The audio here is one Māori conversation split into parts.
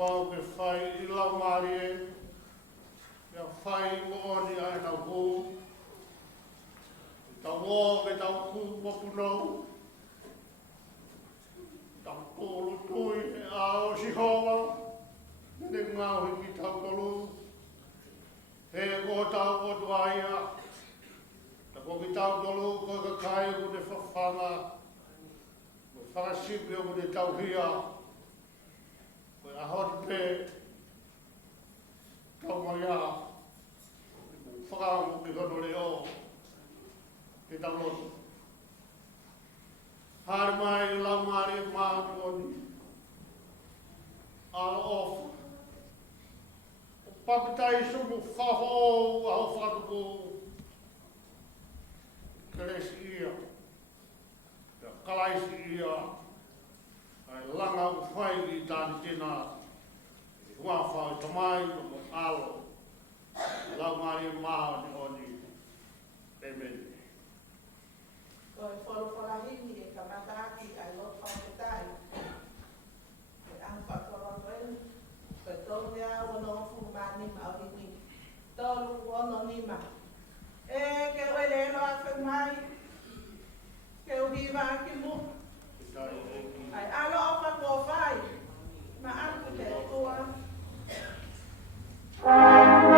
pau ke whai I lau maari e, ia whai mo oni ai tau hū, tau ngō ke tau hū mopunau, tau tōru tui e ao si hoa, ne ngāu ki tau tolu, he ko tau o tuaia, ta ko ki tau tolu ko ka kai ko te whawhanga, ko whakasipi o ko te tauhia, ko a hori pe, tau mai a, whakaangu ki kono leo, ki tau lotu. Hāre mai I lau maari e mātu oni, ala ofa. O papitai sumu whaho a ho whatuko, keresi ia, ia kalaisi ia, ai langa u whai I tāni tēnā, hua whai tamai o alo, lau maari e mātu oni, amen. Ko e whorowhorahini e ka mataki ai lo whaketai. E ang whakorowhen, ko tō mea wano whumā nima o hini. Tōru wano nima. E ke oe lero a whumai, ke uhiwa ki mu. Ai alo o whakowhai, ma aku te otua. Amen.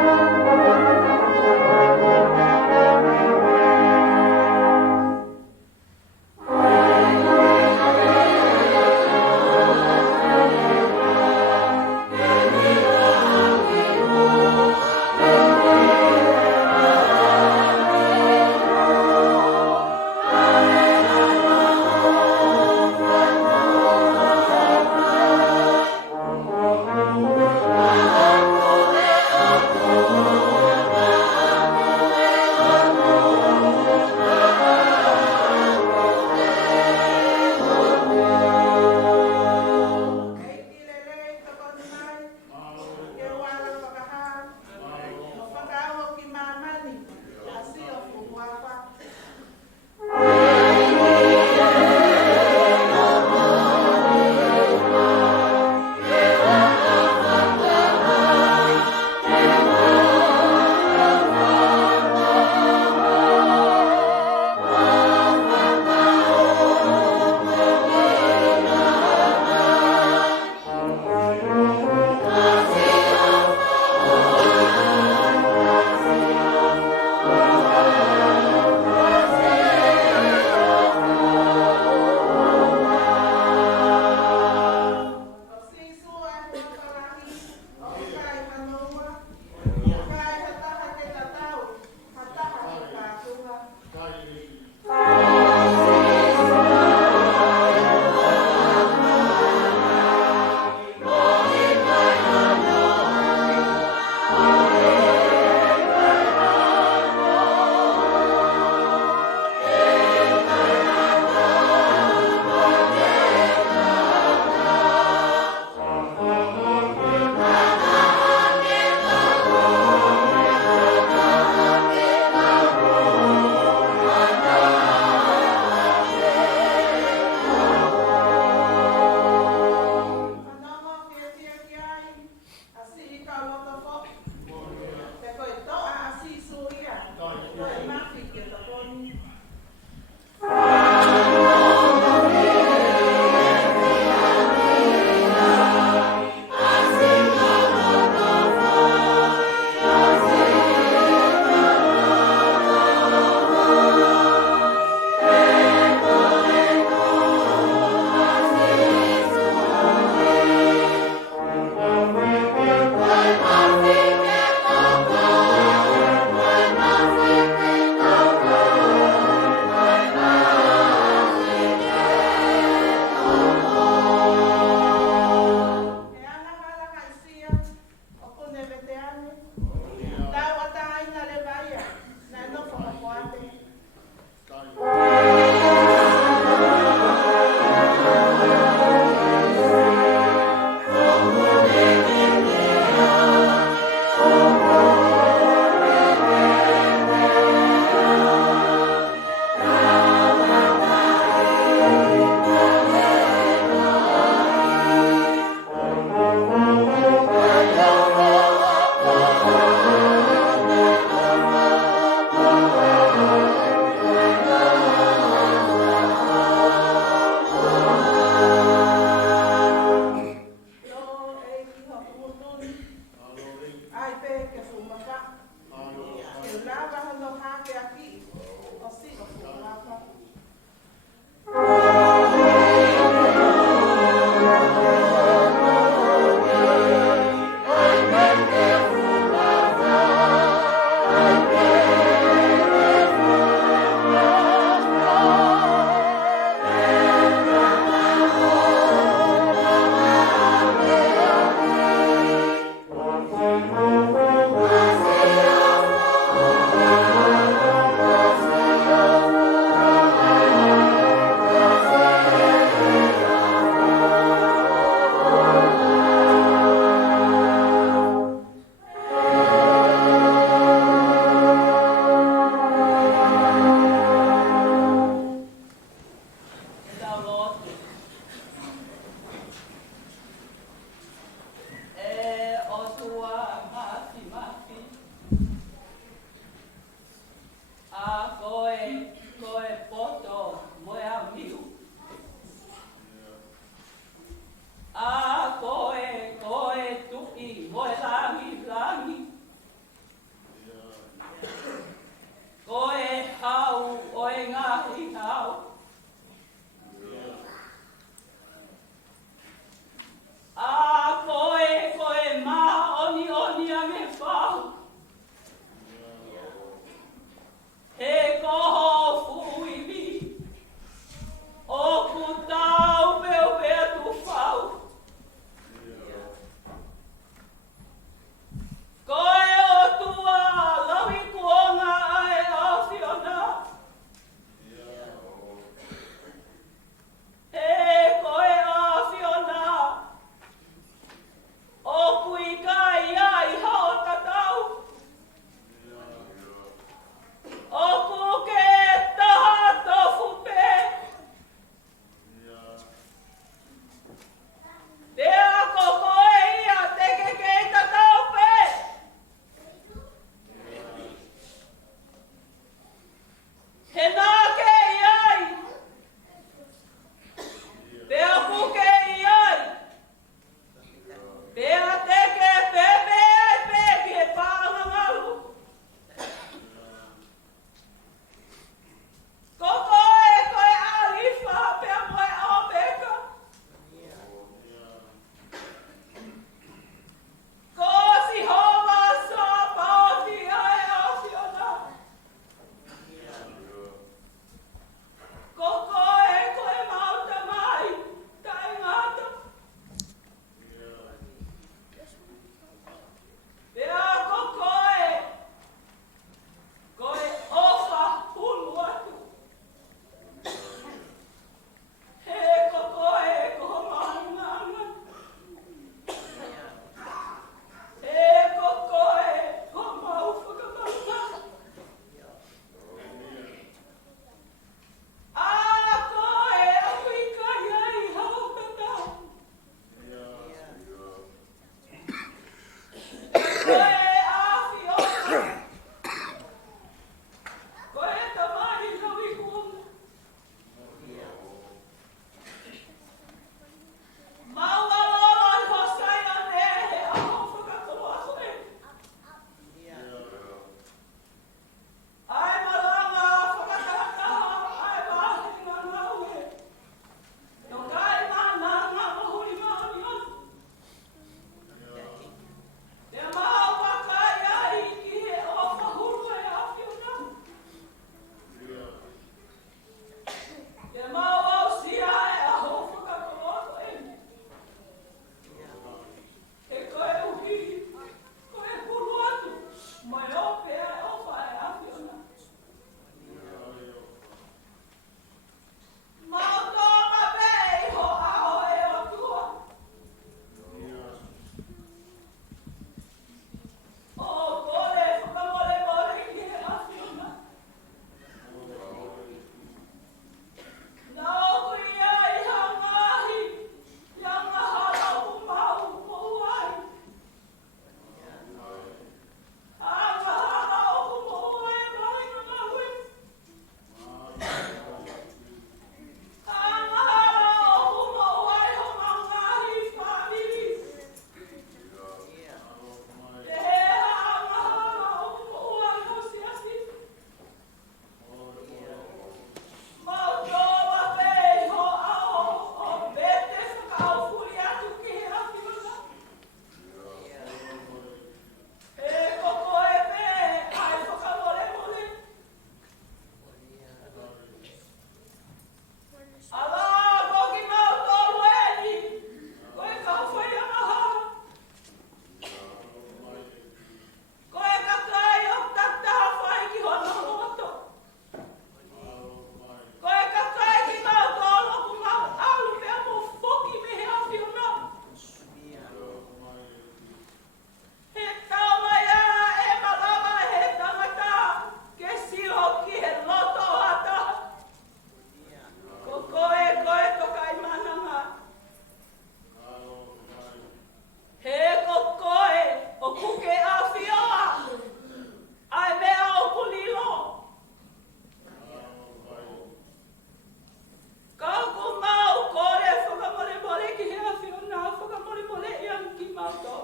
mato.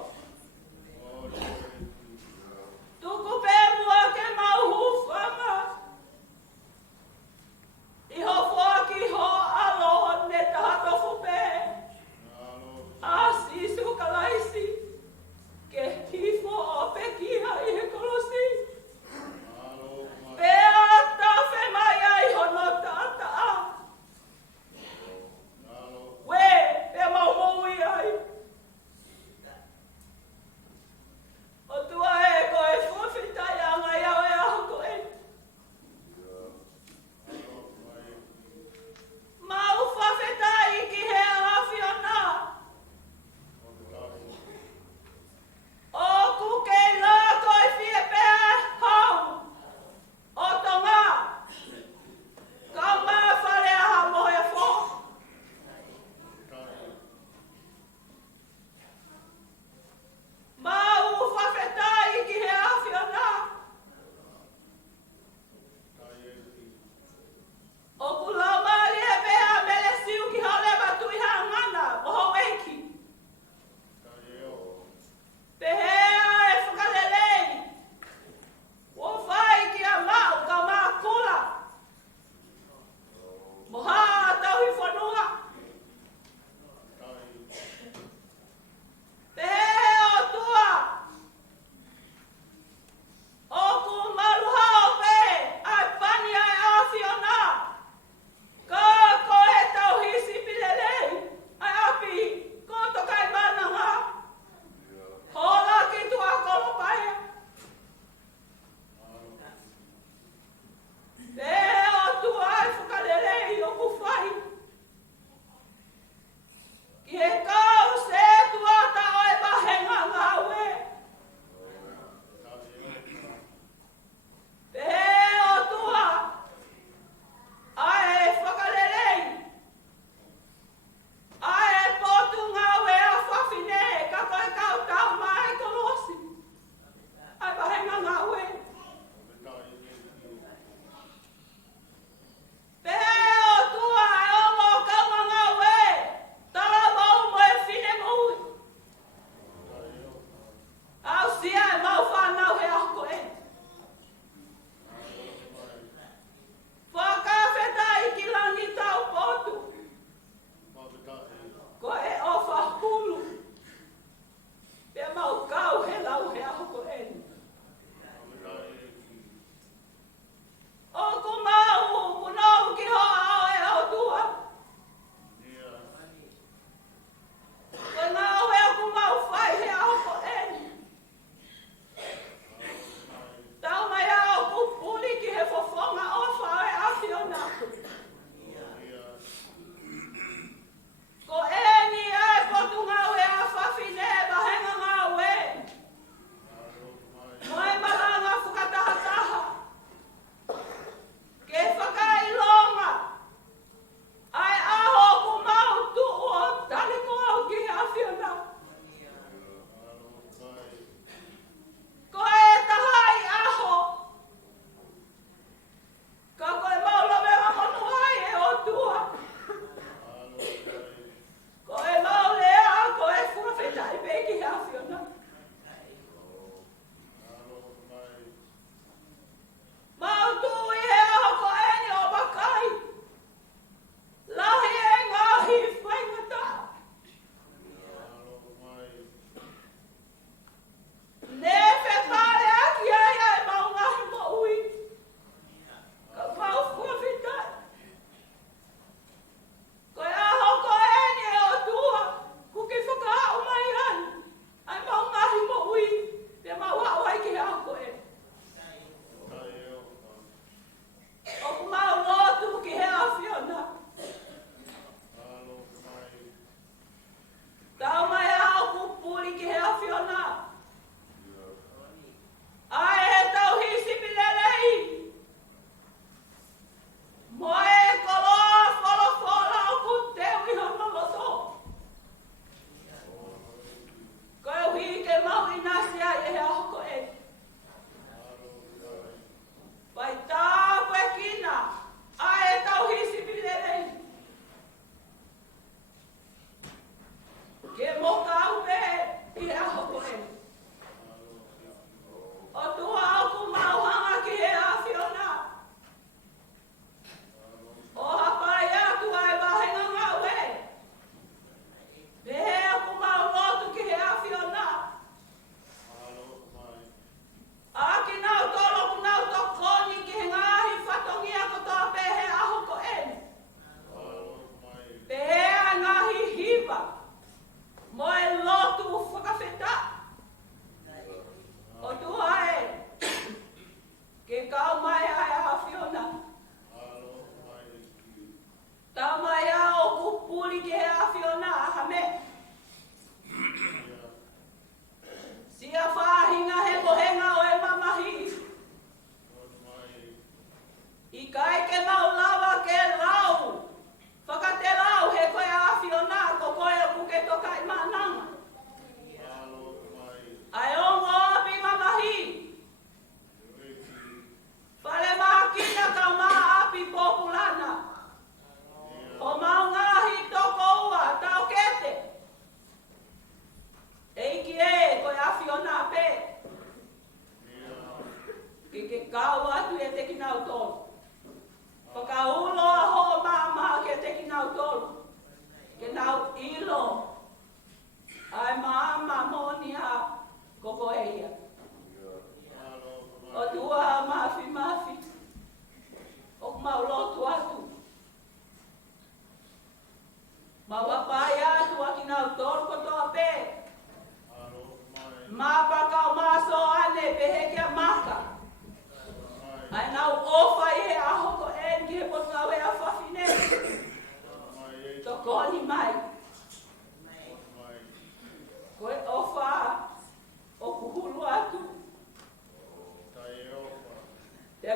Oh, Tuku pe mua ke mau whanga. I ho whaki ho aloha ne tato fupe. Asi su kalaisi. Ke tifo o pekiha I he kolosi. Pe ata fe mai ai hono tata a. We, pe mau moui ai.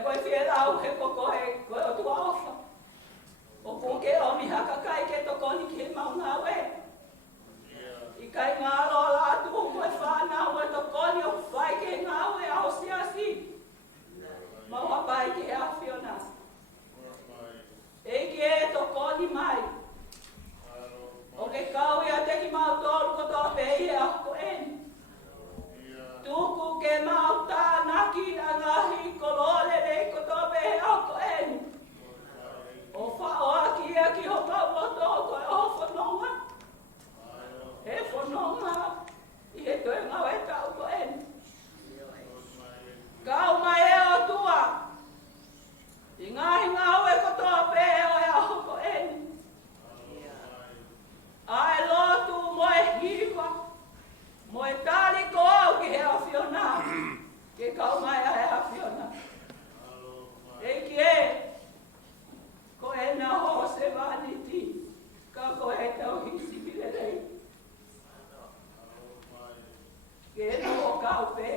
koe whiera au he koko he koe o tua ofa. O puke o mi haka kai ke tokoni ki he maunga we. I kai ngā rola atu koe whanau e tokoni o whai ke ngā we a o siasi. Maua pai ke he awhiona. E ki e tokoni mai. O ke kau ia te ki mau tolu ko tō pei e ako eni. Tuku ke mau tānaki a ngahi kolore rei ko tō pei e ako eni. O whaoa ki ea ki ho pau o tō ko e o whanonga. E whanonga i he tue ngau e tau ko eni. Kau mai e o tua. I ngahi ngau e ko tō pei o e ako ko eni. Ai lotu mo e hiwa, mo e tari ko au ki he awhiona, ke kau mai a he awhiona. E ki e, ko e na ho se vaniti, ka ko e tau hisi pirelei. Ke e na ho kau pe.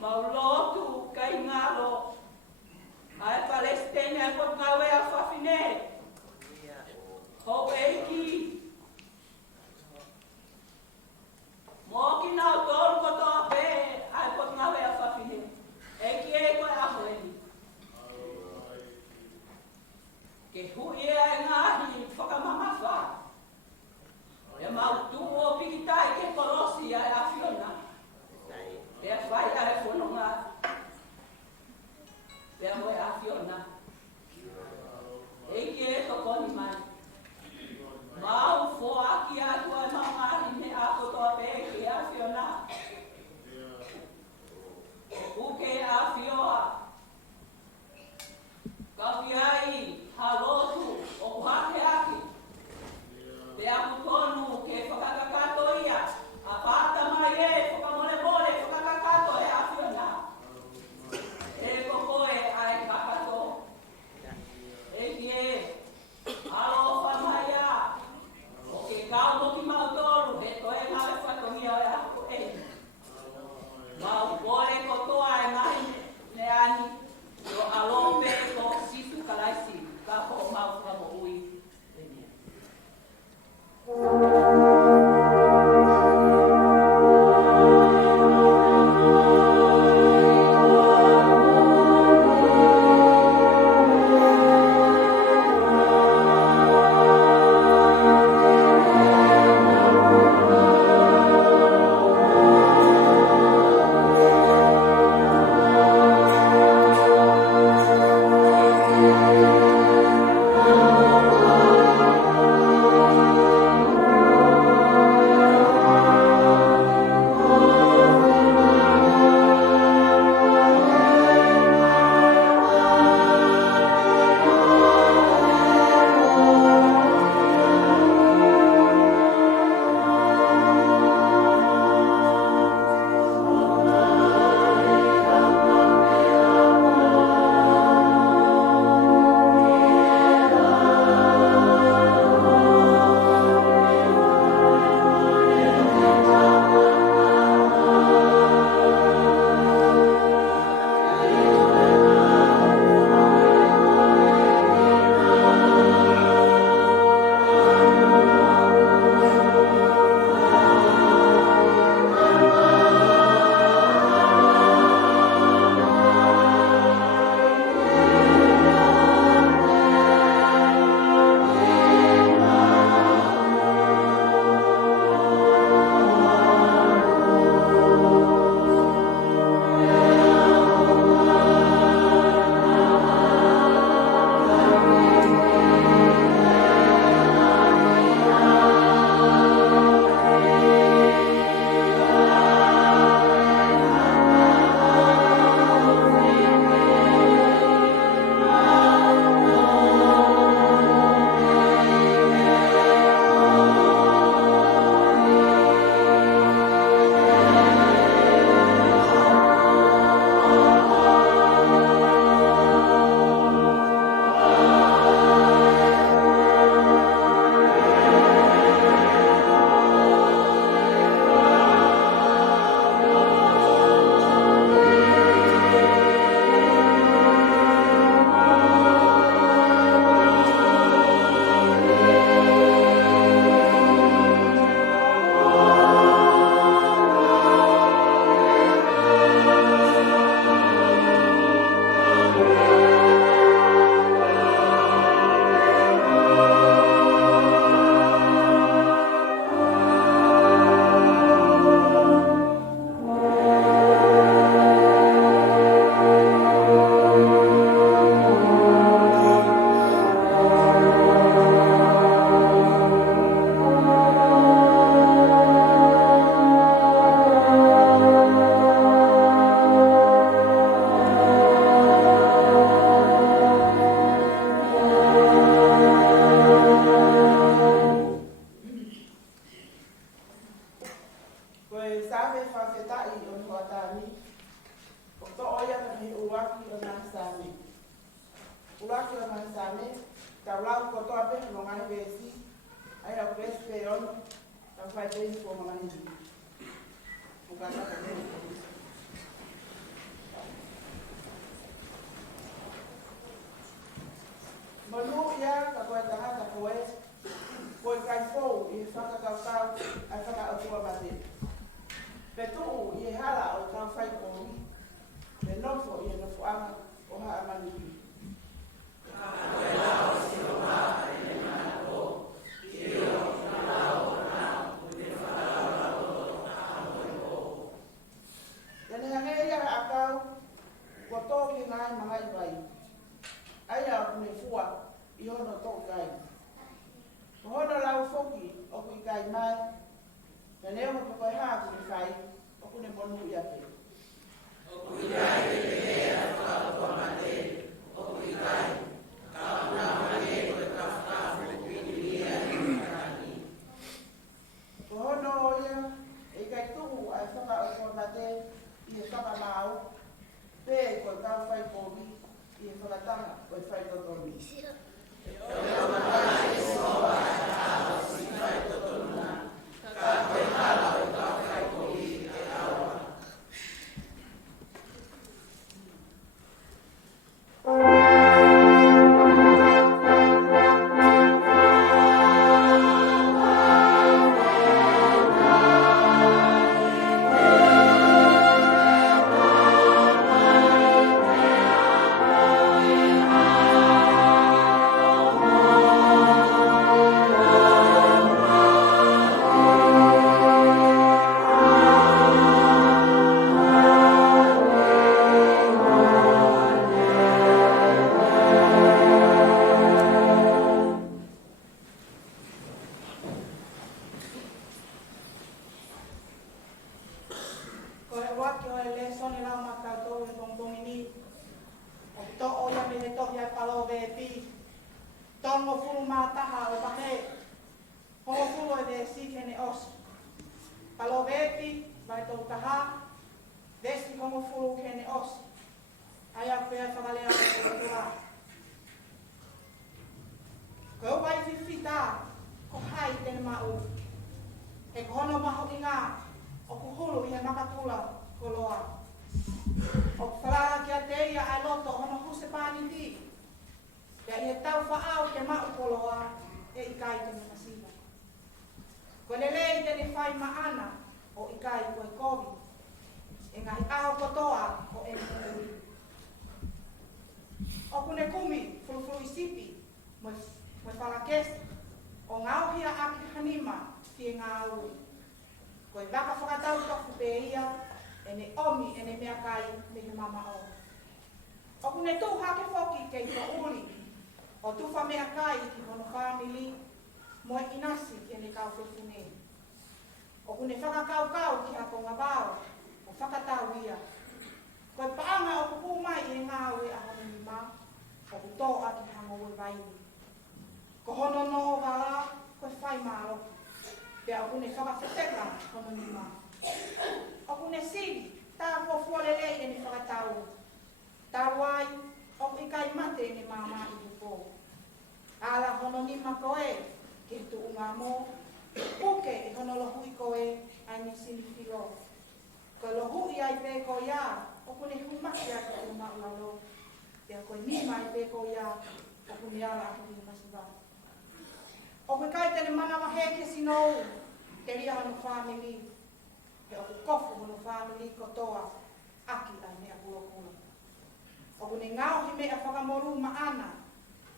Mau lotu kai ngaro, ai Palestina e pot ngau e a whawhine. Ho eiki. Mō ki nau tōru ko tō pē, ai pot ngau e a whawhine. Eiki e koe aho eni. Ke hui e ngahi whakamamawha. E mau tū o pikitai ke korosi ai a whiona. Koe sāme whawhetai o ni hoatani. O to oia ka ni uaki o nā sāme. Uaki o nā sāme, tau lau kotoa pe no ngai vesi. Ai au vesi pe ono, tau whai teni ko mga nini. Ukata ka teni. Manu ia ka koe tangata koe, koe kai fōu i whakakaukau ai whakaatua mate. Pe tuu i hala o tau whai kōri, pe nofo i nofo anga o haa manipi. Koe lao si o haa e ne mana o, i o na lao o nao, i whakaaua o haa o. Tene hange ia akau, ko tōki ngai mga iwai. Ai au kune fua i hono tō kai. Ko hono lau foki o kui kai mai, ka leo ko koe haa kune whai, o kune monu i ate. O kui kai te hea whakatua mate, o kui kai, ka una mane koe ka whakafu kini ia i kakani. Ko hono o ia, e kai tuhu ai whakatua mate, i e whakamau, pe koe ka whai kōmi, i e whakatanga o i whai totoni. E o mana e soa e hao si whai totona, ka koe hala o ka whai kōmi e awa. O koe kai tene mana wa heke sinou, te ria hano whamili, he o kofu hano whamili kotoa, aki ai mea kula. O kune ngau hi mea whakamoru maana,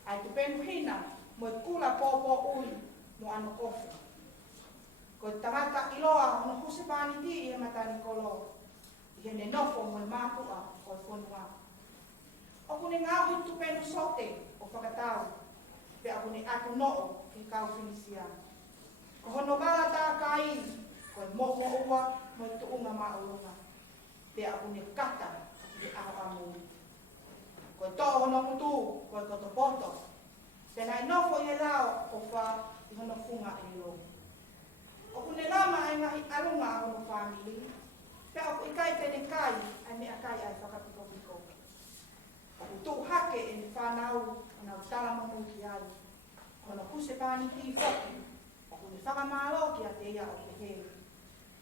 ai tu penu hina, mo kula pōpō ui, mo ano kofu. Ko tangata iloa hano husipani ti i he matani kolo, i he ne nofo mo mātua o i whanua. O kune ngau hi tu penu sote o whakatau, pe a kune aku noo ki kau finisia. Ko hono wala tā kai, ko i moho ua, mo i tuunga maurunga. Pe a kune kata, ki aho amuri. Ko i tō hono kutu, ko i koto poto. Pe nai nofo i he lao, o wha i hono funga i lo. O kune lama ai ngahi alunga o no family. Pea o ikai tene kai, ai mea kai ai whakapiko. O tō hake e ni whanau, o nau tala mamu ki ai. O na kuse pāni ti whoki, o kune whakamālo ki a te ia o te he.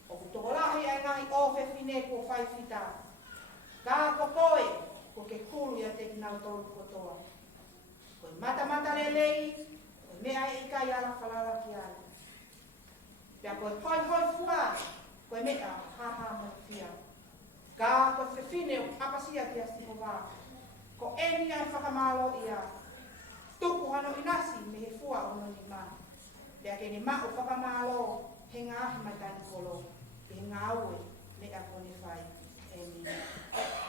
O tō lahi ai ngahi ofe whine ko whai whita. Kā ko koe, ko ke kuru ia te ki nau tōru kotoa. Koe mata lelei, koe mea e ikai ala whalala ki ai. Pea koe hoi fua, koe mea haha mo fia. Ka koe whewhine o apasia ki a siho wā. Ko eni ai whakamālo ia. Tuku hano inasi me he fua o no ni mā. Pea ke ni mā o whakamālo he ngāhi matani kolo. He ngāue mea kone whai. Amen.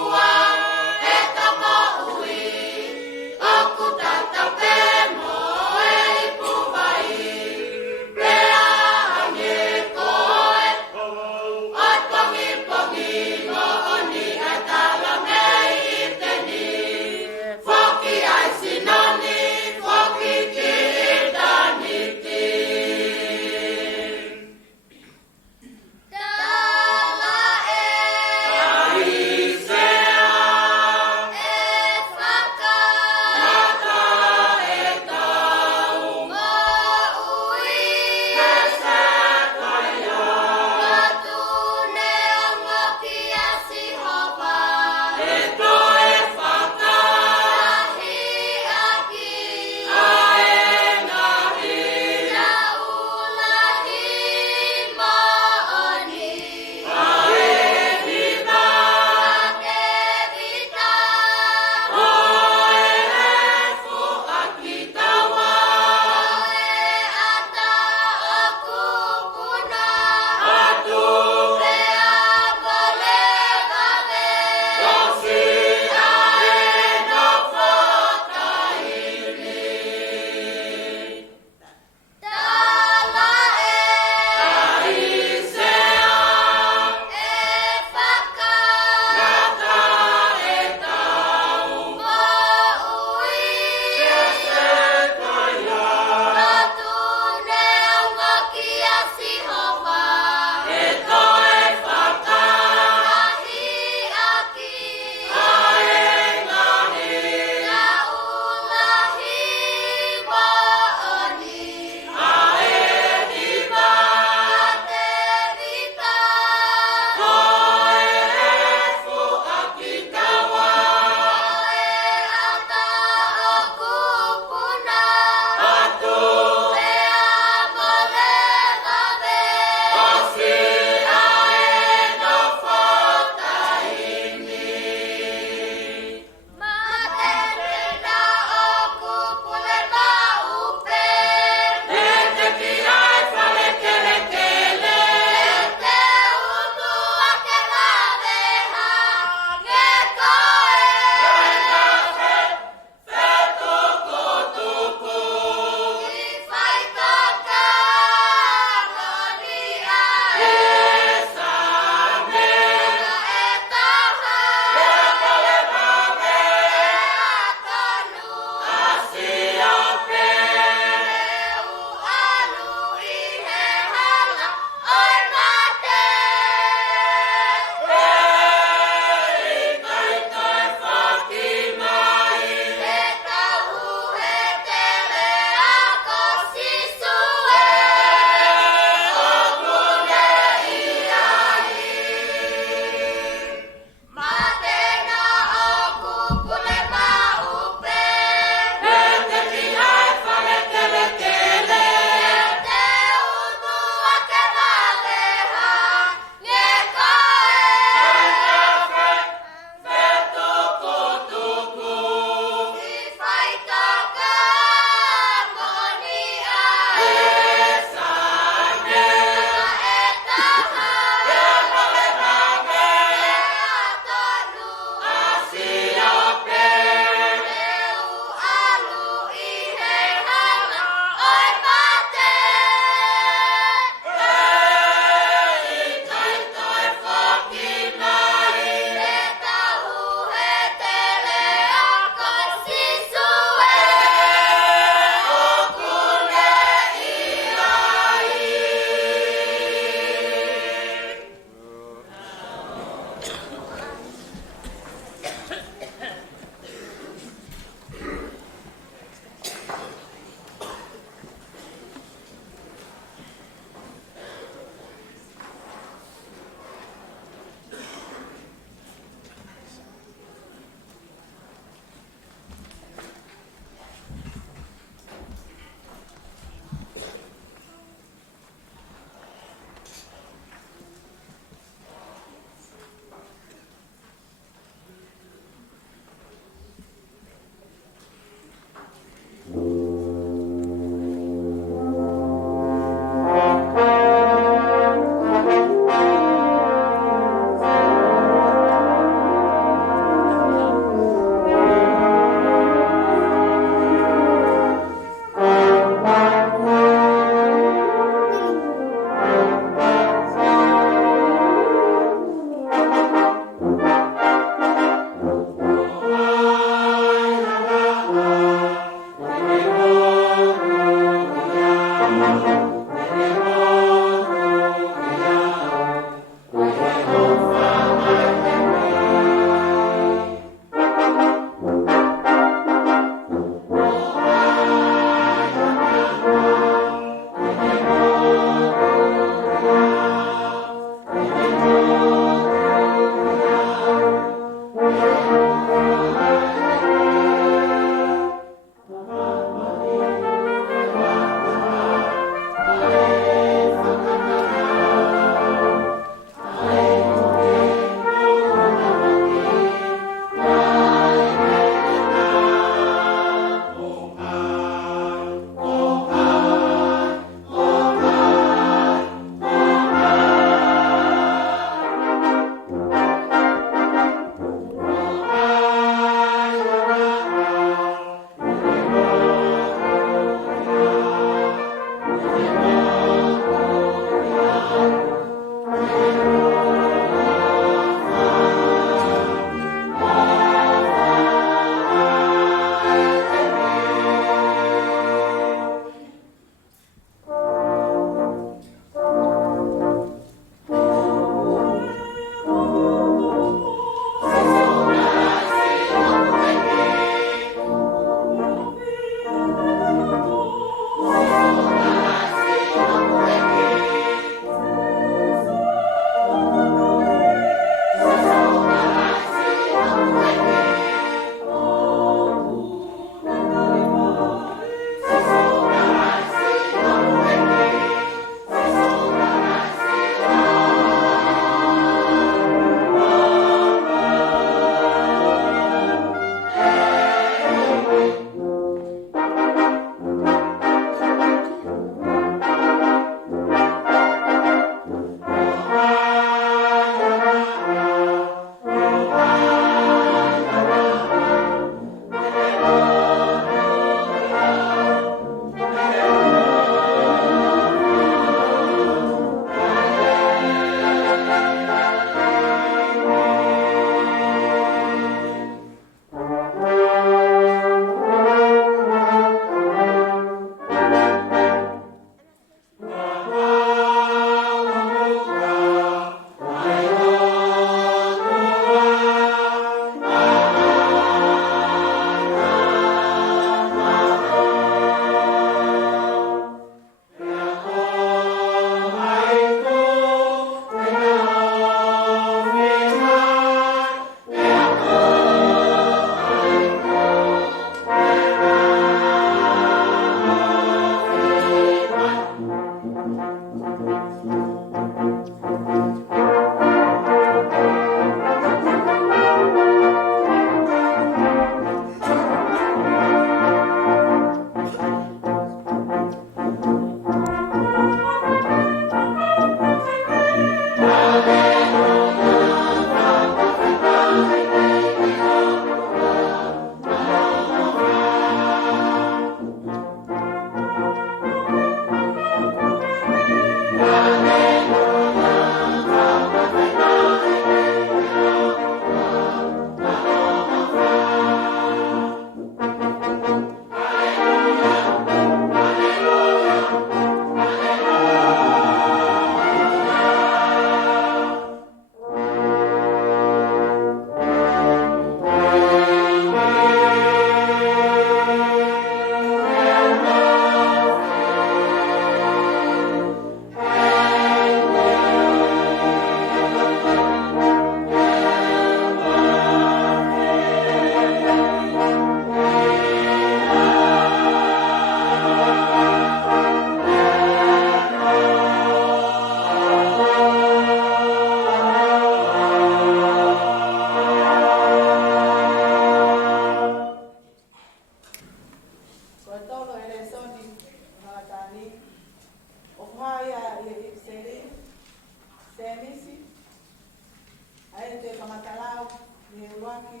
ai te kamatalao, ni uaki,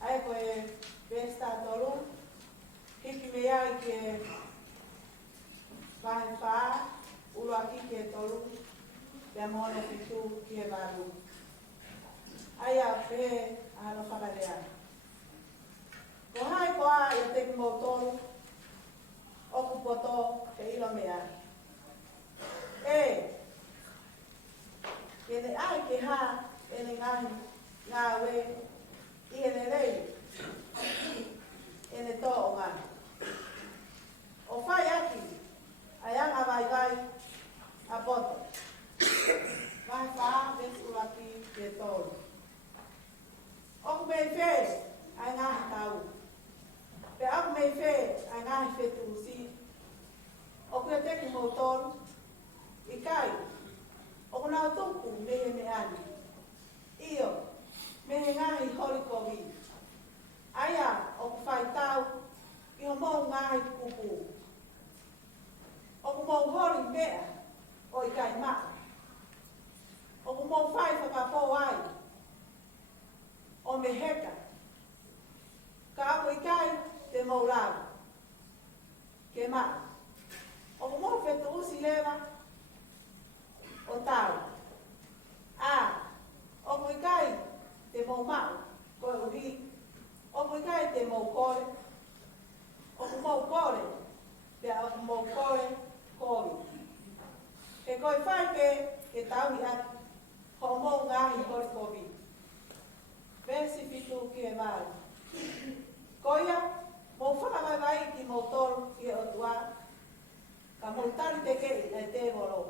ai koe besta tolu, hiki me ai ke vahe wha, uaki ke tolu, pia mono pitu ke varu. Ai a pe ano whakarea. Ko hai koa i te ki mo tolu, oku poto ke ilo mea. Kene ai ke ha, ene ngahi, ngā we, i ene rei, ene tō o ngā. O whai aki, ai anga vai vai, a poto. Vai wha, ves uraki, ke tōru. Oku mei whē, ai ngahi tau. Pe aku mei whē, ai ngahi whetu usi. Oku e teki mō tōru, i kai, oku nau tuku mehe me ani. Iyo, mehe ngahi hori kovi. Aia, oku whai tau, i ho mou ngahi kuku. Oku mou hori mea, o i kai maa. Oku mou whai whakapō ai, o me heka. Ka aku i kai te mou rau. Ke maa. Oku mou whetu usi lewa, o tau. Oku i kai te mou mau, koe uri. Oku i kai te mou kore. Oku mou kore, pia oku mou kore, kore. E koe whai pe, e tau i ati, ho mou ngahi hori kovi. Versi pitu ki e vāi. Koia, mou whakawai vai ki mou toru ki e otua, ka mou tari te kei e te voro.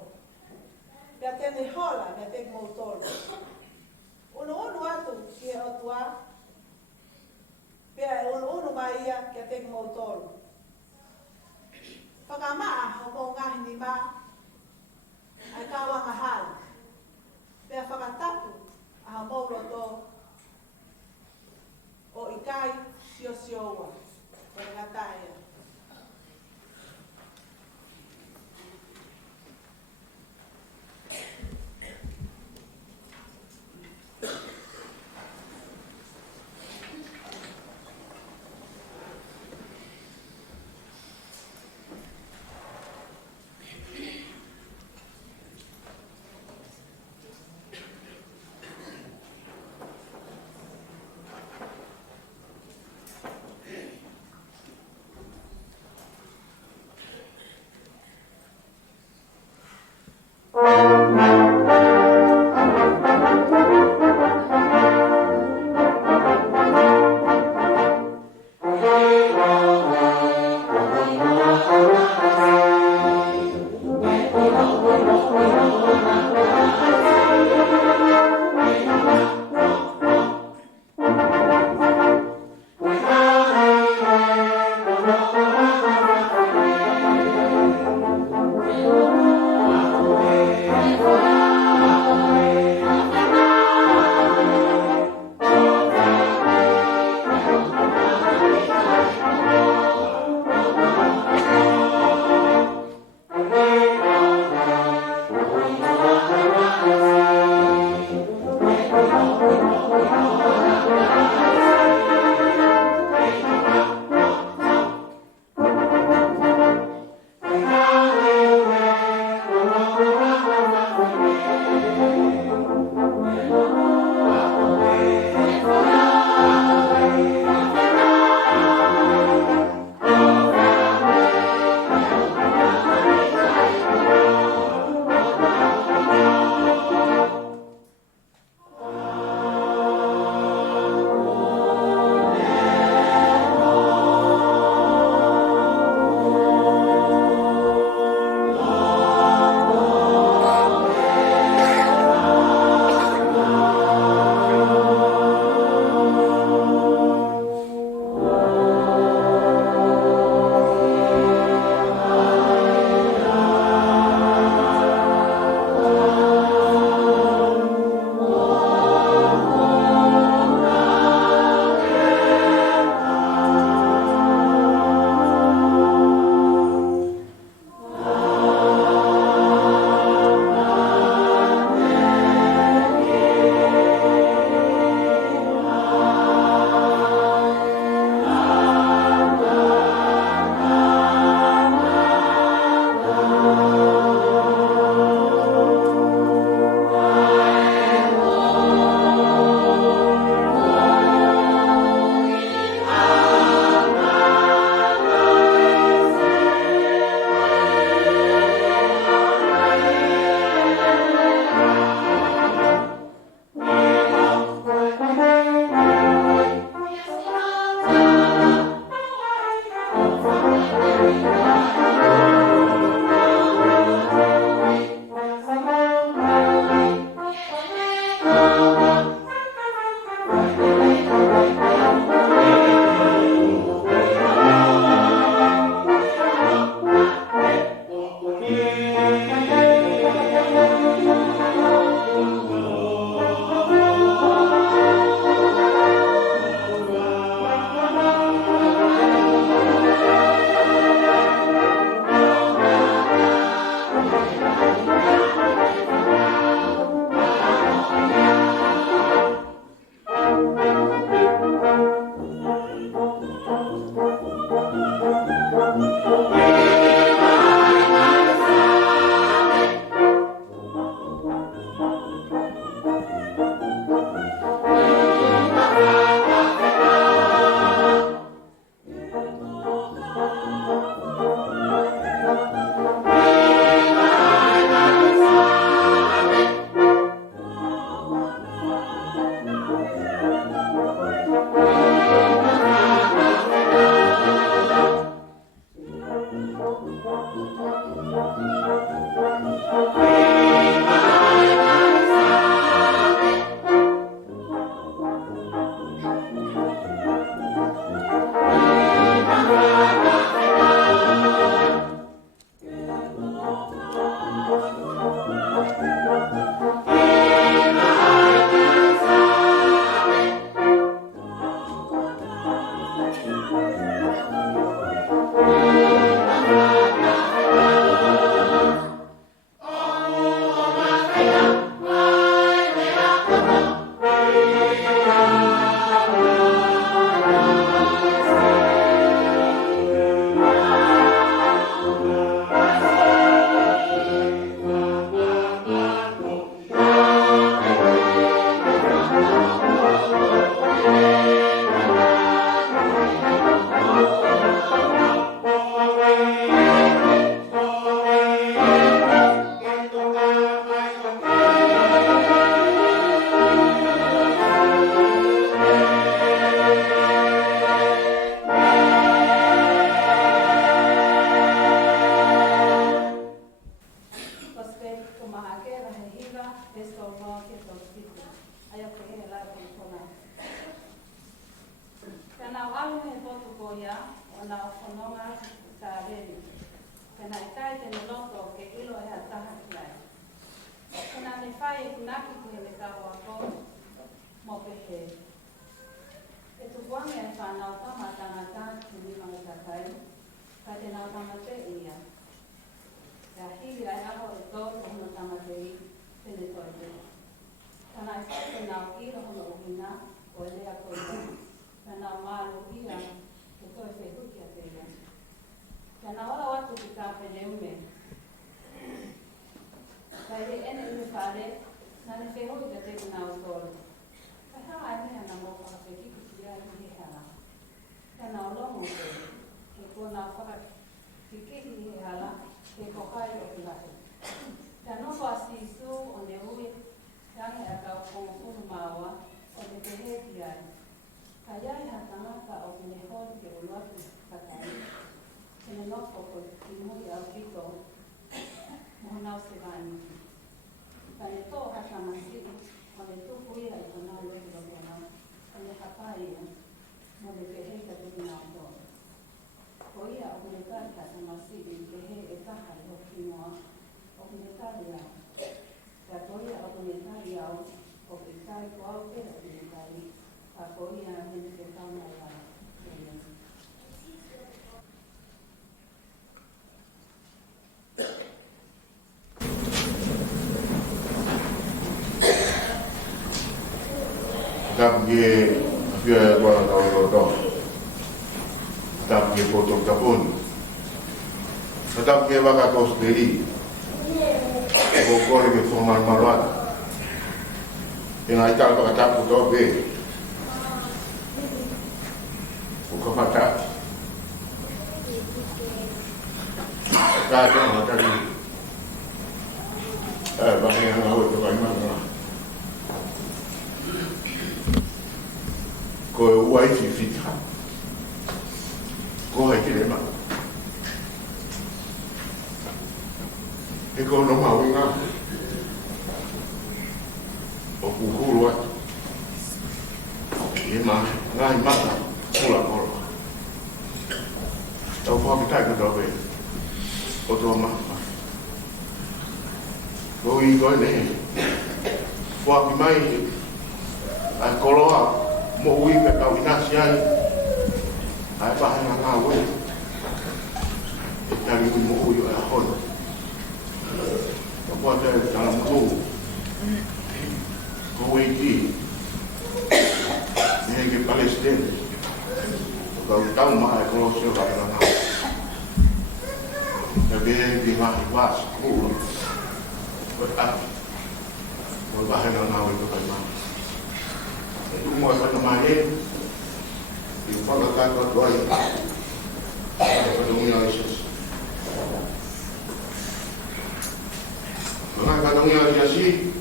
Pia tene hola me te mou toru. Unu atu ki e otua, pia e unu mai ia ki te mou toru. Whakamaa ho mou ngahi ni mā, ai kawa mahal. Pia whakatapu a ho mou roto, o ikai sio sioua, o ngataia. Bye. esto no que esto tipo. Hay que ir a la persona. Kana wale he foto koya, ona ononga sa reni. Kana ikai te loto ke ilo e ataha klai. Kana ne fai kunaki ku le kawa ko mo pehe. E tu wangi e whanau tama tangata ki ni mga takai, ka te nau tamate ia. Ka hiri ai aho e tō hono tamate i tene toite. Kana e whai te nau ira hono uhina o lea koe. Ka nau malu ia ke koe whi huki a te ia. Ka nau ala watu ki tāpe ne ume. Ka he ene ume whare, nane whi hui ka te nau tōru. Ka haa e mea na mō whakawhiki Kana olomo ke kona whakakikihi he hala ke kokai o ki lahi. Ka noko a sisu o ne ui tangi a kau kongokunu maua o ne te heki ai. Ka iai ha tangata o ki ne hori ke uluatu katai. Ke ne noko ko ki mui au kiko mo nau se vani. Ka ne tō ha tamasi o ne tupu ia i kona loki o kona o ne hapai ia. Mo le pehe ka te mina o tō. Ko ia o kune kari ka te masiri pehe e kaha i hoki noa o kune kari au. Ka ko ia o kune kari au o ke kari ko au pera kune kari. Ka ko ia hene ke kauna ia. Kapge Pia kuala tau Tatap ke potong kapun Tatap ke baka kau sendiri Kau ke formal maluat Yang aikal baka tapu tau be Buka patak Kau jangan tadi Baka yang awet tu bagaimana Ko e ua i whiwhita. Ko hei kere ma. E ko no mawinga. O kukuru atu. E ma, ngai mata, kula kolo. Tau whakitai ka tau e. O tō mata. Ko i koe ne. Whaki mai, ai koloa. Mo ui pe kau inasi ai ai bahana ngā ue e tari ui mo ui o e ahono ka pua te tala mou ko ui ki ne ke Palestine o kau tau maa e kolosio ka ina ngā ka bere ki ngā i wās kūra ko e ati o bahana ngā ue ko kai maa Semua teman-teman diperlukan berdoa kepada Yesus. Mengangkat Yesus,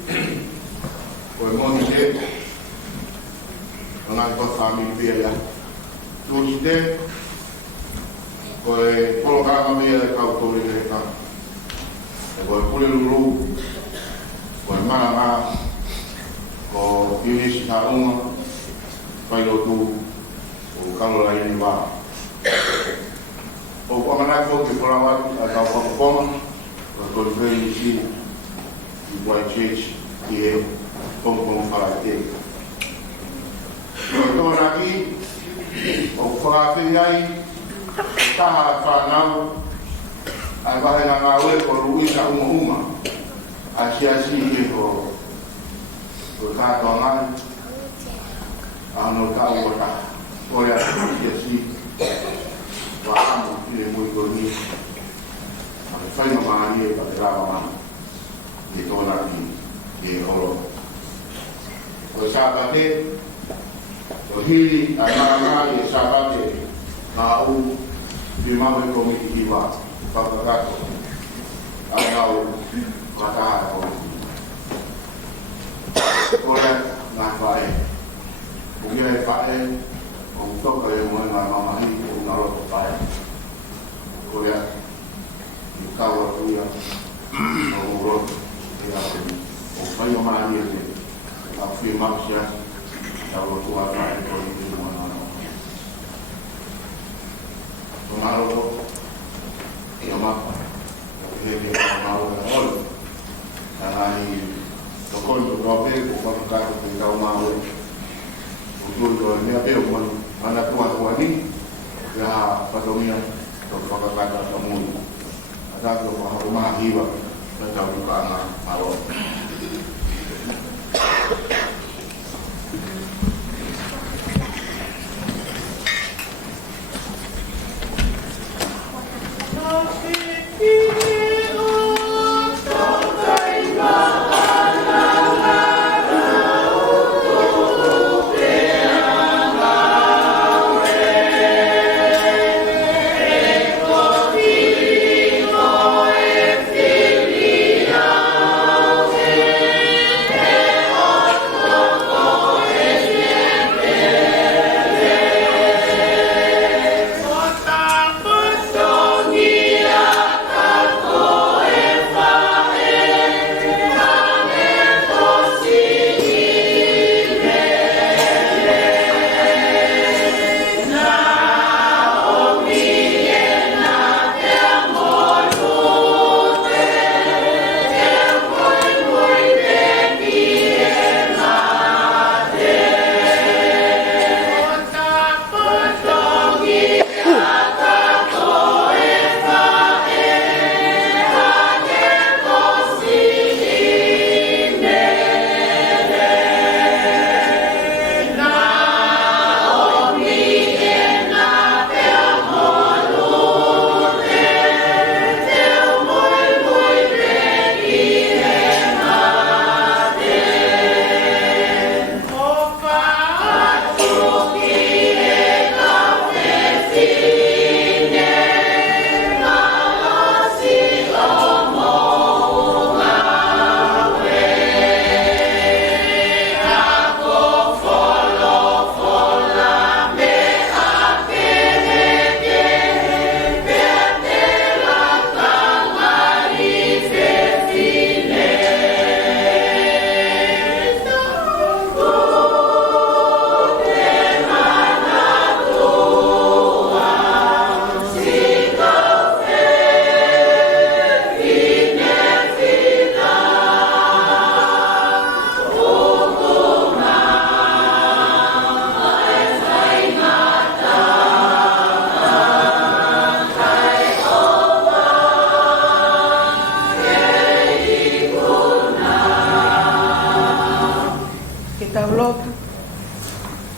kau mau hidup, mengangkat kami biaya. Terus deh, kau kalau kami kau tulis mereka, kau boleh lulu, kau mana ko Yunis Harunga pai o tu o kalo lai ni wa o ko mana ko ke pola wa ka ko ko ko vei si i wa church ki e pom para te ko na ki o fa pe ai ta fa na ai va na na we ko lui ka uma asi ke ko ka tongan ano ka wata ora si wa amo ki mo goni ai fai no mani pa grava ma di tona ki olo o sabate o hili ana e sabate ka u di ma ko mi ki wa pa ka ko ana o mata o Korea ngai fae, mungkin fae, untuk kalau mau ngai mama ini, nalo fae. Korea, kau tu ya, orang dia, Vai o mai e a fui marcha a o tua vai ko ni mo na. O maro e o mapa. E que o maro o ol. Ai o kondo o pe ko ka ka o maro. O tudo me ape o man ana tua ni ya patomia to ka ka ka mo. Ada ko o ma hiwa na ka o ka na aro.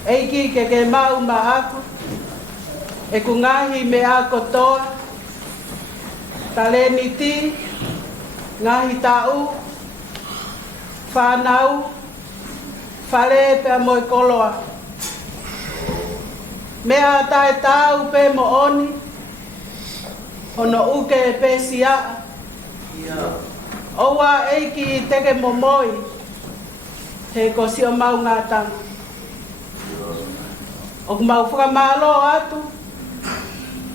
Eiki ke mau ma aku, e kungahi me ako toa, taleni ti, ngahi tau, whanau, whare pe moe koloa. Mea tae tau pe mo oni, ono uke pe sia. Owa eiki teke mo moi, he ko sio mau ngatanga. O mau whakamalo atu,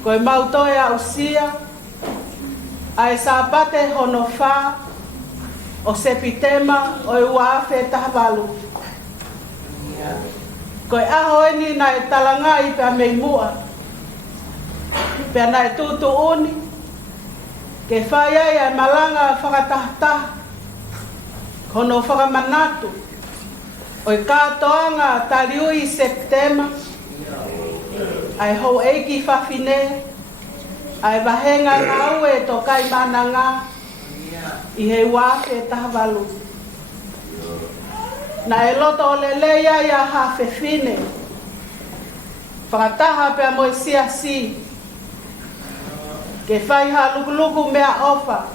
koe mau toe au sia, ai sāpate hono whā, o sepitema o i wāwhe tahwalu. Koe aho eni na e talangai pia mei mua, pia na e tutu uni, ke whai ai ai malanga whakatahtah, hono whakamanatu, o i kātoanga tariui septema, ai hou eiki whawhine, ai wahenga ngau e to kai mananga, i he wāwhe tahwalu. Na e loto o le leia ia hawhewhine, whakataha pia moe sia si, ke whaiha lukuluku mea ofa,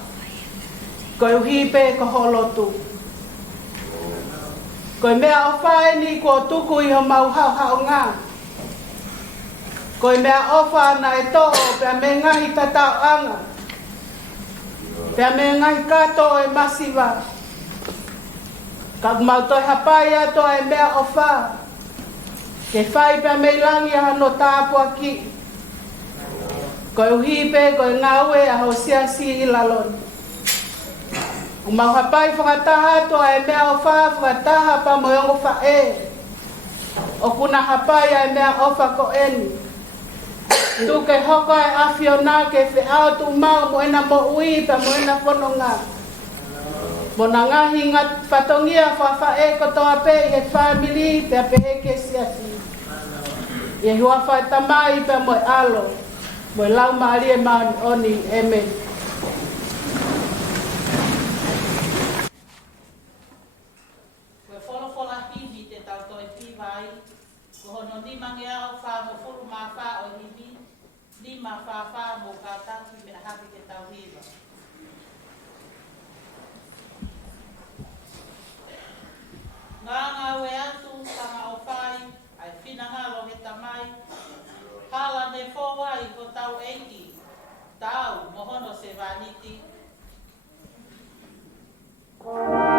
koe uhipe ko holotu. Koe mea ofa e ni ko tuku i ho mau hau hau ngā. Koe mea ofa na e to'o pia me ngahi tatau anga. Pia me ngahi kato e masiwa. Ka mau toi hapai ato e mea ofa. Ke whai pia me langi hano tāpua ki. Koe uhipe, koe ngaue a ho sia si i laloni. O mauhapai whakataha toa e mea o wha whakataha pa moiongo wha e. O kuna hapai e mea ofa ko eni. Tu ke hoko e awhiona ke whi au tu mau mo ena mo ui pa mo ena whanonga. Mo na ngahi ngā whatongia wha e ko toa pe i he whamili pe a pehe ke siasi. I hua wha tamai pe mo alo. Mo lau maari e maani oni e me. Ni mangia o fa mo fulu ma fa o hivi ni ma fa mo kata ki me hapi ke tau hiva nganga we atu tanga o fai ai fina ngalo he tamai hala ne fowa I ko tau eiki tau mohono se vaniti Oh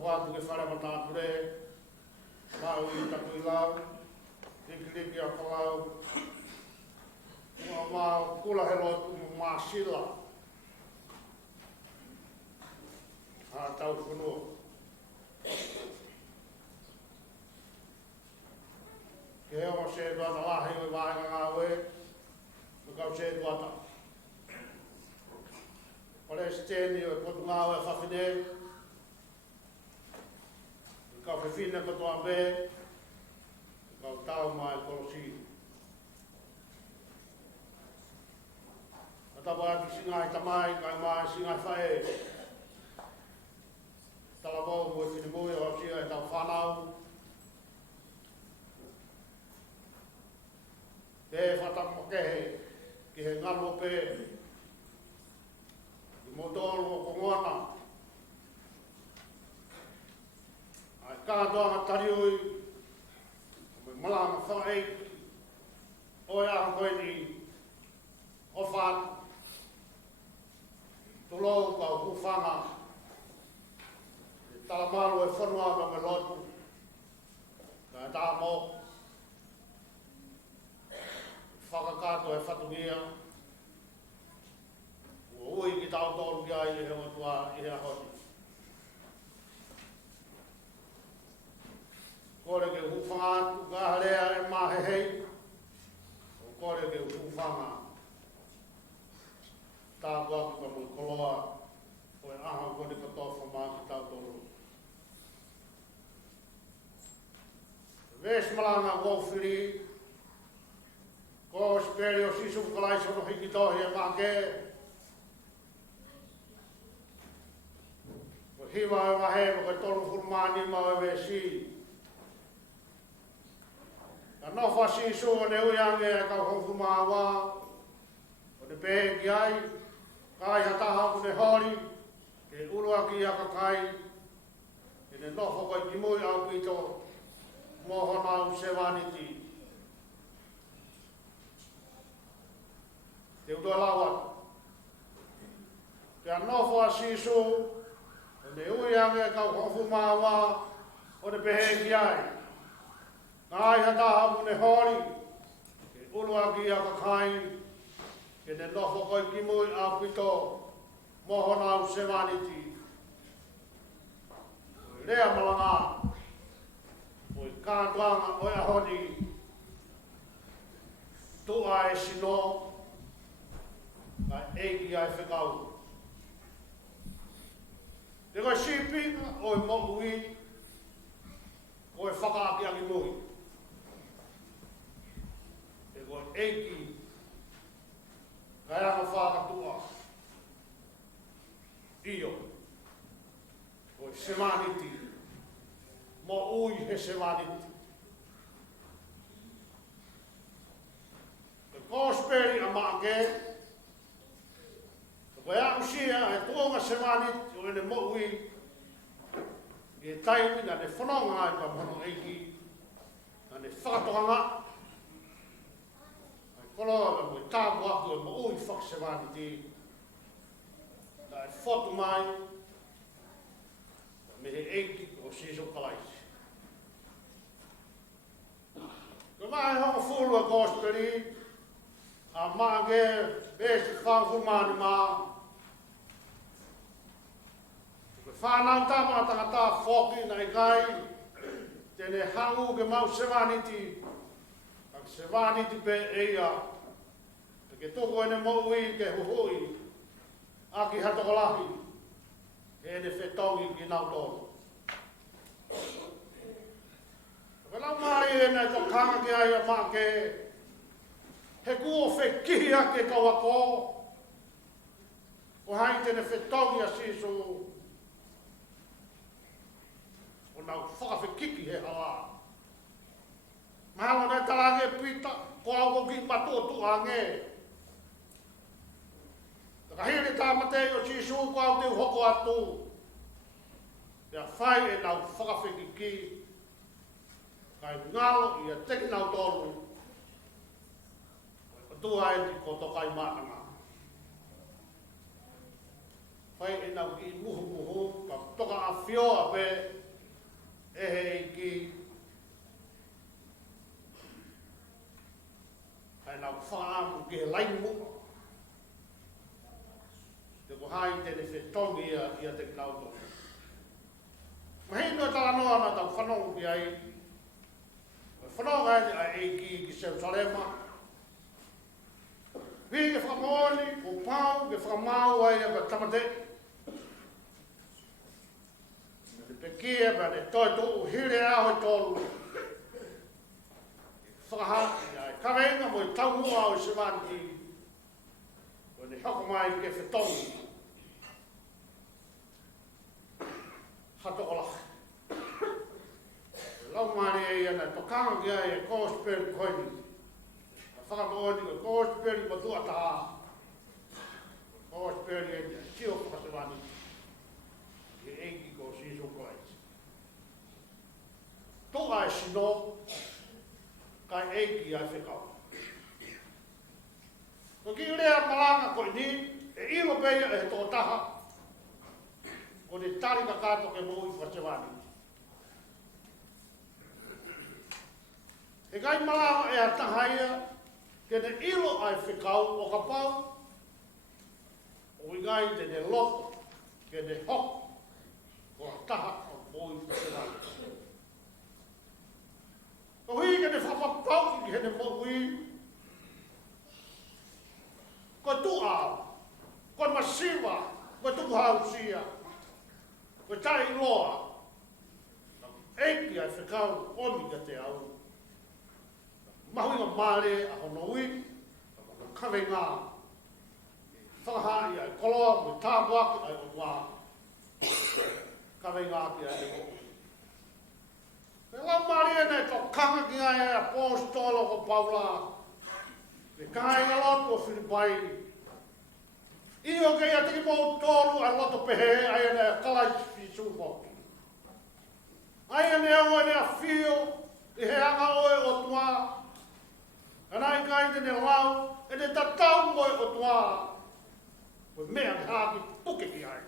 wātu ke whare mata ture, mau I taku I lau, riki a whalau, mā kula he lotu mā sila, a tau whanua. Ke heo se tuata lahi o vāinga ngā we, kau se tuata. Ole steni o potu ngā we whawhine, kau whiwhine ko toa mbe, kau tau mai kolosi. Atawa ki singai tamai, kai mai singai whae. Tala wau mo whine mui o sia e tau whanau. Te whatamo kehe, ki he ngaro pe, ki motoro o kongona. Ai kātoanga tariui, me malama whae, oi aha koe ni ofan, tulou kau kufanga, talamalo e whanua ka me lotu, ka tā mō, whakakato e whatungia, ua ui ki tau tōru ki ai e hewa tua I hea hoti. Kore ke hufanga atu ka harea e mahehei, o kore ke hufanga tā waku ka mui koloa, o e aha kore ka tofa mā ki tau tōru. Ves malanga wofiri, ko speri o sisu kalai sono hiki tohi e make. Ko hiwa e wahe mo ke tolu furmani ma e vesi. Ka nofa sisu o ne uyange e kau hongu maawa. O ne pehe ki ai, kai hataha ku ne hori, ke urua ki a kakai. E ne nofa koi kimui au pito, mohona u sevaniti. Te utoa lawa. Te anofo a sisu, o ne uiange kau hofu maawa, o ne pehe ki ai. Ngai hataha mu ne hori, ke urua ki a kakai, ke ne nofo koi kimui a pito, mohona u sevaniti. Rea malanga, oi kātuanga, oi ahoni, tua e sino, ka eiki ai whekau. Te koe sipinga o e mo'ui, o e whakaaki angi mui. Te koe eiki, ka eanga whakatua. Io, o e semaniti, mo'ui he semaniti. Te kōsperi a maake, Koe a usia e tuonga semanit o ene mo'ui e taimi na ne whanonga ai pa mono eiki na ne whakatoanga ai koloa ka moe tāpu aku e mo'ui whak semaniti na e whotu mai me he eiki o siso kalaisi. Ko mai honga fulu a kōsperi a maage besi whangfumani maa whanau tāma tangata whoki na ikai, tēne hangu ke mau sewaniti, ak sewaniti pe eia, ke toko ene mo'ui ke huhui, aki hatokolahi, ene whetongi ki nau tōru. Whelau mai ene to kanga ki ai a make, he kuo whekihia ke kawako, o hai tēne whetongi a sisu, o nau whakawhekiki he hawa. Mahalo nei talange pita, ko au ki matotu ange. Taka hiri tāmatei o sisu ko au te hoko atu. Ia whai e nau whakawhekiki, kai ngalo ia teki nau tolu. O tua e ko tokai mātanga. Pai e nau ki muhu, ka toka a whioa pe, e he ki, ai nau whaamu ke laimu. Te ko hai tene whetongi ia te nau to. Mahi no tala noa na tau whanongu ki ai, whanonga ai ki Jerusalema. Vi ke whamoni, ko pau, ke whamau ai a tamate. Te pekia pa ne toi tō hire aho i tōru. Whakahaki ai, kawenga mo i tau mua o se wani ki. Ko ne hoko mai ke whetongi. Hato ola. Lau mani e ana, tokanga ki ai e kōsperi koini. Whakamoani ko kōsperi mo tua taha. Kōsperi e nia, tio whakasewani. Ke engi ko Jesus Christ. Toa e sino, kai engi ai whekau. Ko ki urea malanga ko ni, e ilo peia e tō taha. Ko ne tari ka kato ke mo i whakasewani. E kai malanga e a tahaia, ke ne ilo ai whekau o ka pau, o i gai te ne loko, ke ne hoko, o a taha o mo i whakasewani. Ko hui ke ne whapapau ki he ne mo hui, ko tu ao, ko masiwa, ko tu hausia, ko tai loa, eki ai whekau oni ka te au. Mahui ngā māre a hono ui, a kawe ngā, whakahari ai koloa, me tāpuaki ai o wā, kawe ngā ki ai o. Me lau māre e nei tō kanga ki ai a pōstolo ko Paula, me kāi ngā loto o Filipai. I o kei a tiki mō tōru ai loto pehe, ai e nei a kalai fisu hoki. Ai e nei au e nei a whio, i he anga oe o tua, anai kai te ne lau, e te tatau moe o tua, o mea ki hāki puke ki ai.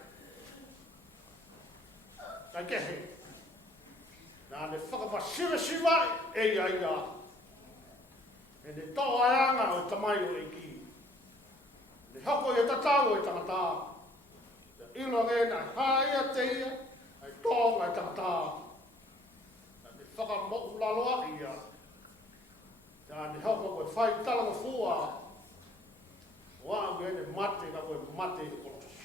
Kai kehe, nā ne whakapasiwa e ai a, e ne tō aianga o tamai o e ki. Ne hako i tatau o e tangata, te ilo e nai haia te ia, ai tōnga e tangata, ne whakamoku laloa i a, ja ne hoko koe whai talanga fua, wā koe ne mate ka koe mate i kolos.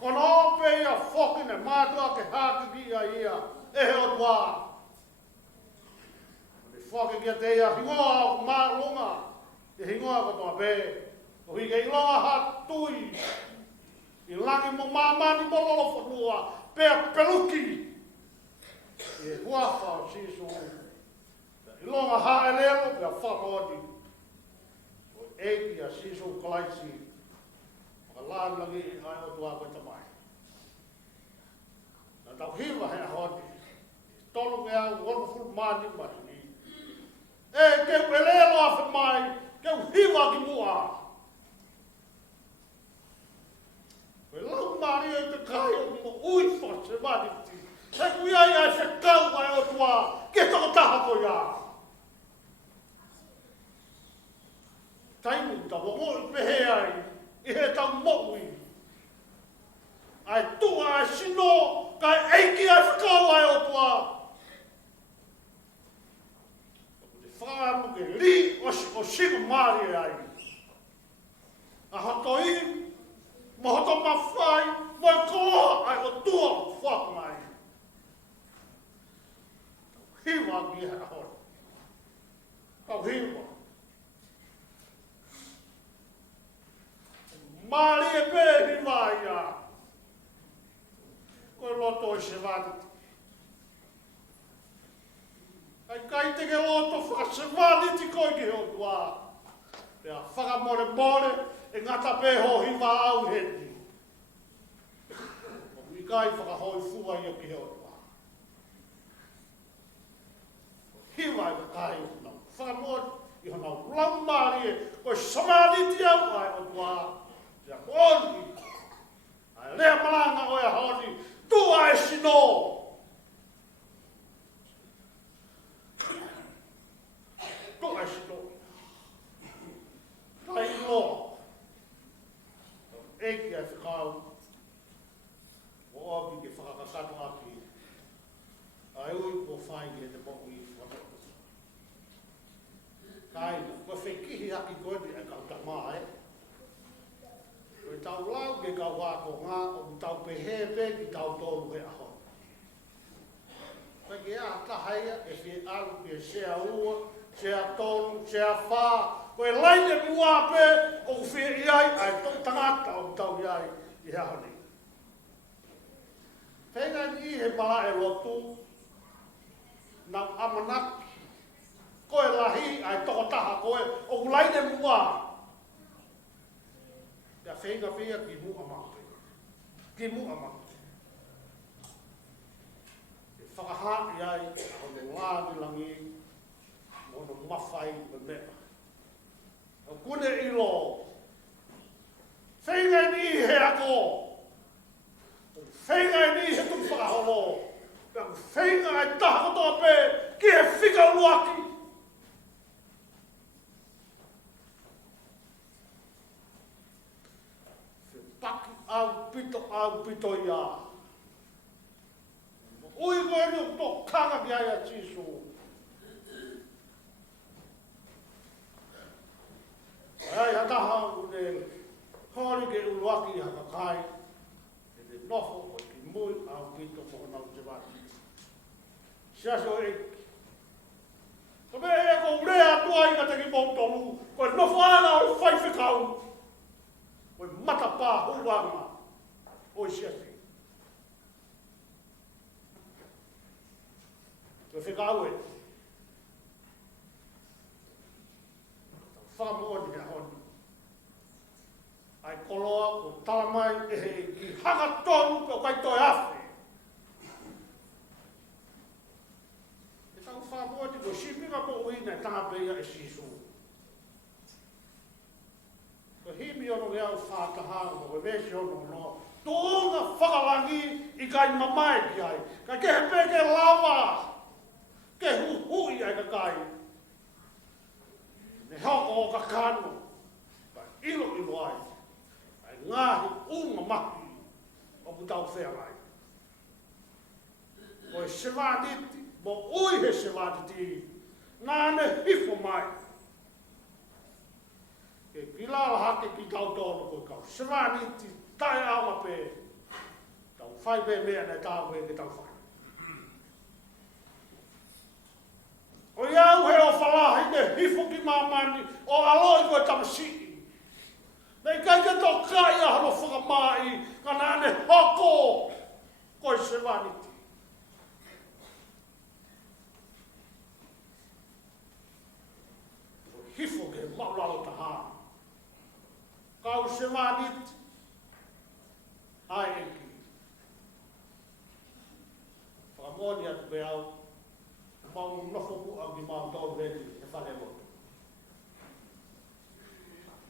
Kono ope ia whoki ne mātua ke hāki ki a ia, e he o tua. Ne whoki ki a te ia hingoa o mā lunga, te hingoa ko toa pē. O hi kei longa ha tui, i langi mo māmani mo lolo whanua, pēa peluki. E huafa o sisu. I longa hae lero pia whakoni. O eki a sisu kalaisi. Maka lānlangi i ai o tua koe tamai. Nā tau hiwa hea honi. Tolu mea wonderful mani mahi. E keu e lero a whamai, keu hiwa ki mua. Koe lau mani e te kai o mo ui whase mani ti. E kui ai ai whekau ai o tua, ke toko taha ko ia. Taimu tawa mo i pehe ai, i he tau moui. Ai tua ai sino, kai eiki ai whakau ai o tua. Te whaamu ke li o siku maari ai. A hato i, ma hato mawhai, mai koa ai o tua whakamai. Hiwa ki hea hoi. Kau hiwa. Mari e pēhi mai a. Koe loto i se wani. Kai teke loto whakase wani ti koe ki heo tua. Pea whakamore more e ngata pēho hiwa au heti. I kai whakahoi fua i o ki heo tua. Hiwa i kai o nau. Whakamore i hana lau mari e koe samariti au ai o tua. Ja koni, lea malanga o e honi, tua e sino. Tua e sino. Tai loa. Eki ai whikau. O obi ke whakakakato aki. Ai ui ko whai ke te moku i whakakakato. Kai, ko whekihi aki koe ni e kau tamā e. Koe tau lau ke kau wako ngā o tau pehepe ki tau tōru he aho. Koe ke a tahaia e whie alu ke sea ua, sea tōru, sea whā. Koe laine mua pe o whie iai ai tō tangata o tau iai i aho ni. Whenga ni he mala e lotu, nau amanaki. Koe lahi ai toko taha koe o laine mua. Ia whenga whia ki mua maki. Ki mua maki. E whakahaati ai o ne ngāni langi o ne mawhai me mea. O kune i lo. Whenga ni he ako. Whenga ni he tu whakaholo. Whenga ai taha kotoa pe ki he whika luaki. Paki au pito ia. Ui koe ni o tō kanga ki aia Jisu. Ai hataha une hori ke uluaki haka kai. E te nofo o ki mui au pito mo nau te wati. Siaso eki. Ko me e ko urea tua ika te ki mōtolu. Koe nofo ana o whaiwhikau. Koe matapā huanga o siasi. Koe whikau e. Whakamoni a honi. Ai koloa o talamai e he ki hanga tonu pe o kai toi awhi. E tau whakamoni ko sipinga po uina e tanga peia e sisu. Ko himi ono le au whātahanga, ko vesi ono no. Tōnga whakalangi i kai mamai ki ai. Ka ke he peke lava. Ke hui ai ka kai. Me hoko o ka kano. Ka ilo ai. Ai ngahi unga maki. O putau whea mai. Ko e sevaniti, mo ui he sevaniti. Nāne hifo mai. Ke pilala hake ki tau tōno koe kau. Sevaniti, tai awa pe. Tau whai pe mea nei tāu e ke tau whai. O iau he o whalahi ne hifo ki mamani o aloi koe tamasiki. Nei kai ke tō kai ahalo whakamai ka nāne hoko koe sevaniti. Hifo ke maulalo taha. Kau sevaniti. Ai eki. Whakamoni atu pe au. Mau nofo mua ki mau tōru reti e whare loto.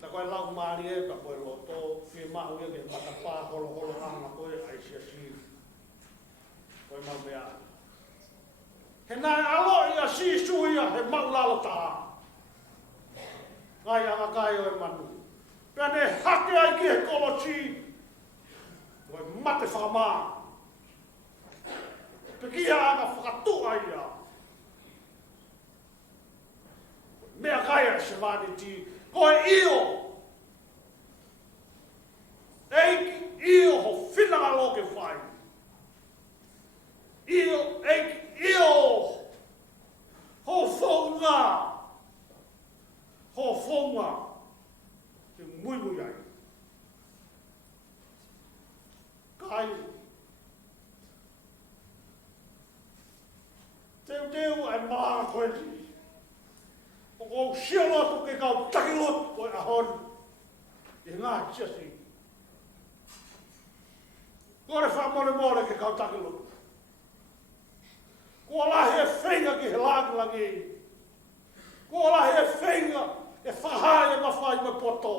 Ta koe lau maari e ka koe loto, whie mahu e ke matapā holo holo anga koe ai si. Koe mau mea. He nai alo ia si suia he mau lalo taha. Ngai anga kai o e manu. Pea ne hake ai ki he kolosi. Koe mate whakamā. Pe kia anga whakatua ia. Mea kaya se vaniti, koe io. Eiki io ho whinanga loke whai. Eiki io ho whonga. Ho whonga. Te muimu iai. Kai. Teu e maa koe ti. O sialotu ke kau takilot o ahon. E ngā tiasi. Kore whamore ke kau takilot. Kua lahi e whenga ki he langi. Kua lahi e whenga e whahai e mawhai me poto.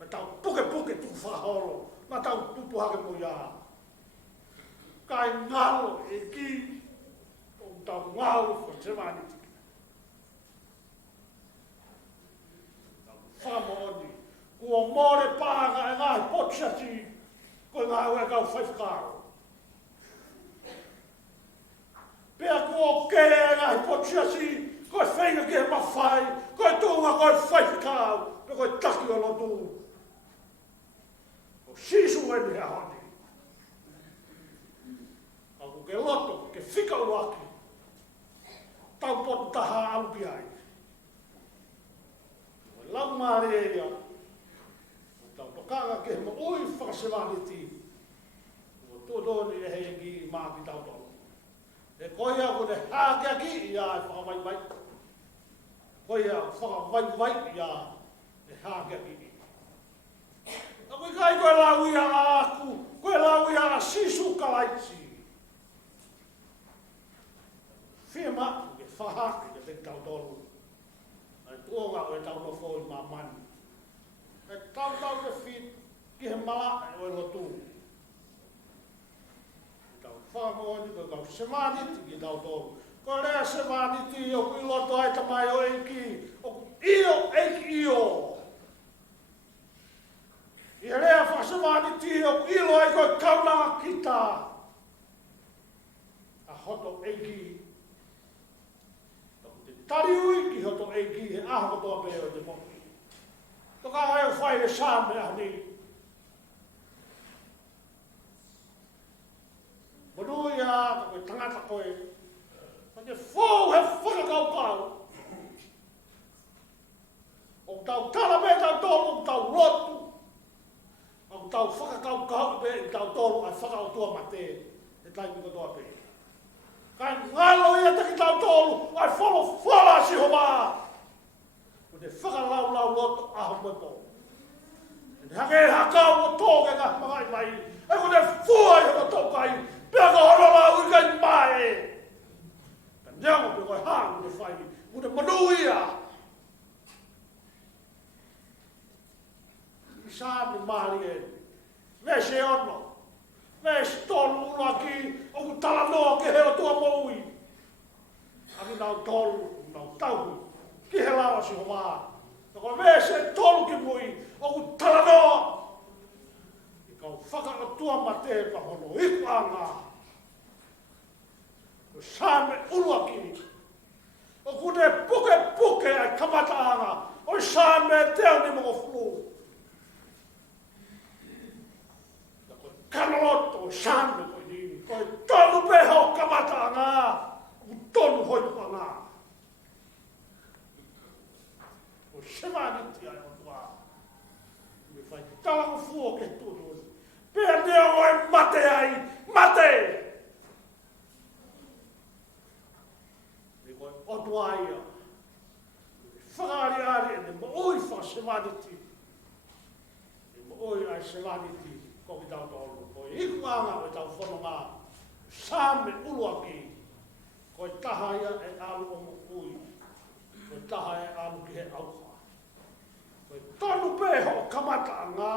Me tau puke tu whaholo. ma tau tupu hake mo ia. Kai ngalo e ki, o tau ngalo fa se mani tiki. Tau whamoni, kua more pāga e ngai potsati, koe ngai ue kau whaifkaro. Pea kua kere e ngai potsati, koe whainga ke mawhai, koe tūnga koe whaifkaro, pe koe taki o lotu. O sisu e ni hahoni. Ako ke loto, ke whika uaki. Tau potu taha alupi ai. Koe lau maare e ia. O tau tokanga ke ma ui whakasewani ti. O tōtoni e hei ki i maa ki tau tau. E koe ia ko ne hākea ki i a e whakawai mai. Koe ia whakawai i a e hākea ki i. A koe kai koe lau ia a aku, koe lau ia a sisu kalaiti. Whia matu ke whahaki ke te tau tolu. Ai tuonga o e tau no fōi mā mani. E tau ke whit ki he mala e o e lotu. E tau whamoni koe kau semaniti ki tau tolu. Koe rea semaniti o kui loto ai tamai o eiki. O io eiki io. I rea whasemaniti o ilo ai koe kaunanga kita. A hoto eiki. Tari ui ki hoto e ki he aho toa pēo te moki. Toka ai o whai e sāme ahni. Manui a, ka koe tangata koe. Ka ke fōu he whakakau kau. O tau tarame tau tōru, o tau lotu. O tau whakakau kau pe, i tau tōru ai whakau tua mate. E taimi ko toa pēo. Kai ngalo ia te ki tau tōru, ai wholo whala si ho maa. O te whakalau lau loto aho koe pō. E te hake hakau o tōke ka makai mai. E ko te fuai ho tōkai, pia ka horo lau i kai mai. Ka neango pe koe hāngu te whai, o te manuia. I sāmi maari e, me se ono. Nes tolu ula ki, o ku tala noa ke heo tua moui. Aki nau tolu, nau tauhi, ki he lawa si ho maa. Tako me se tolu ki mui, o ku tala noa. I kau whaka o tua mate pa hono iku anga. O sāme ula ki. O ku ne puke ai kamata anga. O sāme teo ni mo flu. Kanaloto, sāme koe nini, koe tonu peho kamata ngā, u tonu hoitu ngā. O semaniti ai o tua. Me whai talango fua ke tūturi. Pea nea oe mate ai, mate! Me koe otu aia. Whakaari ari e ne mo oi wha semaniti. E mo oi ai semaniti. Ko ki tau tolu, ko iku anga o tau whono ngā, sāme ulua ki, ko taha ia e alu o mokui, ko taha e alu ki he auha. Ko tonu pēho kamata ngā,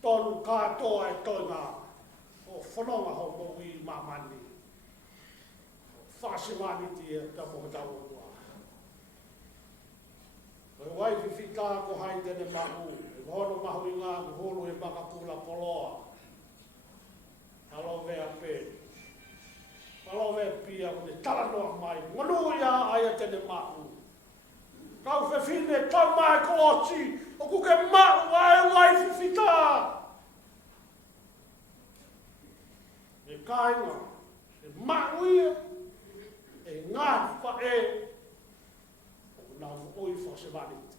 tonu kātoa e toi ngā, o whanonga ho mokui mamani. Whakasimani e ta mo tau o tua. Ko wai whiwhita ko hai tene mahu, hono mahu i ngā kuhulu e makapula poloa. Halo mea pē. Halo mea pia ko te talanoa mai. Nganu ia aia tene mahu. Kau whewhine tau mai ko oti. O kuke mahu ai wai whiwhita. E kāinga. E mahu ia. E ngā wha e. O nā oi whasemaniti.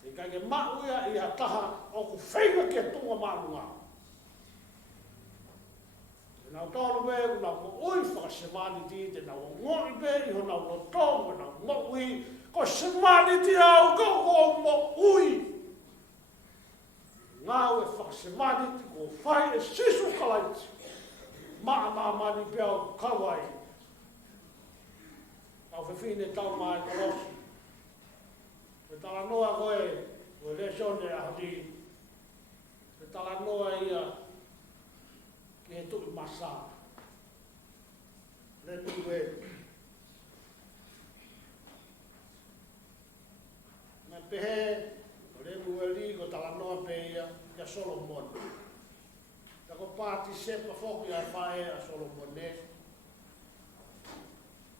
E kai ke mauia i a taha o ku whainga ke tunga marunga. E nau tōru me, ku nau mo ui whakasemaniti, te nau ngoi me, i ho nau no tōnga, nau mo ui, ko semaniti au kau ko mo ui. Ngau e whakasemaniti, ko whai e sisu kalaiti. Maa mani pia o kawai. Kau whiwhine tau mai kolosi. E tala noa koe, koe le sone a hati, tala noa ia ke he tuki masa. Le tuwe. Na pehe, le mueli ko tala noa pe ia Solomon. Tako pāti sepa foki ai whae a Solomon ne.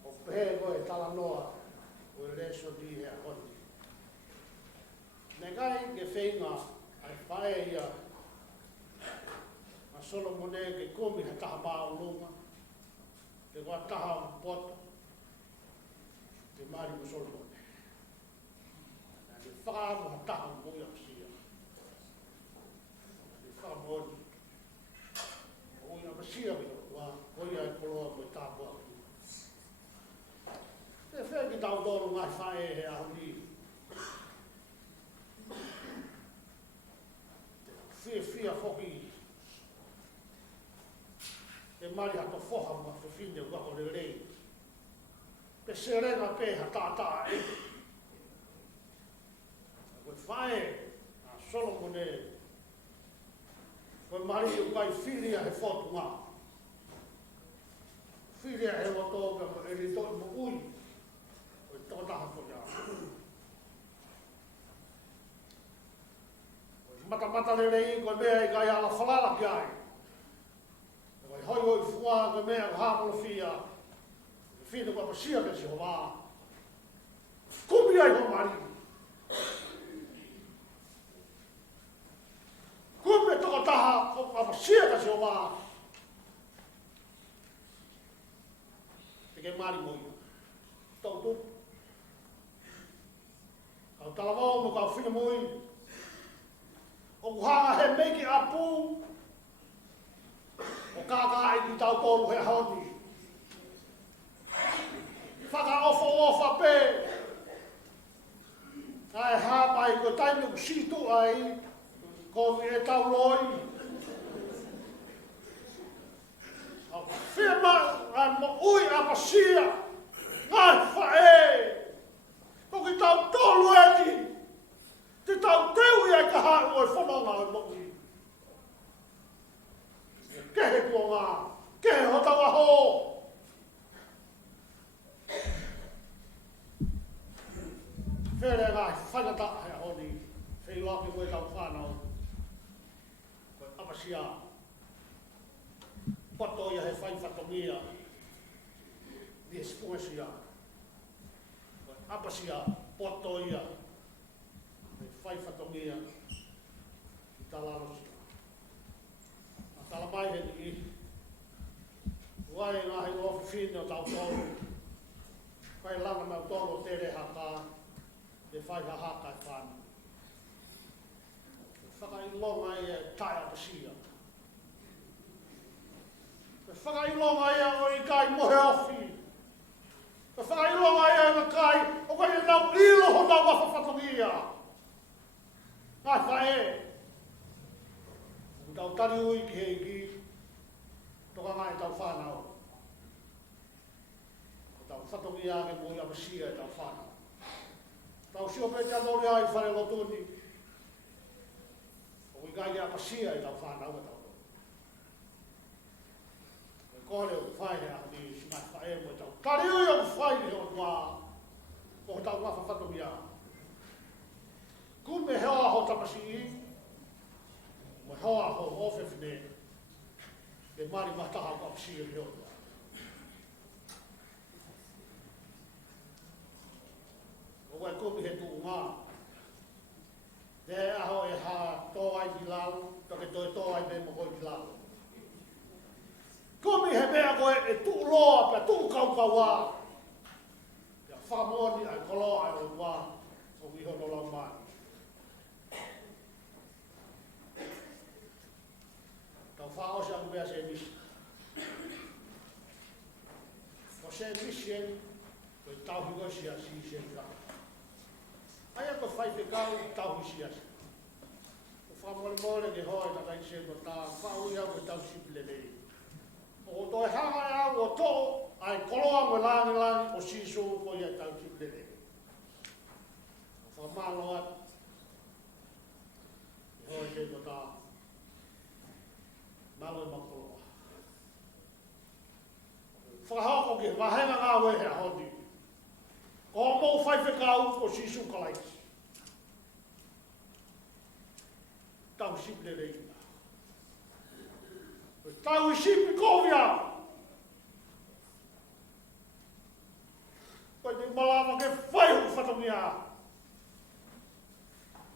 O pehe ko e tala noa o e leso di hea honi. Negai ke whenga ai whae ia a Solomon ne ke komi he taha maa ulunga. Te kua taha poto. Te maari mo Solomon ne. Na te whakaamu ha taha mui a sia. Na te whakamoni. O ina masia ki wa koia e koloa koe tāpua. Te whea ki tau tōru ngai whae he ahuri. Fia foki. Te mari hato foha ma whiwhine wako le rei. Pe serena pe ha tātā e. Koe whae a Solomon e. Koe mari u kai whiria he whotu ngā. Whiria he watoga mo e rito i mo ui. Koe tōtaha whoja. Mata le rei koe mea i kai ala whalala ki ai. Koe hoi hoi fua koe mea ko hāpolo whia. Whina kua pasia ke si ho wā. Kumi ai ho mari. Kumi toka taha ko kua pasia ke si ho wā. Te ke mari moi. Tau tu. Kau talavau mo kau whina moi. O kuhanga he meki a pū, o kākā i ki tau tōru he haoni. Whaka ofa pē, ai hāpai ko taimi ku situ ai, ko e tau loi. Whima ai mo ui a pasia, ai whae, ko ki tau tōru eti. Te tau teu ia ka hae o e whananga o moki. Kehe kua ngā, kehe ho tawa ho. Where ngai whanata hea honi, whei laki mo e tau whanau. Koe apasia, pato ia he whai whatongia, ni e spuesia. Koe apasia, pato ia, whai whatongia i talalosia. A talamai he ni wai ngā hei ofi whine o tau tōru. Kai langa mau tōru tere haka, e whai ha haka e whānu. Whakailonga e tai apasia. Whakailonga e o i kai mohe ofi. Whakailonga e o kai o kai e nau ilo ho tau whawhatongia. Ngai whae, o tau tari ui ki heiki, toka ngai tau whanau. O tau whatongi ake mōi apasia e tau whanau. Tau sio pe te adori ai whare lotuni, o i kai apasia e tau whanau e tau. O i kore o whae hea ni singai whae mo e tau tari ui o whae ni o tua, o tau wafa whatongi ake. Kume heoa ho tamasi i, mo heoa ho ofefne, e mari mataha ko apsi i heo. O wai kume he tuu ngā, te aho e ha tō ai ki lau, toke toi tō ai me mo hoi ki lau. Kume he mea koe e tuu loa, pia tuu kaukau wā. Pia whamoni ai koloa ai o wā, o wihono lau mai. Tau whao se aku bea se misi. Ko se misi en, koe tau higo si a si se ka. Aia ko whai te kau, tau hi si a si. Ko whamole mole ke hoi na kai se ko tā, whao ia koe tau sipile nei. O toi hanga e au o tō, ai koloa mo langi o siso ko ia tau sipile nei. O whamalo at, hoi se ko tā, koe makoloa. Whakahoko ke wahenga ngā wehe a hoti. Ko mou whaiwhekau ko sisu kalaiki. Tau siple reina. Tau sipi kovia. Koe te malama ke whaihu whatongia.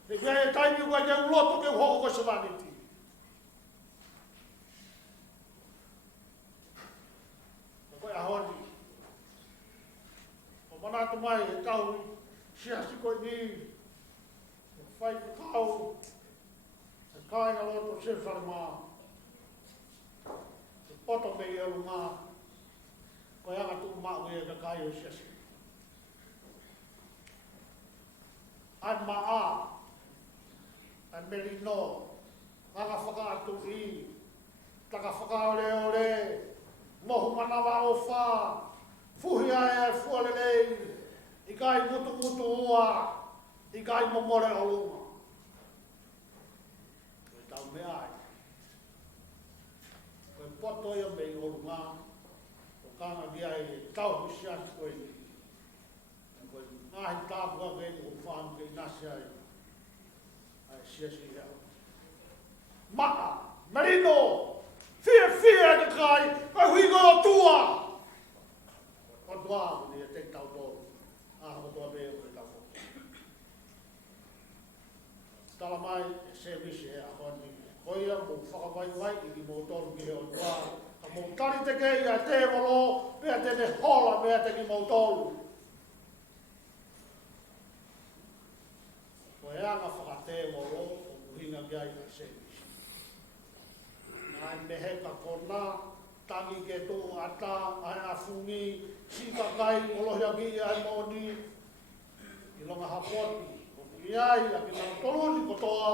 Te kia e taimi koe te uloto ke hoko koe savaniti. Koe ahoni. O manatu mai e tau siasi koe ni. E whai te kau. E kāinga loto se whare maa. E poto me i alu ngā. Koe anga tuku maa ue ka kai o siasi. Ai maa. Ai meri no. Anga whakaatu i. Taka whakaore ore. Mohu manawa o wha. Fuhi ai e fualelei. I kai mutu mutu ua. I kai momore o lunga. Koe tau me ai. Koe poto ia mei o lunga. O kanga via e tau husiasi koe ni. Koe ngahi tāpua kei o whaam kei nasi ai. Ai siasi hea. Maa, merino, fia e kai, kai huigo o tua. O tua ni e te tau tōru. Aho toa me o e tau tōru. Tala mai e se misi e a honi. Koia mo whakawai i mo tōru ki he o tua. Ka mo tari te kei a te molo, mea te ne hola mea te ki mo tōru. Koe anga whakate molo o muhinga kia i a se misi. Ai me heka kona, tangi ke tō ata, ai a fungi, sika kai, olohia ki ai moni, i longa hapoti, o ku iai, a ki nana toluni kotoa,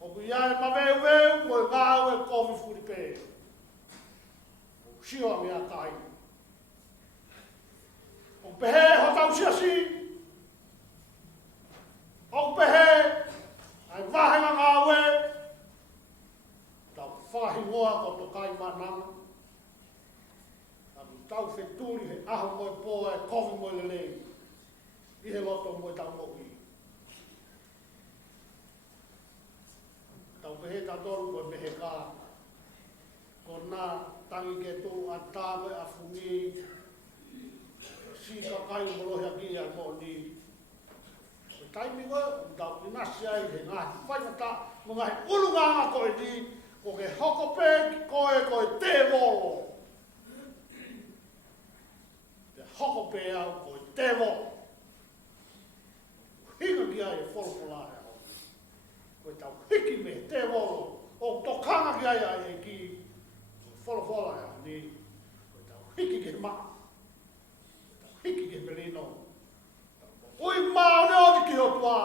o ku iai ma veu, o e ngāu e komi furi pē. O siwa mea kai. O pehe ho tau siasi, o pehe, ai vahenga ngāu e, whahi ngoa ko to kai mananga. Ami tau wheturi he aho moe poa e kofi moe lelei. I he loto moe tau mohi. Tau pehe tatoru koe pehe kā. Ko nā tangi ke tō a tāwe a fungi. Sika kai molohi a ki a mōni. Ko taimi koe, tau inasi ai he ngahi whainata, mo ngahi ulunganga koe ni, ko ke hokope ki koe te molo. Te hokope au koe te molo. Hinga ki ai e wholopolā e hau. Koe tau hiki me te molo. O tokanga ki ai e ki wholopolā e hau ni. Koe tau hiki ke maa. Koe tau hiki ke melino. Ui maa ne o ki o tua.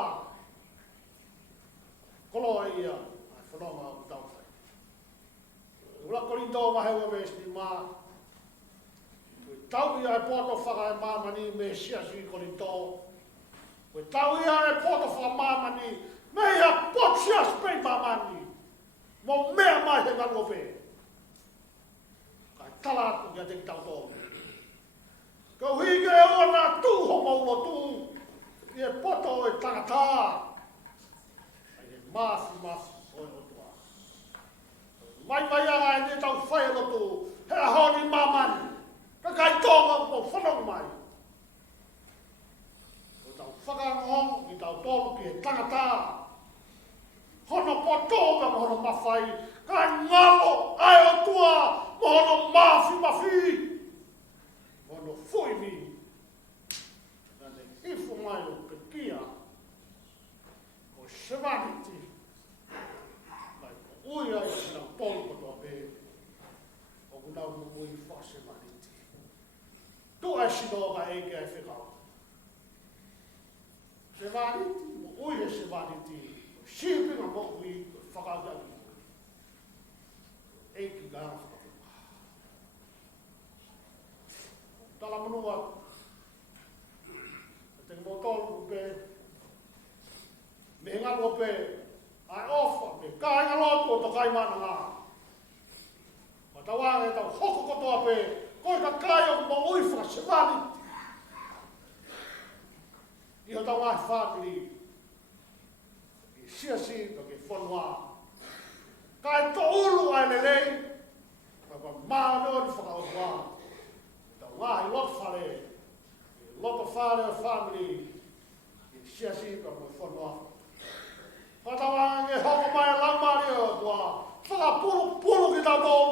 Koloa ia. Ai whanonga o tau. Ula korinto mahewa me sti maa. Tau ia e poto whaka e mamani me siasi korinto. Tau ia e poto whaka mamani me ia pot siasi pei mamani. Mo mea mai he ngalope. Kai tala atu kia te tau tō. Kau hige e ona tū ho maulo tū. I e poto e tangata. Ai e mafi o e otua. Mai anga e ne tau whai roto, he a honi mamani, ka kai tōnga o whanau mai. O tau whakangong i tau tōru ki he tangata. Hono po tōga mo hono mawhai, kai ngalo ai o tua mo hono mafi. Hono fui mi. Nane hifu mai o pekia, o sevaniti. Ui ai si nau tolu kotoa pē. O ku nau mu ui whase maniti. Tu ai si noga eike ai whekau. Se maniti, mu ui he se maniti. Sipinga mo ui whakagani. Eiki gara whakawhaka. Tala manua. Te mo tolu pē. Me ngalo pē. Ai ofa, me kāinga loto to kai mana ngā. Tawa e tau hoko kotoa pe, koe ka kai o mo ui whakasewani. Iho tau ngai whātiri, i siasi ka ke whanua. Kai to ulu ai lelei, ka ka māno ni whakaotua. Tau ngai lot whare, lot of whare o family, i siasi ka ke whanua. Whatawa nge hoko mai lamari o tua, whakapulu ki tau tōu.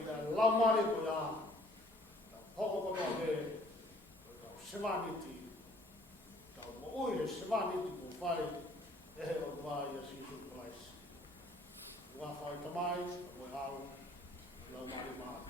Kita lamari ko ya hoko ko te tau semaniti tau mo ui he semaniti ko whai e o tua ia sisu place ua whai tamai ko e hau lamari maa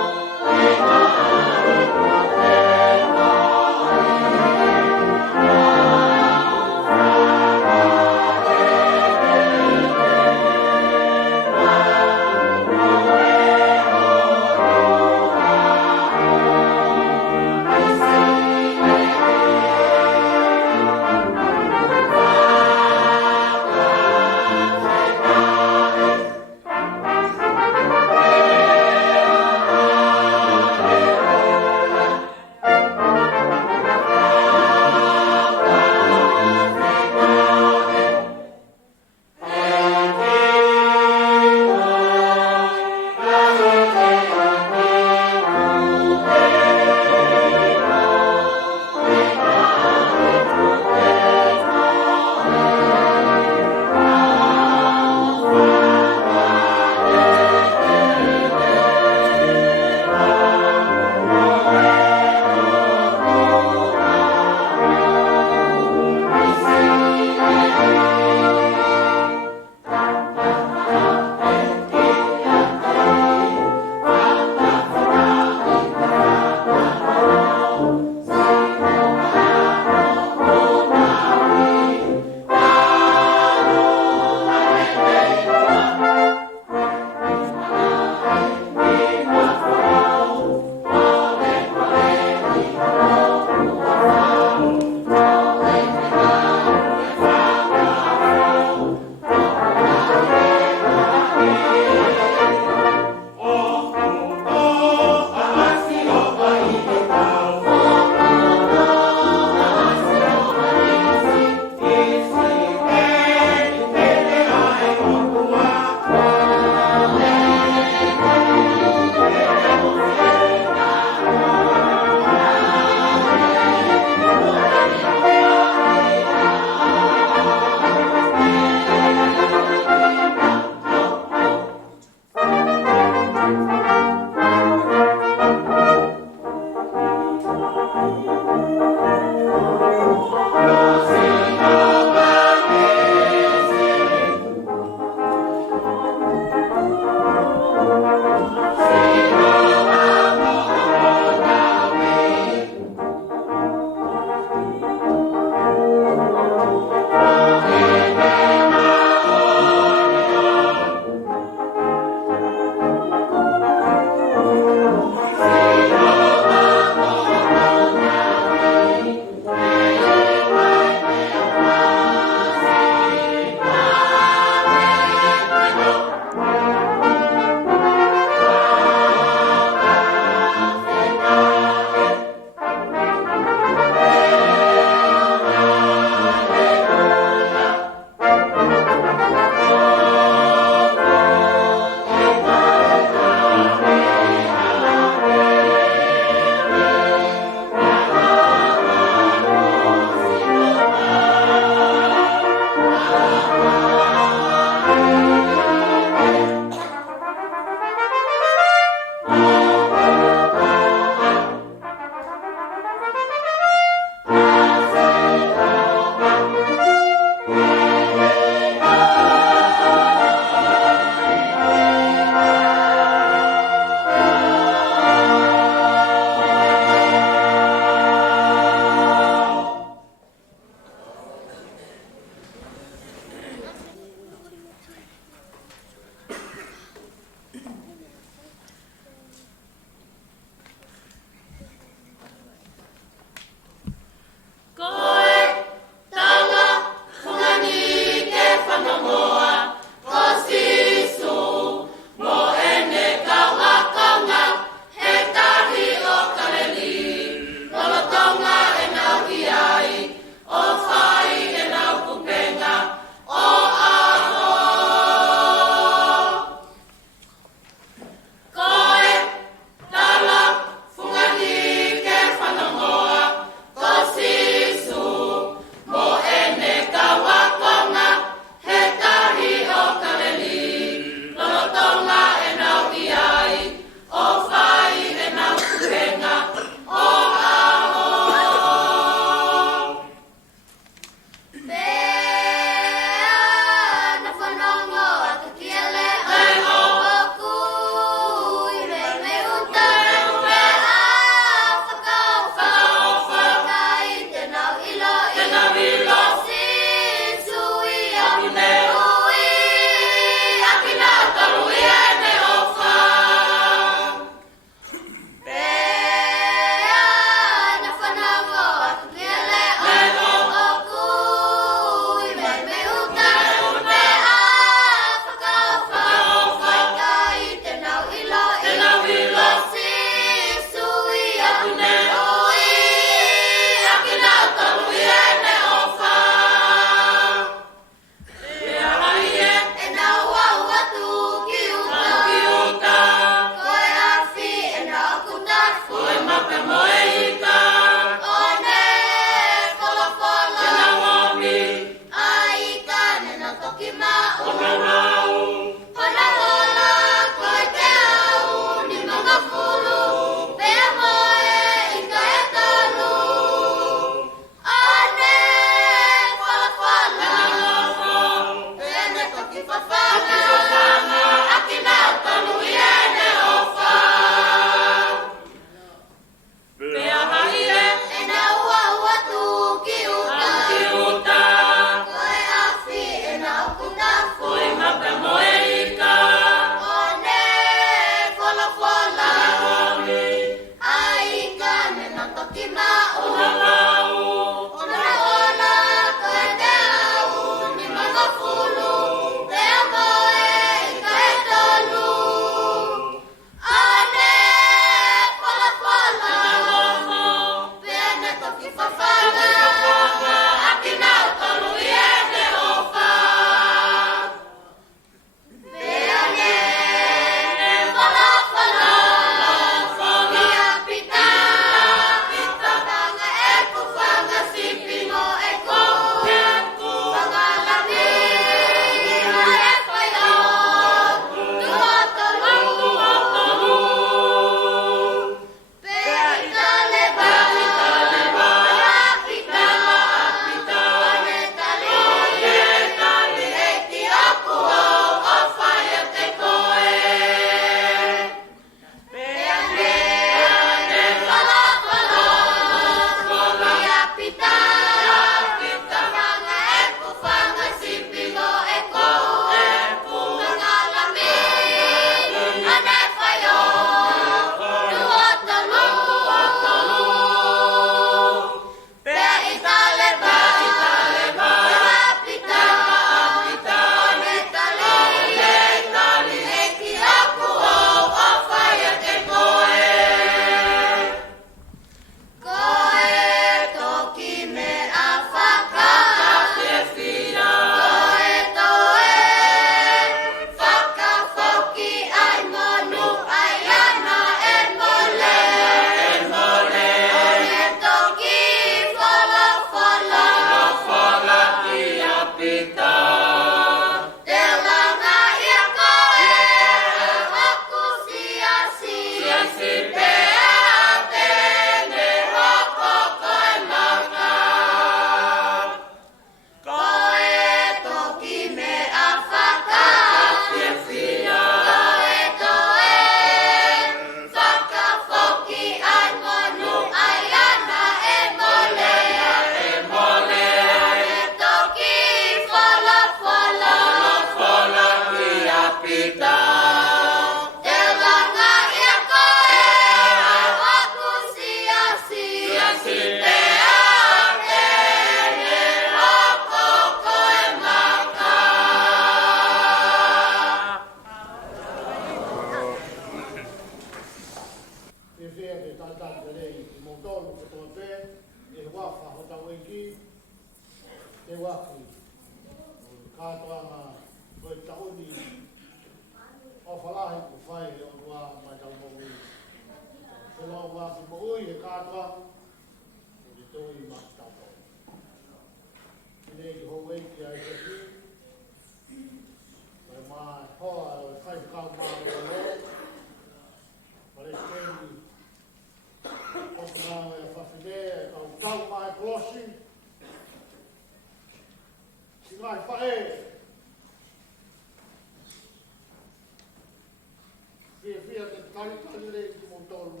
tali le ki mo tolu.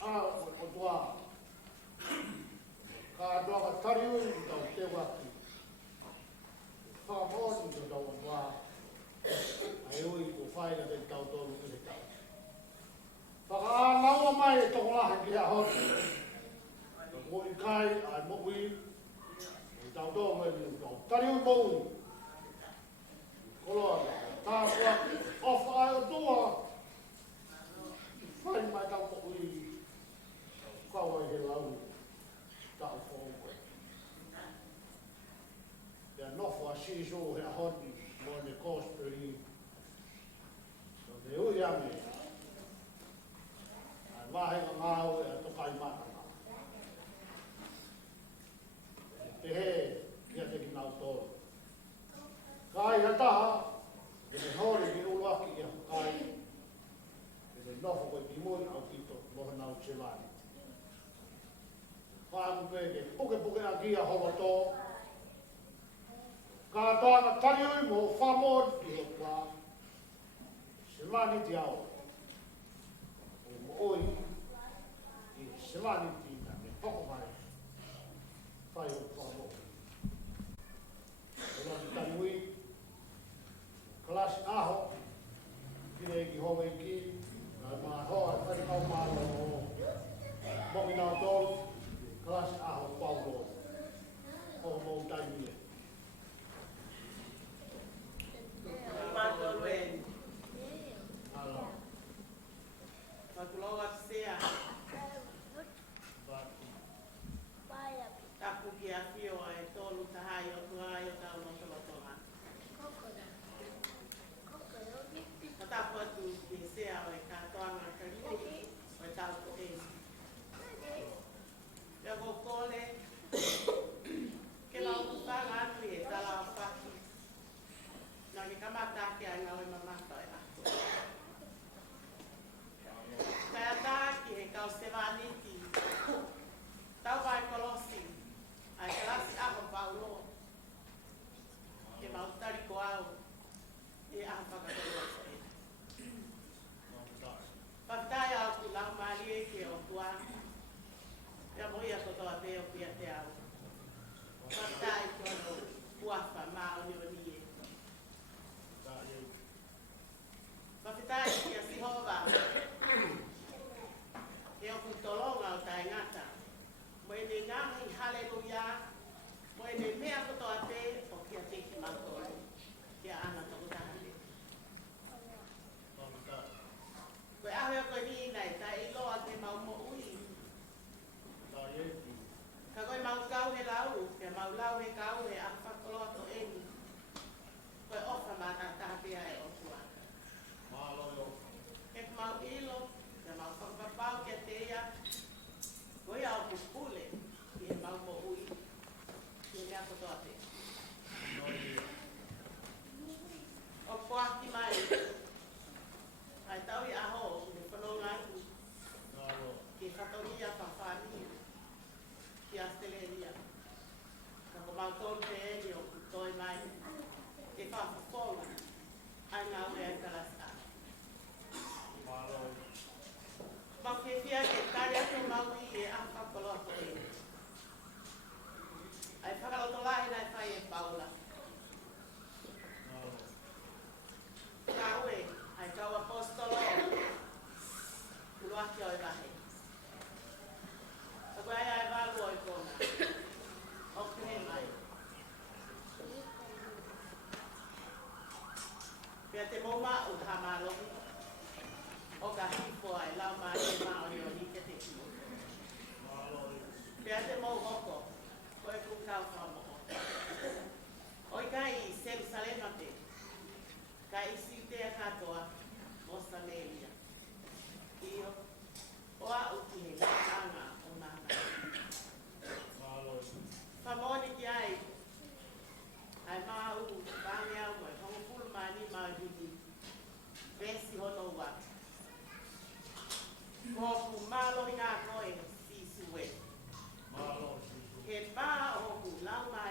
O tua. Ka doa ka tari ui tau te waki. Whakaponi to tau tua. Ai ui ko whaina te tau tolu ki le tau. Whakaanaua mai e toko laha ki a hoti. Ko i kai ai mo ui. I tau tō mai ni tau. Tari ui mo ui. Koloa, tā kua ofa ai o tua. Whai mai tau mo ui. Kawa i he lau. Tau whongoe. Ia nofo a shiso he a hoti. Mo ne kosperi. So te ui ame. Ai mahenga ngāo e a tokai matanga. Te he, kia te ki nau tōru. Kai ha taha, e te hori ki uruaki i a kai. E te nofo koe ki mui au kito, moha nau Chilani. Whāmu pē ke puke a kia hova tō. Ka tāna tari ui mo whamod ki he kua. Chilani ti au. O mo oi, i Chilani ti na me poko mai. Whai o whamod. E nati tari ui. Kalasi aho, kire ki hove ki, ma hoa, whai kau mālo o mongi nao tōru, kalasi aho paulo, o mou taimia. Mātolu e. Ala, Makuloa sea. Tapu ki a whioa e tolu tahai o tuai o tau no tolotonga. Tapu atu ki sea o e katoanga kariu o e tau ko e. Ia ko kole, ke lau kupanga atu e tala o paki. Nā ki kamata ki a ngau e mamata e ako. Kai ata ki he kau sevaniti. Tau vai kolosi. Ai kalasi aho paulo. Ke mautari ko au. E aho whakatoro so e. Whaktai au ku lau maali e ke o tua. Ia moia kotoa te o pia te au. Whaktai ko no puafa maa o ni o ni e. Whaktai ki a Sihova. E o kutolonga o tai ngata. Moe ne ngahi haleluia. Moe ne mea kotoa te o kia te ki mautolo. Kia ana toko tahale. Koe ahe o koe ni nei, ta iloa te mau mo ui. Ka koe mau kau he lau, ke mau lau he kau he a whakoloa to eni. Koe ofa mana tahapia e o tua. Ke mau ilo, ke mau whakapapau kia te ia. Koe au kupule, ki he mau mo ui. Ki he mea kotoa te. O poaki mai. Ai tau i aho, me whanonga atu. Ki whatoria whawhani. Ki Australia. Ka ko mau tōru te eni o kutoi mai. Ke whawhawhonga. Ai ngā ue ai kalasa. Mau ke whia ke tare atu mau i e a whakoloa ko e. Ai whakaloto lahi nai whai e Paula. Ka ue, ai kau apostolo. Uruaki o e vahe. Ako ai ai valu o e kona. O kuhe mai. Pea te moma u hamalohi. O ka hifo ai lau mai e mao ni o ni ke te kio. Pea te mou hoko. Ko e kukau whamo. O i kai Jerusalema te. Kai isi te a katoa. Mosta melia. Io. O a uki he nganga o nana. Whamoni ki ai. Ai maa u, pangi au moe. Hongo pulu mani maa hiti. Vesi hono ua. Hoku malo ngā koe si suwe. He pā hoku lau maa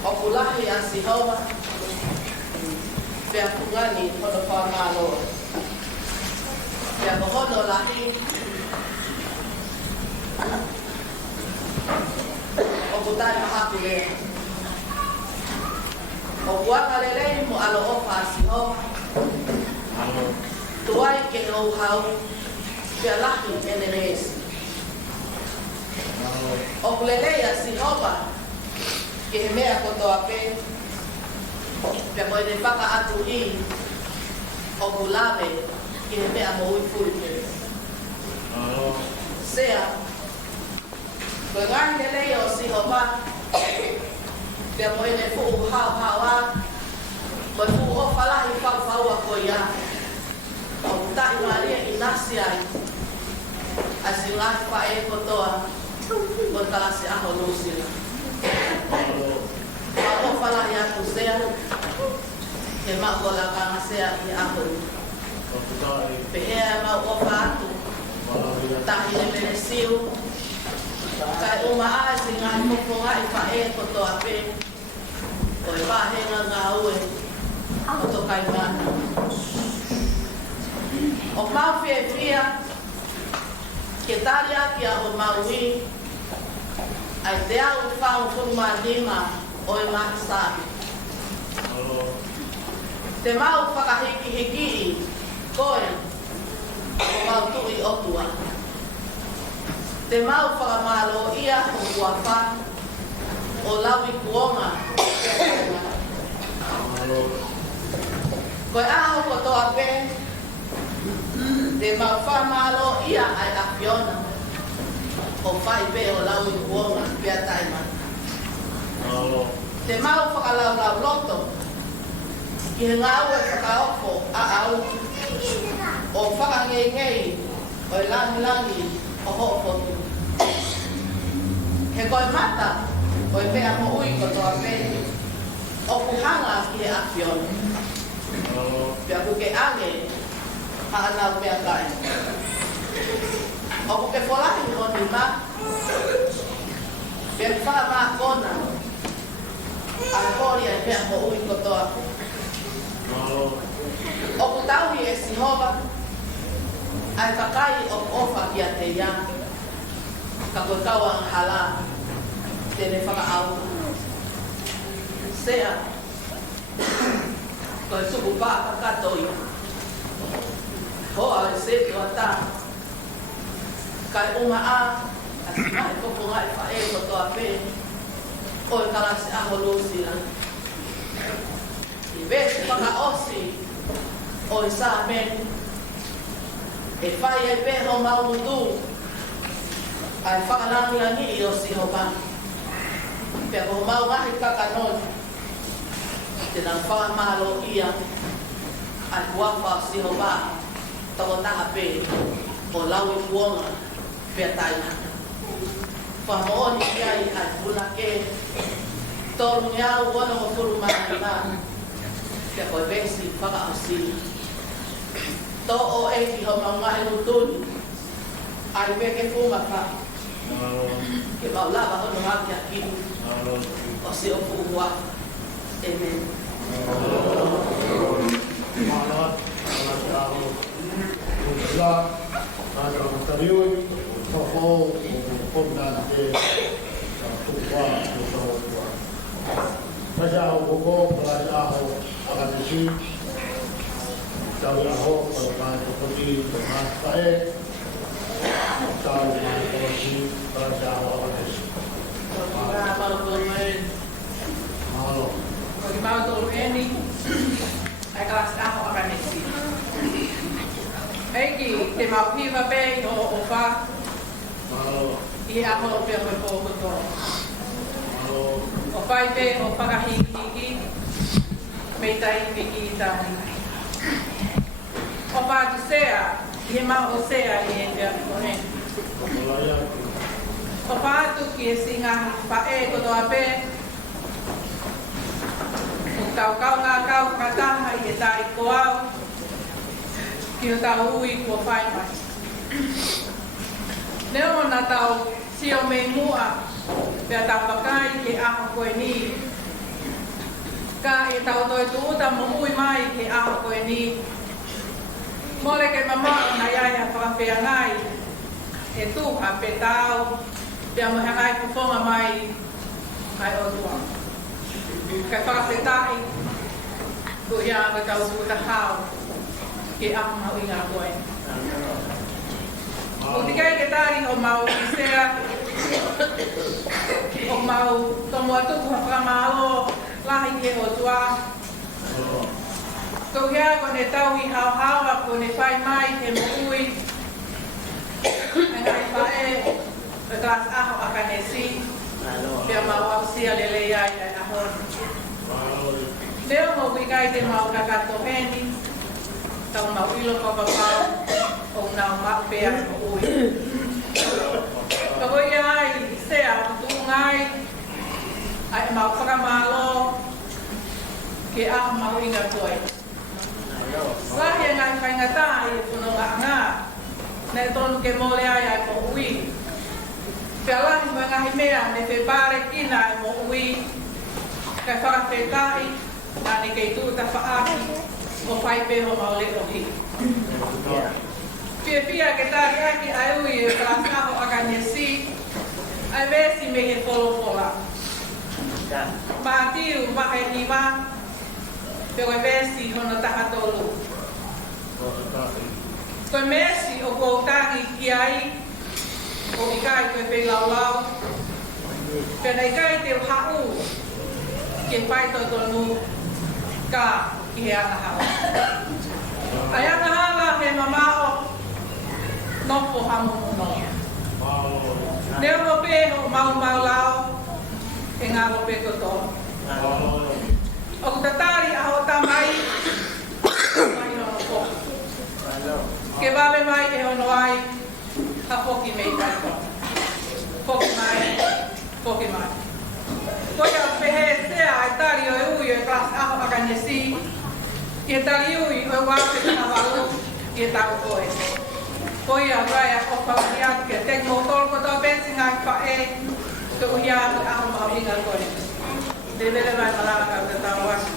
Opulahi ang sihawa, Piakungani hono pamalo, Piakohono lahi, Obutai mahakule, Obuakalele mo alo opa sihawa, Tuai ke hau, Pialahi enenes, Opulele ya sihawa, que me acontó a pe Pia koe ne whaka atu I o kulawe ki he mea mo ui puri pere. Sea, koe ngai ne lei o si ho ma, pia koe ne fuu hao hao a, koe fuu o whalahi whau a koe ia. O tai maria I nasi ai, a si ngāti wha e kotoa, o talasi aho lūsila. Ma o whalahi atu sea, he mako la kanga sea I aho. Pehea mau o whaatu, tahi ne mene siu, kai uma a si ngāti mokonga I wha e kotoa pe, o e wāhenga ngā ue, o to kai mana. O mau whia, ke tari aki a o mau I, ai te au whao whuruma lima o I ngāti sāpi. Te mau whakahiki hiki I, koe, o mau tui otua. Te mau whakamalo ia o kuawha, o lawi kuonga. Koe aho kotoa pe, te mau whamalo ia ai a Fiona, o whai pe o lawi kuonga pia taima. Te mau whakalau loto, ki he ngā ue whakaofo a au, o whakangei o I langi o ho'opotu. He koe mata, o I pea mo ui kotoa pe, o kuhanga ki he a Fiona. Pia kuke ange, anau mea kai. O kuke wholahi o ni ma, pia wha maa kona, a kori ai pea mo ui kotoa. O kutauhi e sihova, ai kakai o ofa ki a te ia, ka koe kaua ang hala, tene whakaau. Sea, koe tuku pā kakatoi. Hoa e se ki wata, kai uma a si mai koko ngai wha e kotoa pe, o e kalasi aho lūsila. I vesi whaka osi, o I sā meni, e whai e pe ho mau mutu, ai whakalangi I o si ho pa. Pea ko mau ngahi kakanoi, te nang whakamalo ia, ai kuawha si ho pa, toko taha pe, o lawi kuonga, pea taina. Whamooni ai ai puna ke, toru ngiau wana o furu mana na, pea koe besi whakaosili. To o e ki ho maungahe utuni, ai pe ke fumaka, ke maulava hono haki a kimu, o si o fuua. Amen. Eiki, te mau hiwa bei o wha I aho pia koe pōkoto. O whai pe o whakahiki mei tai piki I tāni. O whātu sea, I he mau o sea I e pia kone. O whātu ki e singa whae kotoa pe, o kau ngā kau kataha I e tai koau, ki o tau ui kua whai mai. Neo na tau sio mei mua, pia tau pakai ke aho koe ni. Ka e tau toi tuuta mo ui mai ke aho koe ni. Mole ke mamao na iaia whakawhea ngai, e tuha pe tau, pia mo hangai kufonga mai, mai o tua. Ka whakawhetai, ku ia ka tau tuuta hao, ke aho mau I ngā koe. O tikai ke tari o mau I sea, o mau tomo atuku whakamalo lahi ke o tua, Ko hea ko ne tau I hau ko ne whai mai he moui. Ngai whae, e klas aho a ka ne si. Pia mau au sia lele ai ai ahon. Leo mo wikai te mau kakato heni. Tau mau ilo papapau. O nau mau pea moui. Ko ia ai sea tu ngai. Ai mau whakamalo. Ke aho mau inga koe. Lahi ngai whaingata I puno ngā. Ne tonu ke mole ai mo ui. Pea lahi mo ngahi mea ne te pare kina mo ui. Kai whakawhetai, ane kei tūta whaaki o whai peho mau le ohi. Pia ke tāri aki ai ui e whakaho a kanyesi, ai vesi me he wholofola. Mātiu mahe niwa, pia koe vesi hono taha tolu. Koe mesi o koutangi ki ai, o ikai koe pe laulau, pia nei kai te hau, ke whai tonu ka ki he ana hao. Ai ana hala he mamao, nofo hamu no. Neo no pe ho mau lao, e ngā lo pe koto. O tatari aho tamai, mai no ko. Ke vale mai e ono ai, ha poki mei tai ko. Poki mai. Koia pehe sea ai tari o ui e klas aho akanyesi. Ie tari ui o wāpe tana walu, ie tau koe. Koia rai a kopalani ake, tek mo tolko tō bensi ngai whae, te uhi atu aho mau inga koe. Te vele vai malaka o te tau wasi.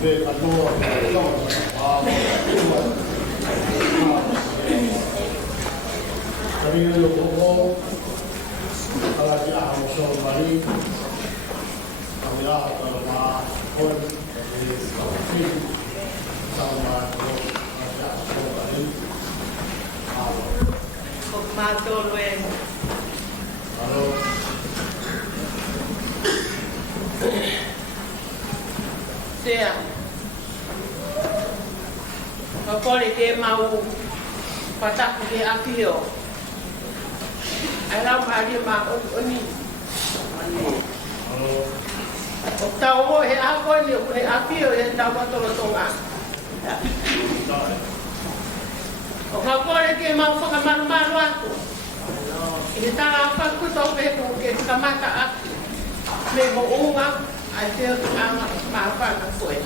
be ka no kami yo ko ala ji a mo so mari kami a ka ma ko ni sama so mari Mato Luen. Halo. Sea. Kapole ke mau pataku ke apio. Alam hari ma oni. Halo. O tau he ako ni ko ni apio e tau tolo tonga. O kapole ke mau whakamaru aku. Ini tala apa ku tau pe ko ke kamata aku. Me ho unga ai te anga ma na koe.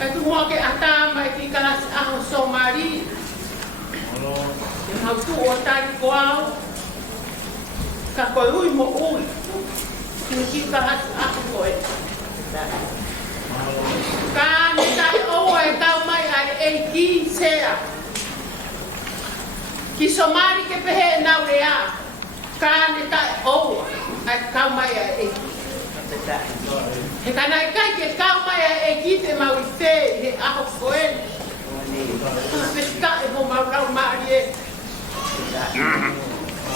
Ka tu mo ke ata mai ki kala a Somali. Halo. Ke hau tu o tai ko au. Ka ko ui mo ui. Ki kala a koe. Ka ni tai o e tau mai ai e ki sea. Ki Somali ke pehe na rea. Ka ni tai o ai ka mai ai e ki. He kanai kai ke kau mai e kite mau I te he aho koen. Pesta e mo mau rau maari e.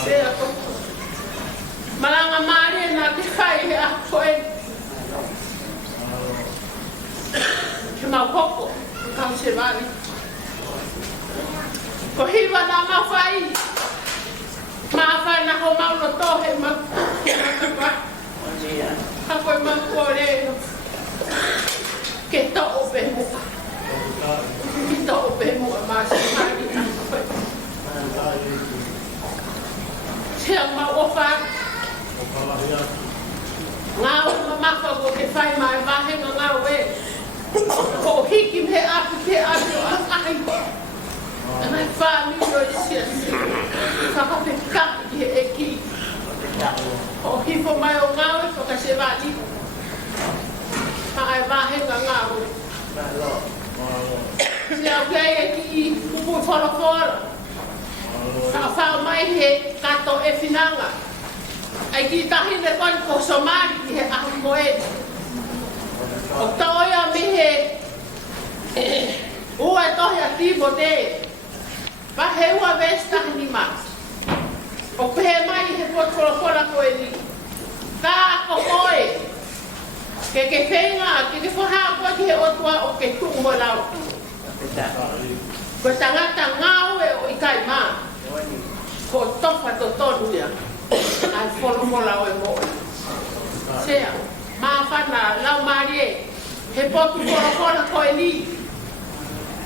Sea toko. Malanga maari e na te kai he aho koen. Ke mau koko, kau se vali. Ko hiwa na mau whai. Mawhai na ho mau no tohe mau. Kako mang kore ke to ope mo ke to ope mo ma se mari se ma ofa nga o ma fa go ke fai mai va he nga we ko hiki me apu ke apu ai ana fa mi ro se fa ko pe ka e ki o hifo mai o ngawe whakasewati. Ai wahe ngawe. Se au kei e ki I kupu whorofora. Ka whao mai he kato e whinanga. Ai ki tahine kon ko Somali ki he ahu koe. O taoia mi he ua tohi a tibo te. Wahe ua vestahi ni maa. O pehe mai he whakora koe ni. Ka ko koe. Ke whenga, ke whaha koe ki he otua o ke tumo lau. Ko tangata ngāwe o I kai mā. Ko tofa to tonu ia. Ai wholomola o e mo. Sea, mā whana lau maari e. He potu whakora koe ni.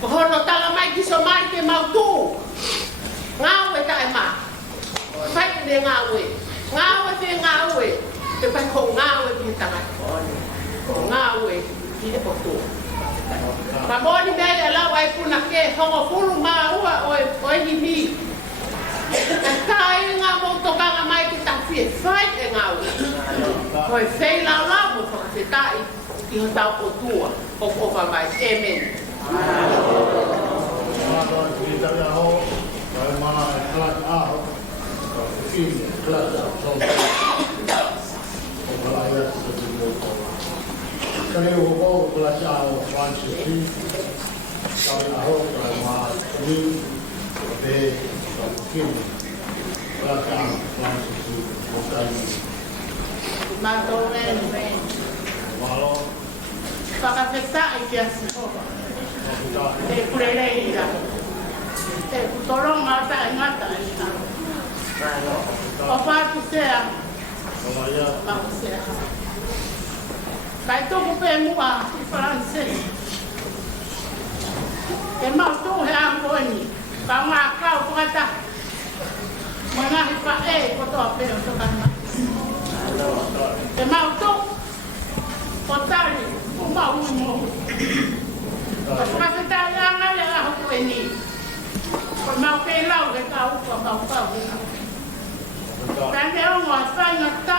Ko hono tala mai ki Somali ke mautu. Ngāwe tae mā. Fai ne ngawe. Ngawe te ngawe. Te pai ko ngawe ki tanga. Ko ngawe ki he potu. Ma moni mea lau ai puna ke hongo fulu maa ua o e himi. Tai ngā mo tokanga mai ki tawhie. Fai e ngawe. Ko e whei lau lau mo whakatetai ki ho tau potua. O kofa mai. Amen. Kami hukum belajar Francis kami ahok sama ini de mungkin belajar Francis bukan Mato Luen. malu Whakawheta I ke asiho. E kurereira. E kutoronga ta ingata ina. O whātu sea. saya Mau sea. Kai tōku pē mua I Francais. E mau tō he angoni. Ka ngā kau whakata. Mana hi wha e kotoa pē o tokana. E mau tō. Ko tari. Ko mau ui mo. Ka whakawheta I anga le aho koe ni. Ko mau kei lau ke ka upa kau kau. Ka me o ngā whainga ta.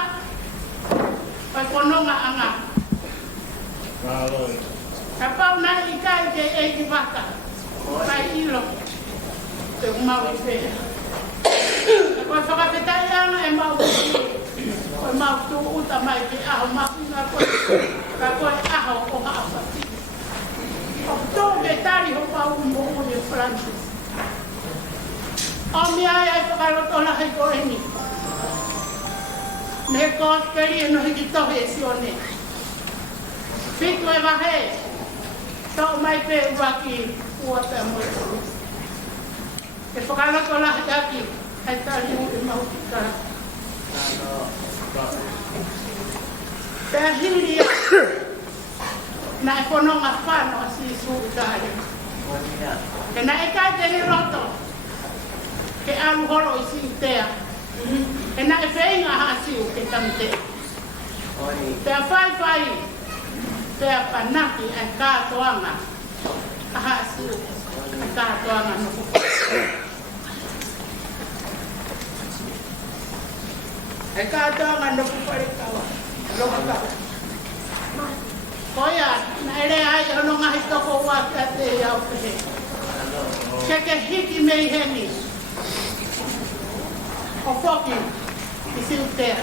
Pai kononga anga. kalau Kapau na ikai ke e ki waka. Pai ilo. Te umau i whea. Koe whakapetai anga e mau ki. Koe mau tu uta mai ke aho mau inga koe. Ka koe aho o haapati. O tō me tari ho pau mo une Francis. O mi ai ai whakaroto la hei koe ni. Me kōs keri e no hiki tohe e sione. Fitu e wahe. Tau mai pe waki ua te moe. E whakaloto la hei aki. Hei tari u e mauti kara. Pea hiri a. Na e whanonga whano a si suru tāre. Ke na e kai te he roto. Ke alu horo i si tea. E na e whainga haasiu ke tamte. Pea whai. Pea panaki e kātoanga. A haasiu e kātoanga no kupa. E kātoanga no kupa re kawa. Loka kawa. Koia, na ere ai ono ngahi toko waki a te iau pehe. Ke hiki mei heni. O whoki, i si utea.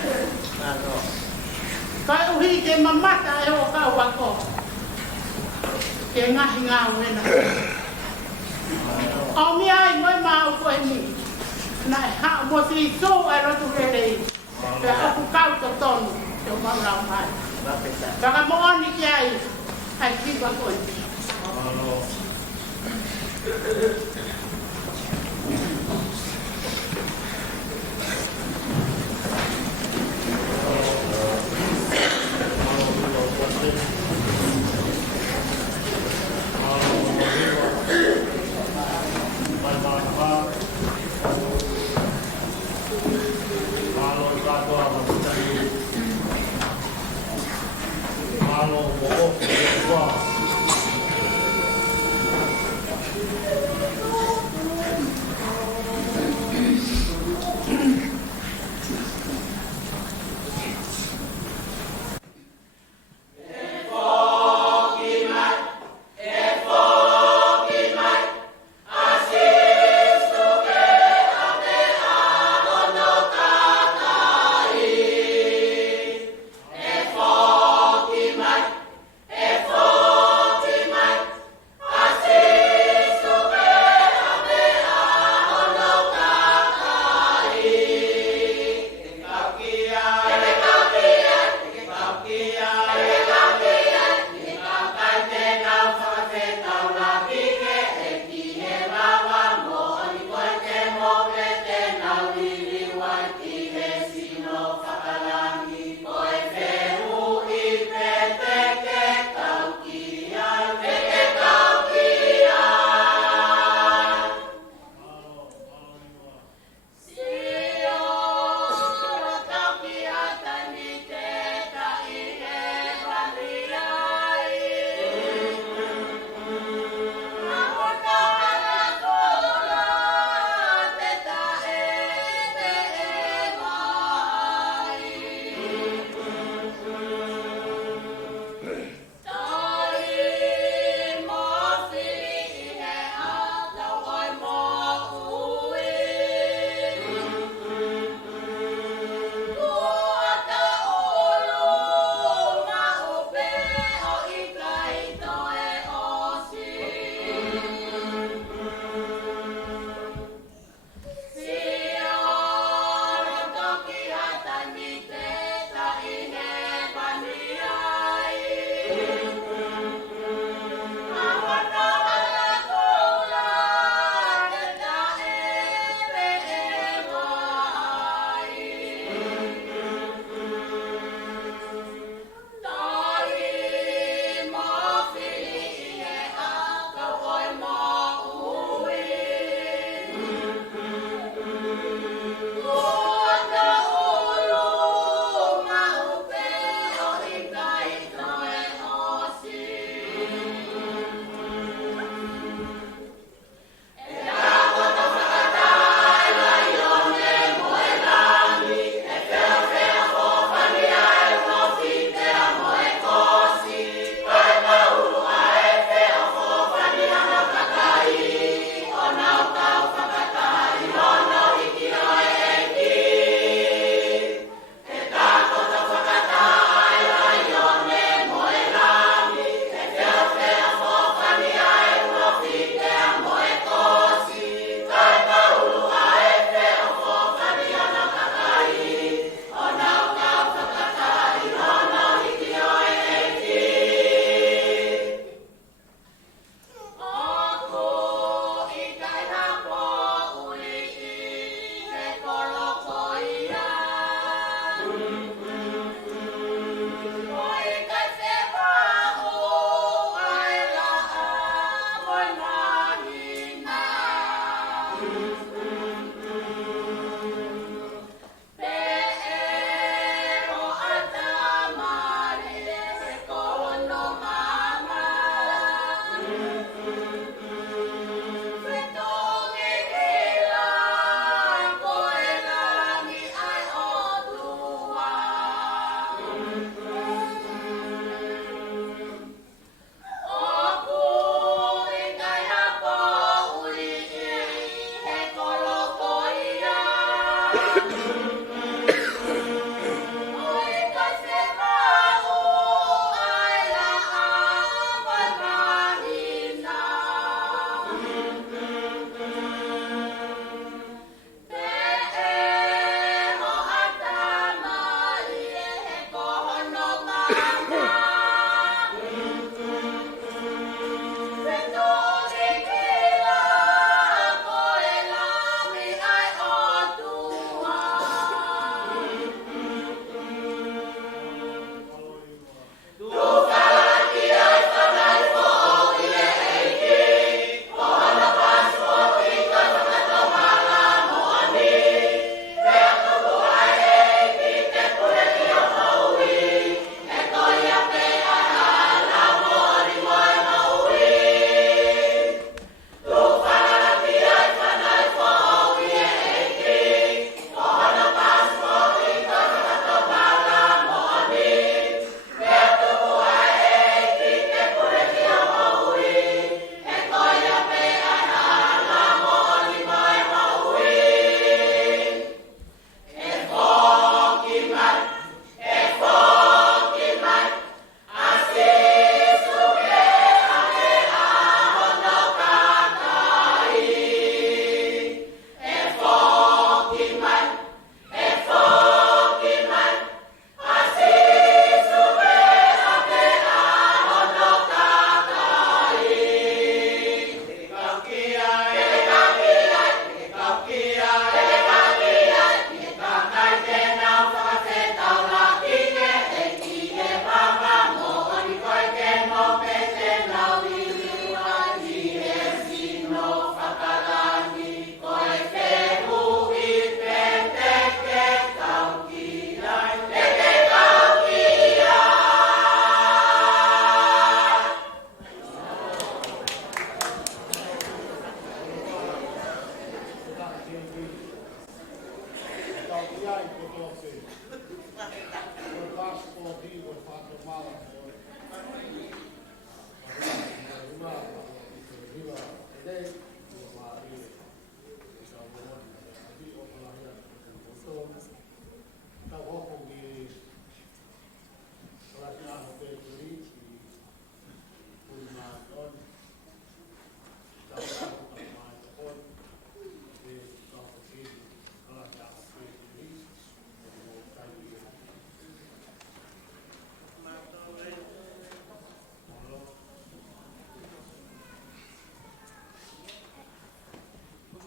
Kai uhi ke mamata e o kau wako. Ke ngahi ngā uena. O mi ai moe maa uko e ni. Na e hao mo si so e rotu rerei. Pe aku kau to tonu. Te o maurau mai. Kaka mooni ki ai. Ai kiwa koe.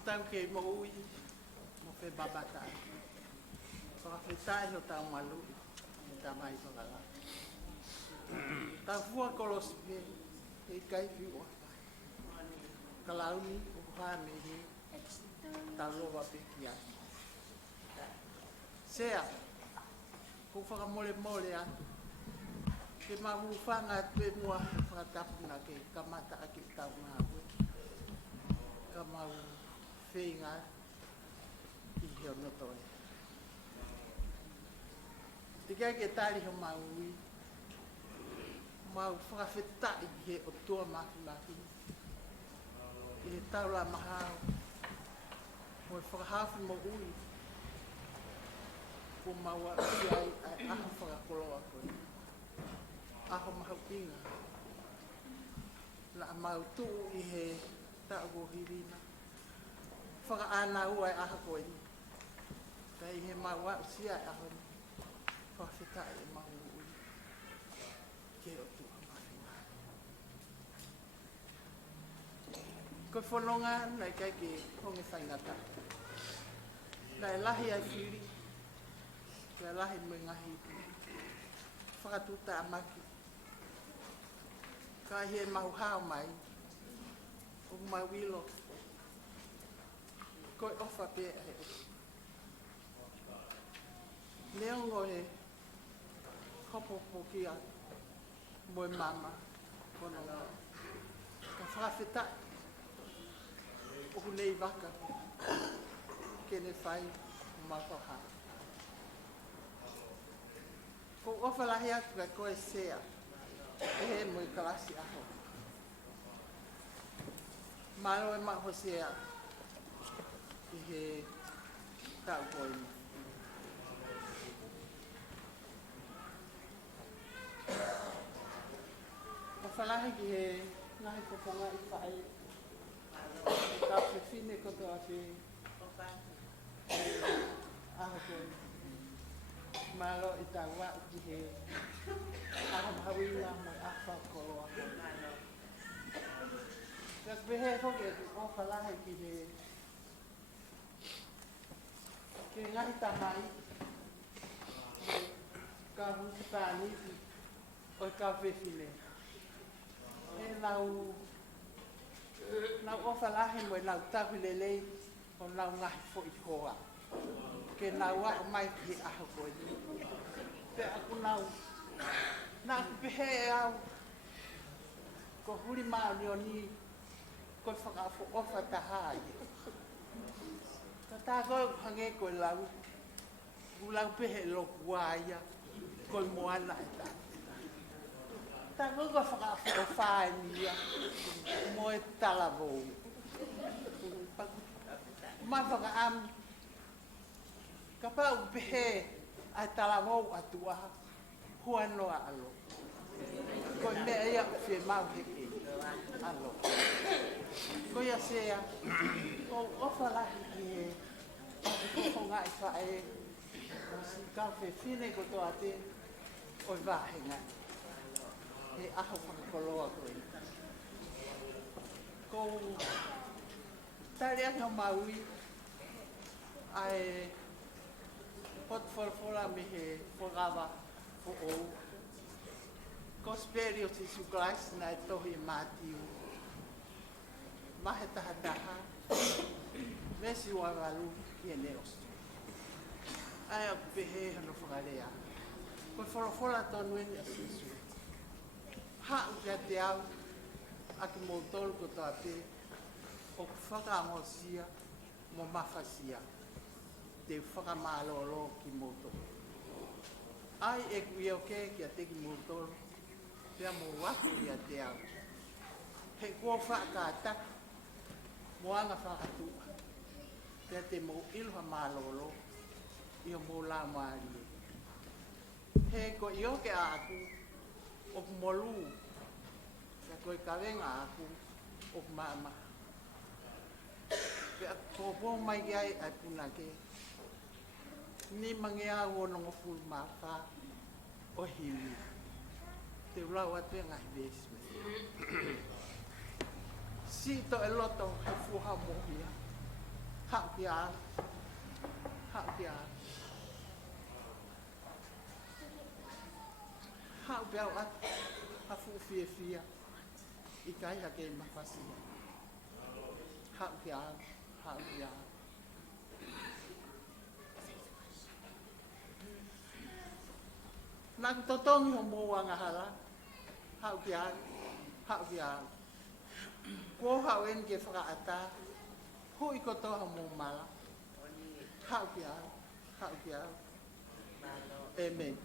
tau ke mo ui mo fe babata para fetai no tau malu ta mai so la ta fua kolos be e kai fi o kalauni o pa me ni ta lo va pe kia sea ko fa mole mole a ke ma mu fanga pe mo fa tapu na ke kamata aki tau na kama feinga I heo no toi. Tika ke tari ho maui, mau whakawheta I he o tua mahi mahi. I he tau la mahao, mo whakahawhi mo ui, ko maua I ai aho whakakoloa koe. Aho mahau inga. La mau tu I he ta'o hirina. Whaka ana ua aha koe ni. Kai he maua sia aho ni. Whawheta mahu ui. Ke o tu amahi mahi. Koe whanonga nei kai ke honge whaingata. Nei lahi ai whiri. Kai lahi me ngahi. Whakatuta amaki. Kai he mahu hao mai. O mai wilo. Koe ofa pe e. Leongo he hopo pokia moe mama kono ngā. Ka whawheta o nei waka kene whai mawhaha. Ko ofa lahi atu kai koe sea e he moe kalasi aho. Maro e maho sea I he tau koe ni. O whalahi ki he ngahi poponga I whae. Ka whiwhine koto a whi. Aho koe. Malo I tā wā ki he. Aho hawina mo awha koroa. Ka pehe hoki e o whalahi ki he. Ke ngahi tamai. Ka huki tāni. O ka whiwhine. E lau o whalahi mo e lau tahu lelei o lau ngahi fo I hoa. Ke lau a o mai ki aho koe ni. Pe aku nau pehe e au ko huri maoni o ni ko whakafo ofa tahai. Ka tā koe hange koe lau lau pehe loku waia koe moana e tā. Tā koe ko whakafo o whae nia mo e talavou. Ma whakaami ka pau pehe ai talavou atua hua noa alo. Ko mea ia whi mau heke alo. Ko ia sea o whalahi ki he ko ngai whae si ka whiwhine ko toa te oi wahenga. He aho whakakoloa koe. Ko tari anga maui ai pot whalawhala me he whakawa o ou. Ko speri o Tisu Christ na e tohi e Mātiu. Mahe taha taha. Mesi wagalu ki e neos. Ai a pehe hano whakarea. Ko whalawhala tonu eni a Tisu. Hau kia te au. Aki mō tolu ko tā te. O ku whakaangosia mo mawhasia. Te whakamālolo ki mō tolu. Ai e kui o ke kia te ki mō tolu. Pea mō waku ia te au. He kua whakātaka. Mō anga whakatua. Pea te mō iluha mālolo. Io mō la maari. He ko i oke a aku. O molu. Pea koe kawenga aku. O mama. Pea kōpō mai ki ai ai puna ke. Ni mangea o nongo fulu mawha. O himi. Te ulau atu e ngahi besme. Si to e loto he fuha mohia. Hau ki a. Hau ki a. Hau ki au atu. Hafu fie fia. I kai hake I mawhasia. Hau ki a. Hau ki a. Nang totongi ho mua ngahara. Hau ki a. Hau ki a. Ko hau en ke whakaata. Hui ko toha mō mala. Hau ki a. Hau ki a. Amen.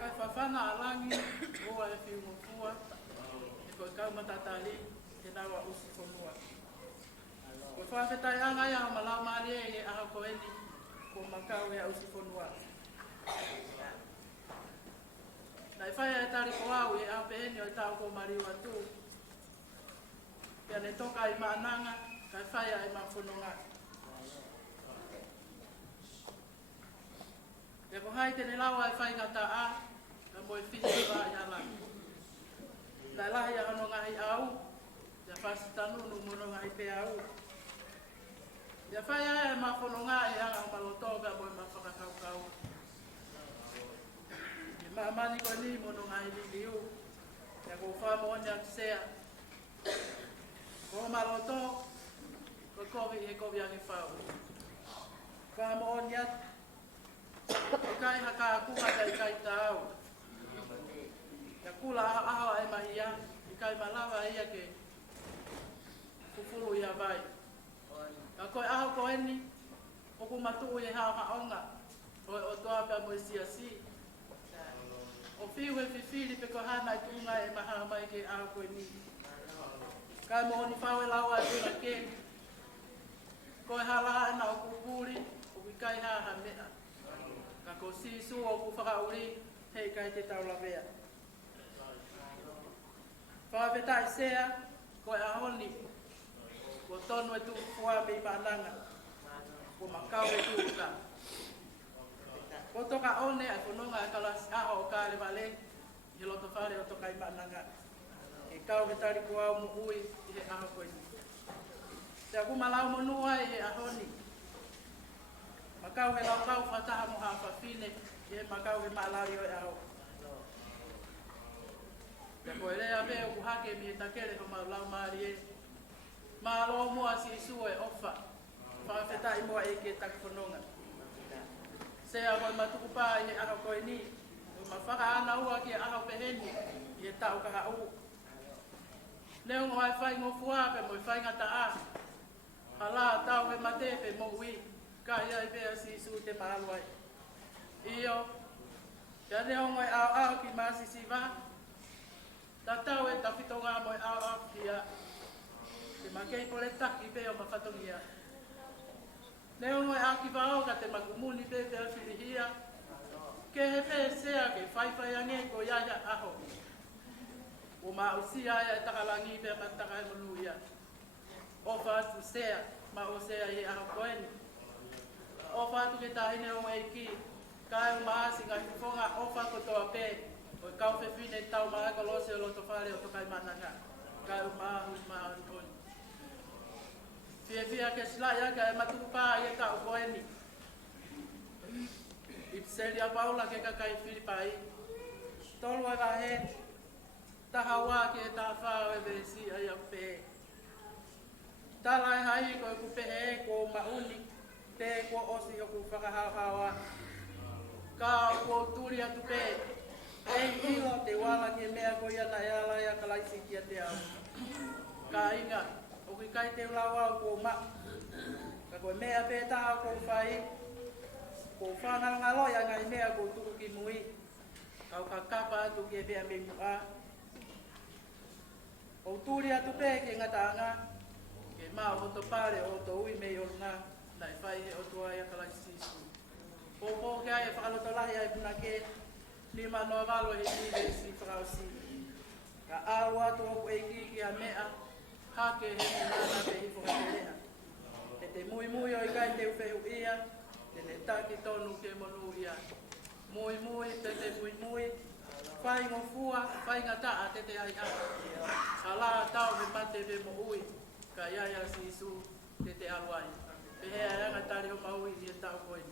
Kai whawhana alangi, oa e whiungo fua, e koe kaumatatali, e nawa usi whanua. Koe whawhetai anga ia ma lau maari e aha koeni, ko makau e a usi whanua. Nai whaia e tari ko au e ape eni o i tau ko mariwa tū. Pia ne toka I maananga, kai whaia e ma whanunga. E ko hai tene lawa e whai ngata a, ka moe whini wā i ala. Nai lahi a ano ngahi au, ia whasi tanu no mono ngahi pe au. Ia Ia whai ae mawhanonga e anga o malotoga mo i mawhakakaukau. E maamani ko ni mono ngai li liu. Ia ko whamoa ni aksea. Ko maloto, ko kovi e kovi angi whau. Whamoa ni at. E kai haka akuma kai kai tau. Ia kula aho e mahia. I kai malawa ia ke kufuru ia vai. Ka koe aho ko eni, o ku matu e hao haonga, o toa pia mo sia si. O fiu e fifili pe ko hana i tunga e maha mai ke aho ko eni. Kai mo ni whawe lawa e tuna ke. Koe hala ena o kupuri, o ku kai haha mea. Ka ko sisu o ku whakauri, hei kai te tau lawea. Whaweta i sea, koe ahoni, ko tonu e tu fua me i mananga, ko makau e tu uka. Ko toka one a kononga e kalas aho o kāre wale, i loto whare o toka i mananga. E kau me tari ko au mo ui i he aho koe ni. Te aku malau monua i he ahoni. Makau he lau kau whataha mo haa whawhine, i he makau he maalari o e aho. Te koe rea me o kuhake mi e takere ho mau maari e. Malo mua si isu e ofa. Whawheta i mua e ke takiwhanonga. Sea koe matuku pā i he aho koe ni. O ma whaka ana ua ki aho peheni i he tau kaha u. Neo ngō hai whai ngō fuape mo i whai ngata a. Hala tau he matepe mo ui. Ka ia i pēa si isu te mahaluai. Iyo. Ia neo ngō i au ki maasi si waha. Ta tau e tawhitonga mo i au ki a. Te makei pole taki pe o mawhatongia. Neo ngoi aki wao ka te makumuni pe pe awhirihia. Ke he pe sea ke whaiwhai ange ko iaia aho. O ma usia ia e takalangi pe mataka e monu ia. O whaatu sea, ma o sea i aho koeni. O whaatu ke tahine o ngei ki. Kai o maasi ngai whonga o whakotoa pe. O i kau whewhine tau maa kolose o loto whare o tokai mananga. Kai o maahu maahu koni. Fia ke silaya ka e matupa i e ka o koeni. I pseli a paula ke ka kai Filipai. Tolu e wahe. Taha wā ke e taha whao e veresi ai au pe. Tala e hai ko e ku pehe e ko mauni. Pe ko osi o ku whakahau hawa. Ka o ko turi atu pe. E hilo te wala ke mea ko ia na e ala ia kalaisi kia te au. Ka inga. O ki kai te ulawa o ko ma. Ka koe mea pētaha ko whai. Ko whangarangaloia ngai mea ko tuku ki mui. Kau ka kapa atu ki e mea me mua. O tūri atu pē ke ngataanga. Ke maa o to pare o to ui mei o ngā. Nai whai he o tua ia kalai sisu. Pōpō ke ai e whakalotolahi ai puna ke. Ni manoa walo he ni le si whakausi. Ka aru atu o e ki a mea. Hake he ni nana pe hifo kakelea. E te mui mui o i kai te uwhehu ia. Te ne taki tonu ke monu ia. Mui mui, te te mui mui. Whai ngō fua, whai ngata a te te ai a. Hala tau me mate pe mo ui. Ka iaia si isu te te aluai. Pehea e anga tari o maui i e tau koe.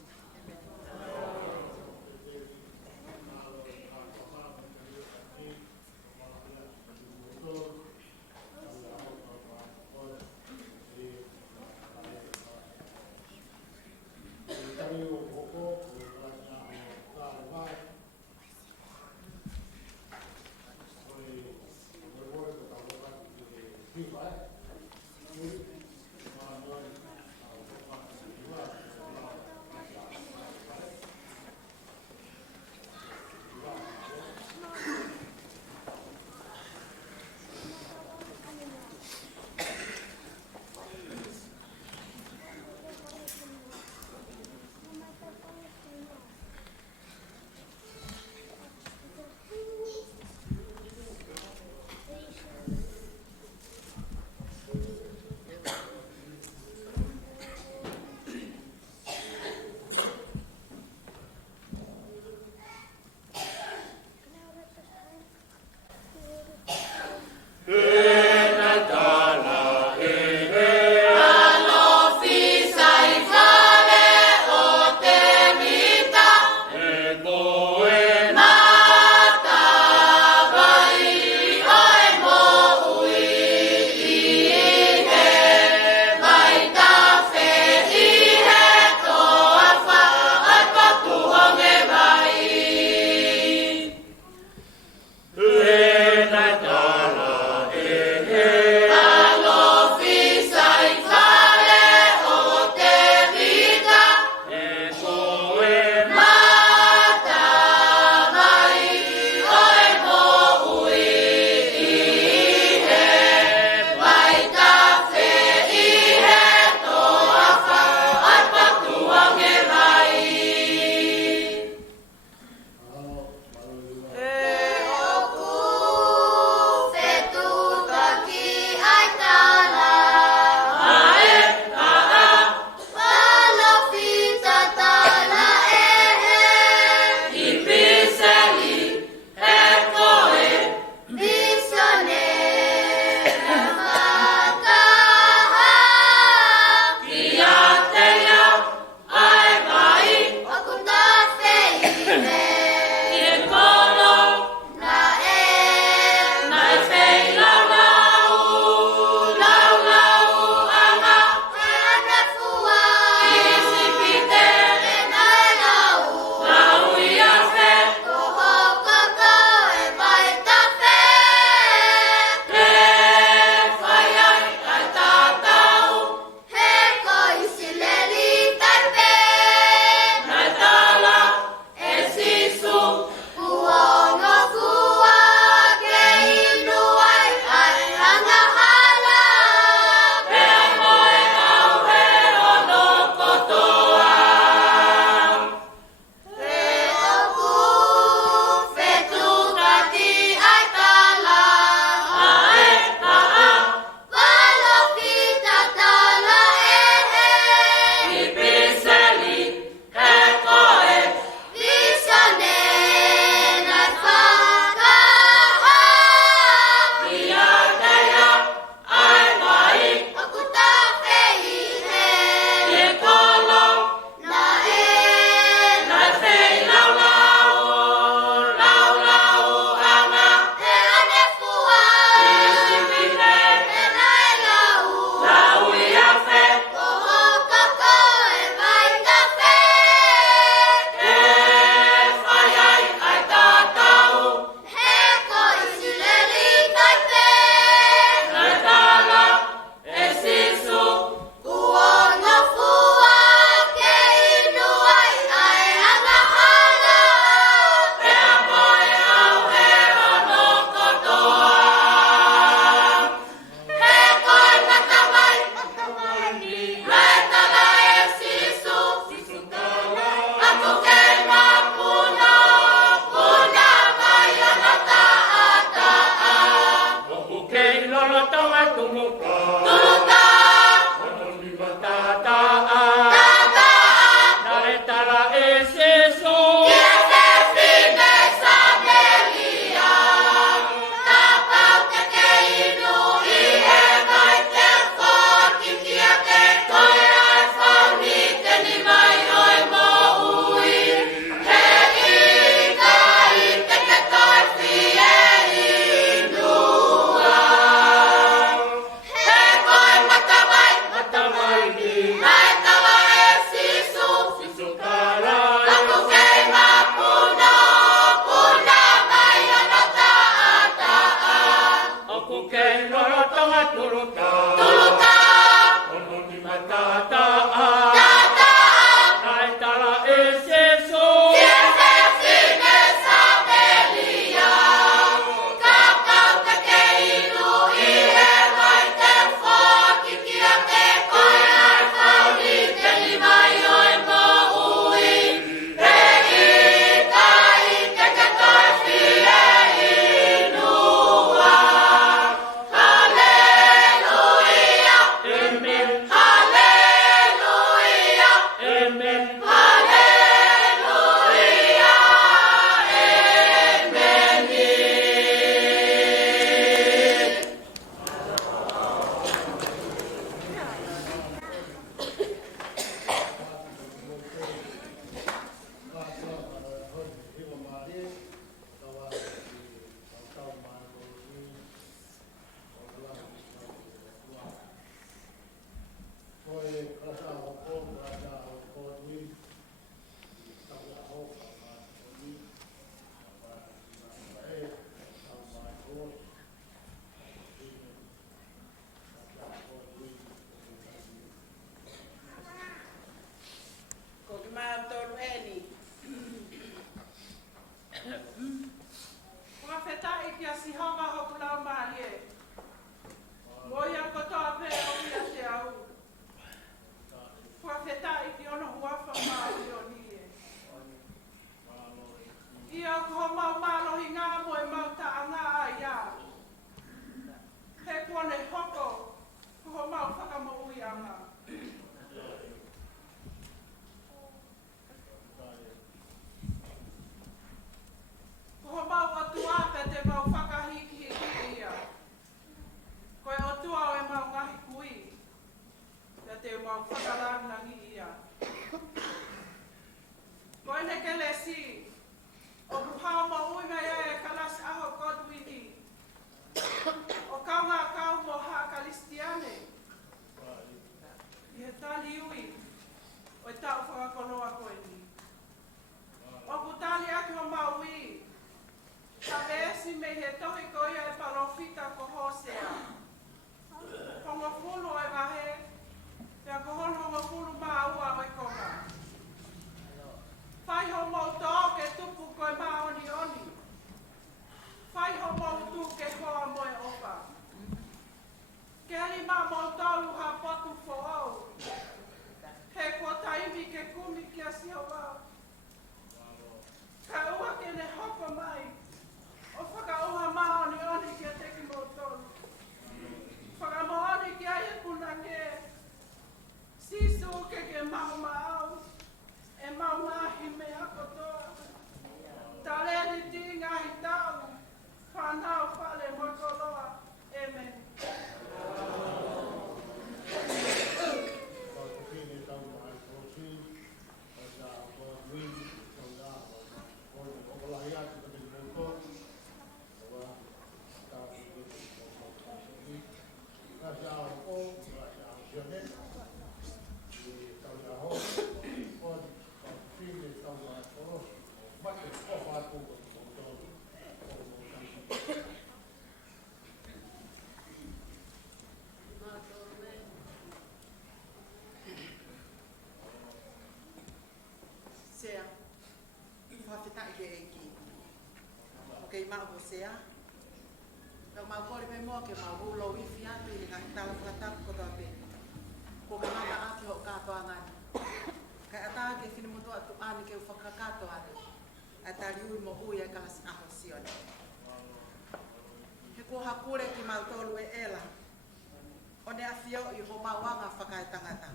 O ne afio I ho mawanga whakai tangata.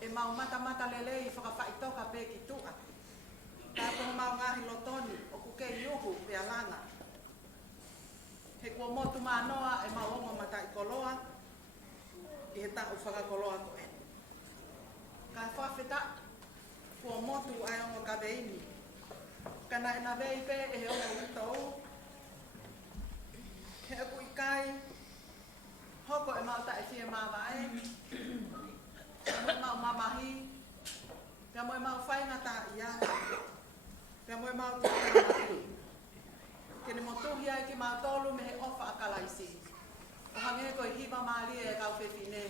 E mau mata lele I whakawhaitoka pe ki tua. Tātou mau ngahi lotoni o kuke iuhu pe alanga. He kua motu manoa e mau ongo mata I koloa. I he tau whakakoloa ko e. Kai whawheta kua motu ai ongo ka veini. Kana e na vei pe e he ongo utou. He aku I kai. Hoko e mau ta e fia mawai. Mo e mau mamahi. Pea mo e mau whainga ta ia. Pea mo e mau tuka matu. Kene mo tuhi ai ki mau tolu me he ofa a kalaisi. O hange ko I hiva maali e kau whewhine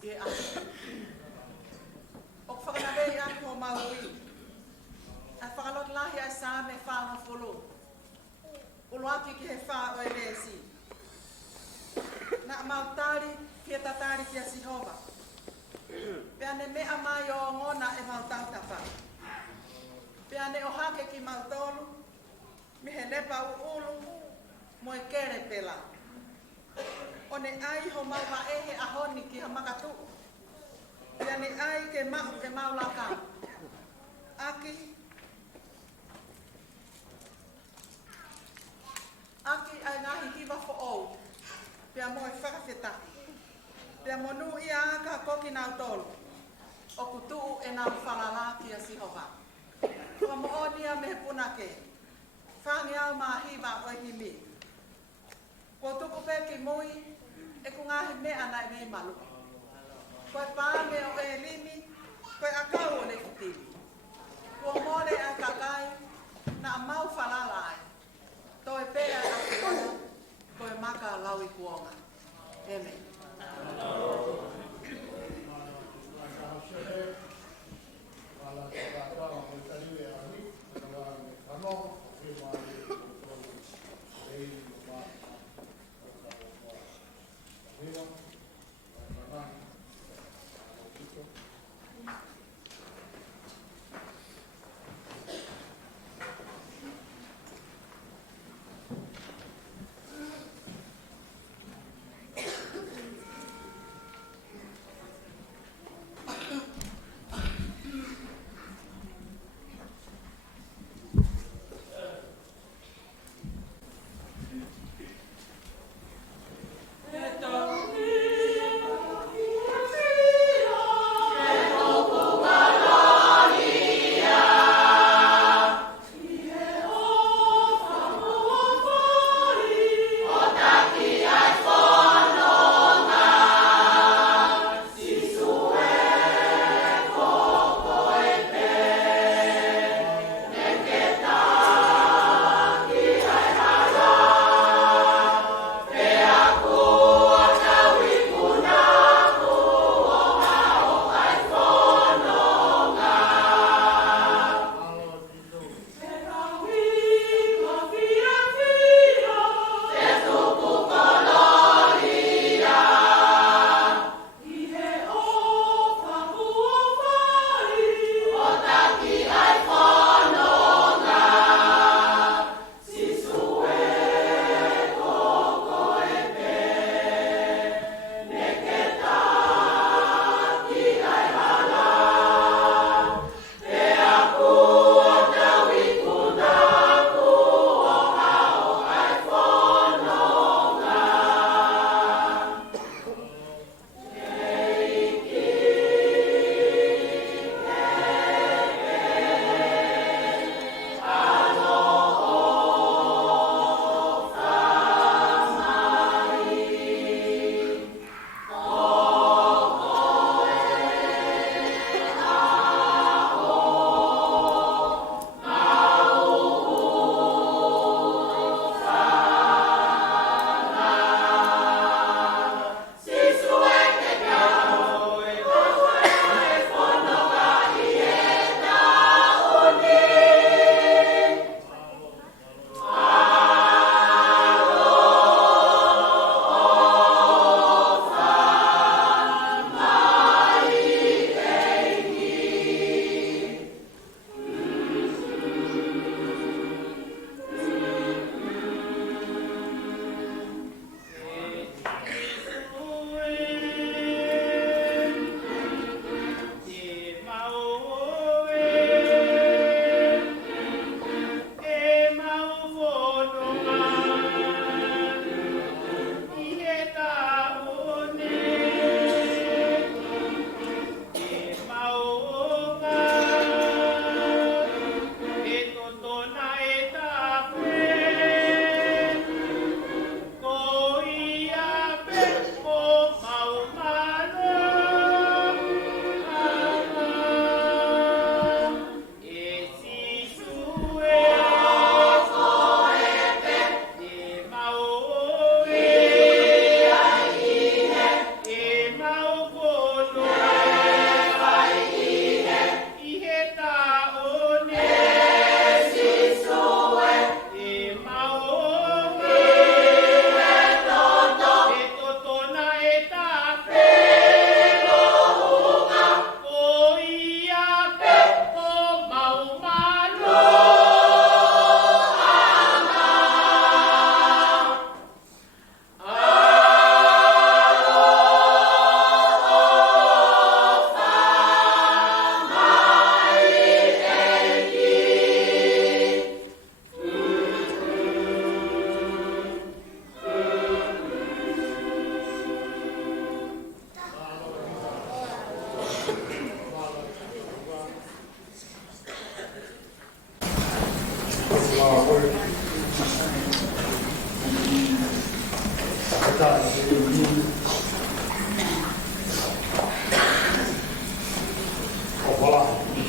I e ahi. O whakanawei aku o mau ui. A whakalot lahi ai sā me whānga whulu. Ulu aki ki he whā o e resi. Na mau tari kia tatari kia Sihova. Pea ne mea mai o ngona e mau tautapa. Pea ne o hake ki mau tolu. Mi he lepa ulu mo e kere pela. O ne ai ho mau ehe ahoni ki ha makatu. Pea ne ai ke mau laka. Aki ai ngahi hiva fo ou. Pea mo e whakawheta. Pea mo nu ia ka koki nau tolu. O kutuu e nau whalala ki a Sihova. Kua mo o nia me he punake. Whangi au maa hiva o e himi. Kua tuku pe ki mui, e ku ngahi mea nai me malu. Koe pāme o e limi, koe akau o le kitili. Kua mole ai kakai, na mau whalala ai. Toi pea a kuona, koe maka laui kuonga. Amen.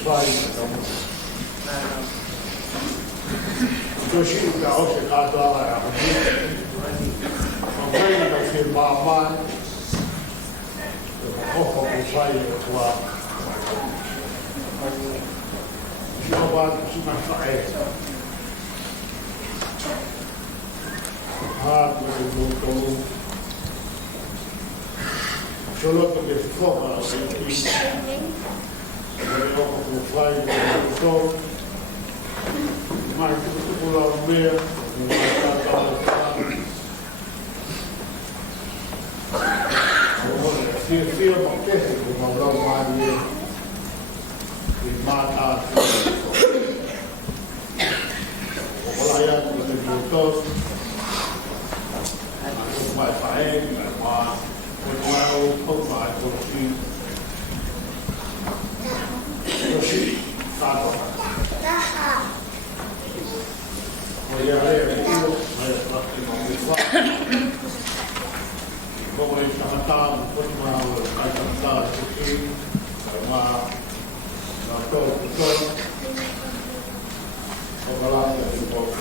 fai Toshi ka o se ka to ara ko ni ka se mama o ko fai wa yo ba ki ma fai ko solo que se foca la o fai o ma tutto la mia si fio perché come lo mani il mata o la ya del motor ma fai ma o ma o si voy a leer el libro, como el Shamatán, pues más alcanzar aquí, más todo, ojalá sea un poco.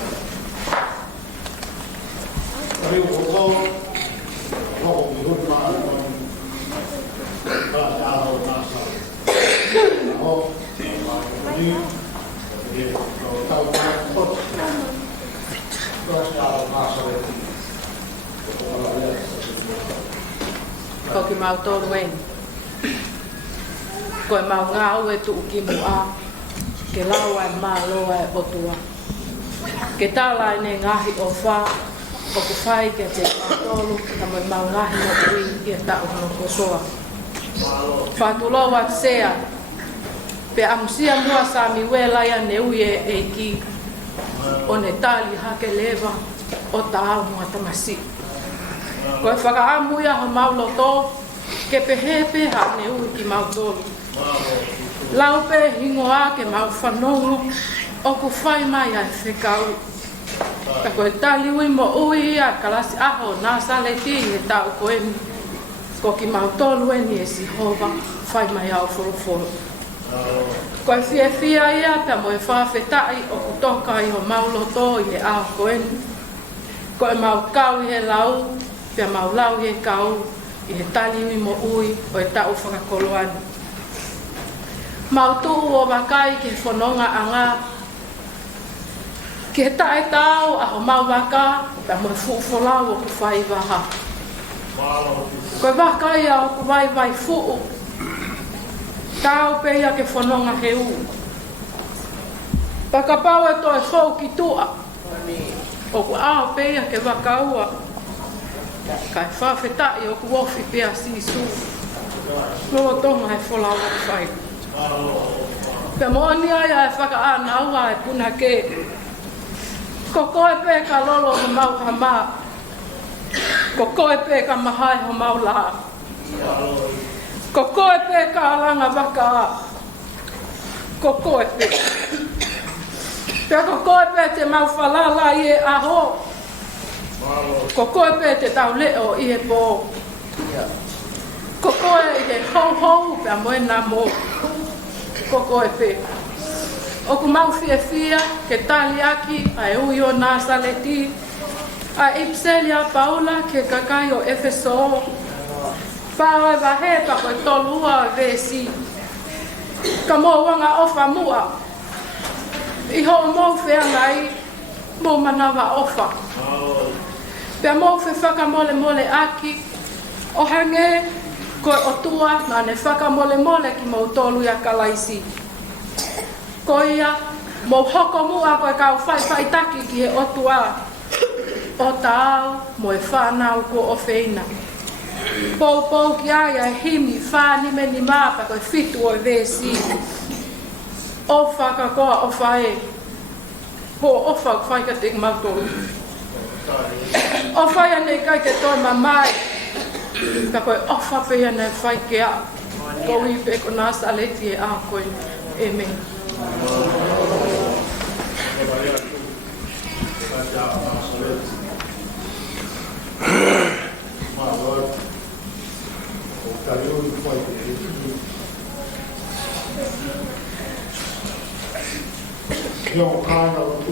Pero un poco, luego mi última, más Koki mau tōru eni. Koe mau ngā ue tu ki mua, ke laua e mā loa e otua. Ke tāla e ne ngahi o whā, o ku whai ke te tōru, ka moi mau ngahi o kui i e tau no kosoa. Whātuloa sea, pe amusia mua sa mi welaia ne uie e ki, o ne tali hake lewa, o tāu mua tamasi. Koe whakaamuia ho maulo tō, ke pehepe ha ne ui ki mau tōru. Laupe hingoa ke mau whanongo, o ku whai mai ai whekau. Ka koe tali ui mo ui a kalasi aho nā sale ti e tau koeni. Ko ki mau tōru eni e si hova, whai mai au whoroforo. Koe fia ia pia mo e whawhetai o ku toka i ho maulo tō i e au koeni. Koe mau kau i he lau, pia mau lau i he kau, i he tali ui mo ui o e tau whakakoloani. Mau tuu o wakai ke whanonga a ngā. Ke he tae tau a ho mau waka, pia mo e fuufolau o ku whai waha. Koe wakai a o ku vai fuu, tau peia ke whanonga he u. Pakapau e to e whau ki tua, o ku ao peia ke wakaua. Kai whawhetai o ku wofi pia sisu. Loa tonga he wholau o whai. Pea moani aia e whakaanaua e puna ke. Ko koe pē ka lolo ho mau hama. Ko koe pē ka mahai ho mau la. Ko koe pē ka alanga waka. Ko koe pē. Pea ko koe pē te mau whalala i e aho. Ko koe pē te tau leo i he pō. Ko koe i he hou pea moe nā mō. Ko koe pē. O ku mau fia ke tali aki a e ui o nā saleti. A ipselia paula ke kakai o Efeso. Pāo e wahe pa koe tolua o vesi. Ka mō wanga ofa mua. I ho mō whea ngai, mō manawa ofa. Pea mō whe whakamole aki, o hange koe o tua nā ne whakamole ki mō tolu ia kalaisi. Ko ia, mō hoko mua koe kau whai taki ki he o tua. O tāu, mō e whānau ko o wheina. Pou ki aia e himi whānime ni māpa koe whitu o vesi. O whakakoa o whae. Ho o whai ka te mautolu. O whai anei kai ke toi mamai. Ka koe o whapea nei whai ke a. Ko ipe ko nā saleti e a koe. Amen. Yo kind of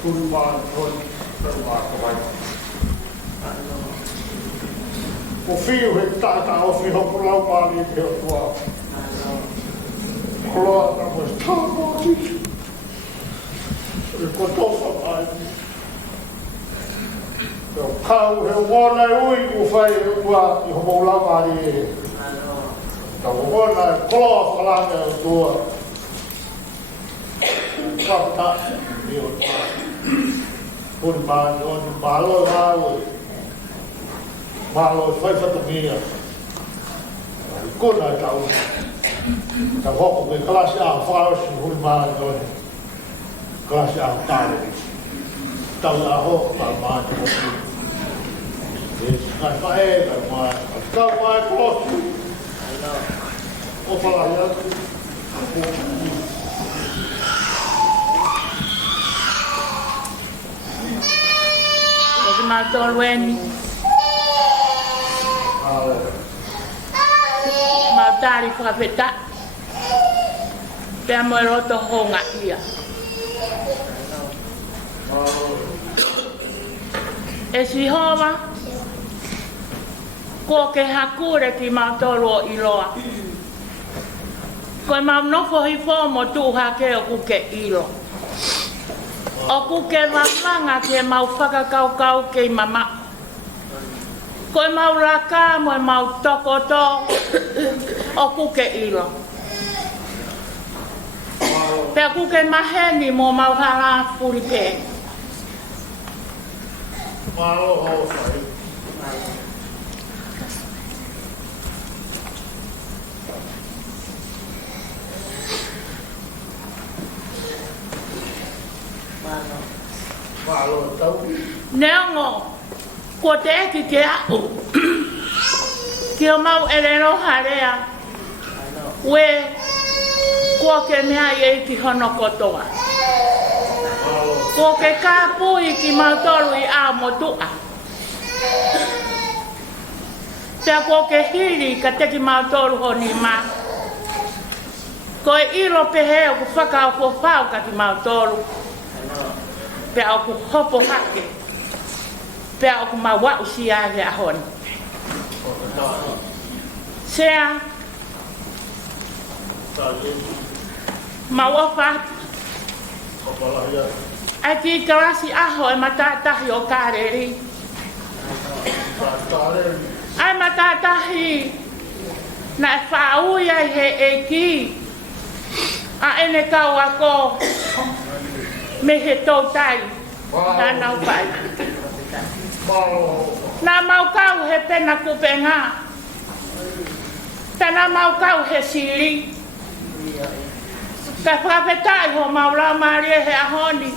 Kurban Ton Kurban o fio he tata o fio ko lau mali te o tua kola na mo tamo e ko tofa ai o kau he wona ui ko fai o tua i ho lau mali ta wona kola fala me o tua kapta i o tua Kurban o malo mau malo fai fatamia kona tau ta hoko ke klase a faro si hulma don klase a tare tau a ho pa ma te es ka fae ka ma ka ma ko o fala ya Porque matou o Eni. Mautari whakawheta. Pea moe roto honga ia. E si homa, ko ke hakure ki mautoro o iloa. Koe mau nofo hi fōmo tū hake o kuke ilo. O kuke wamanga ke mau whakakaukau ke mama. Koe mau raka moe mau tokoto o kuke ilo. Pea kuke maheni mo mau hara puripe. malo ho fai malo tau Neongo, ko te eki ke au. Ki o mau elero harea. We, ko ke mea i ki hono kotoa. Ko ke kāpui ki mautolu i a motua. Pea ko ke hiri ka teki mautolu honi ma. Ko e ilo pehe o ku whakao ko whao ka ki mautolu. Pea o ku hopo hake. Pea o ku mawau si a he ahoni. Sea, mawafa, ai ki kalasi aho e matatahi o kareri. Ai matatahi na e whaui ai he e ki. A ene kau ako me he tautai. Nā nau pai. Nā mau kau he pena kupenga. Pena mau kau he siri. Ka whakapetai ho maura marie he ahoni.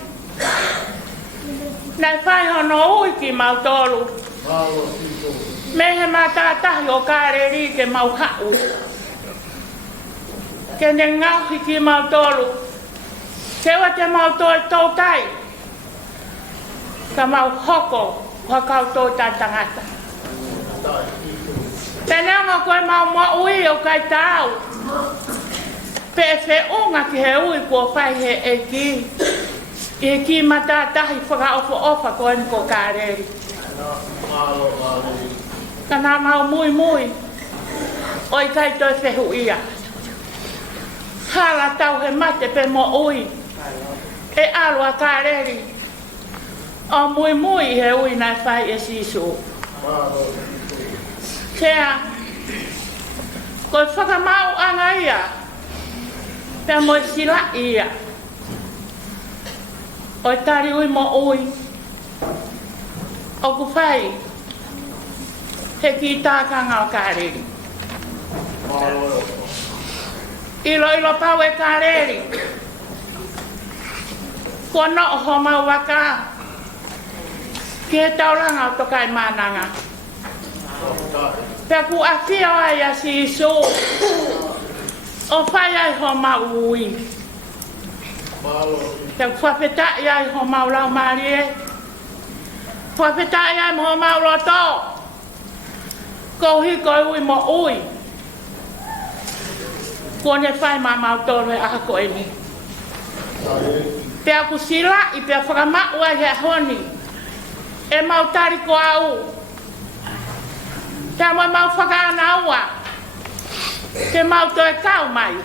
Nai whai hono ui ki mautolu. Me he matatahi o kareri ke mau hau. Ke ne ngauhi ki mautolu. Ke wa te mautolu tautai. Ka mau hoko wa kau tautai tangata. Tenenga koe mau mua ui o kai tau. Pe fe unga ki he ui kua whai he e ki. I he ki matatahi whakaofo ofa koe ni ko kareri. Ka nā mau mui mui. Oi kai toi whehu ia. Hala tau he mate pe mo ui. E alua kareri. O mui mui he ui nai whai e sisu. Sea, koe whakamau anga ia. Pea moe sila ia. Oi tari ui mo ui. O ku whai. He ki tākanga o kareri. Ilo ilo pau e kareri. Kua no o ho mau waka. Ki he tauranga o tokai mananga. Pea ku a fia ai a si isu. O whai ai ho mau ui. Pea ku whawhetai ai ho mau lau marie. Whawhetai ai ho mau roto. Ko hi ko ui mo ui. Kone whai mā mautoro e aha ko e ni. Pea kusila i pea whakamau ai hea honi. E mautari ko au. Pea moi mau whakaana aua. Ke mauto e kau mai.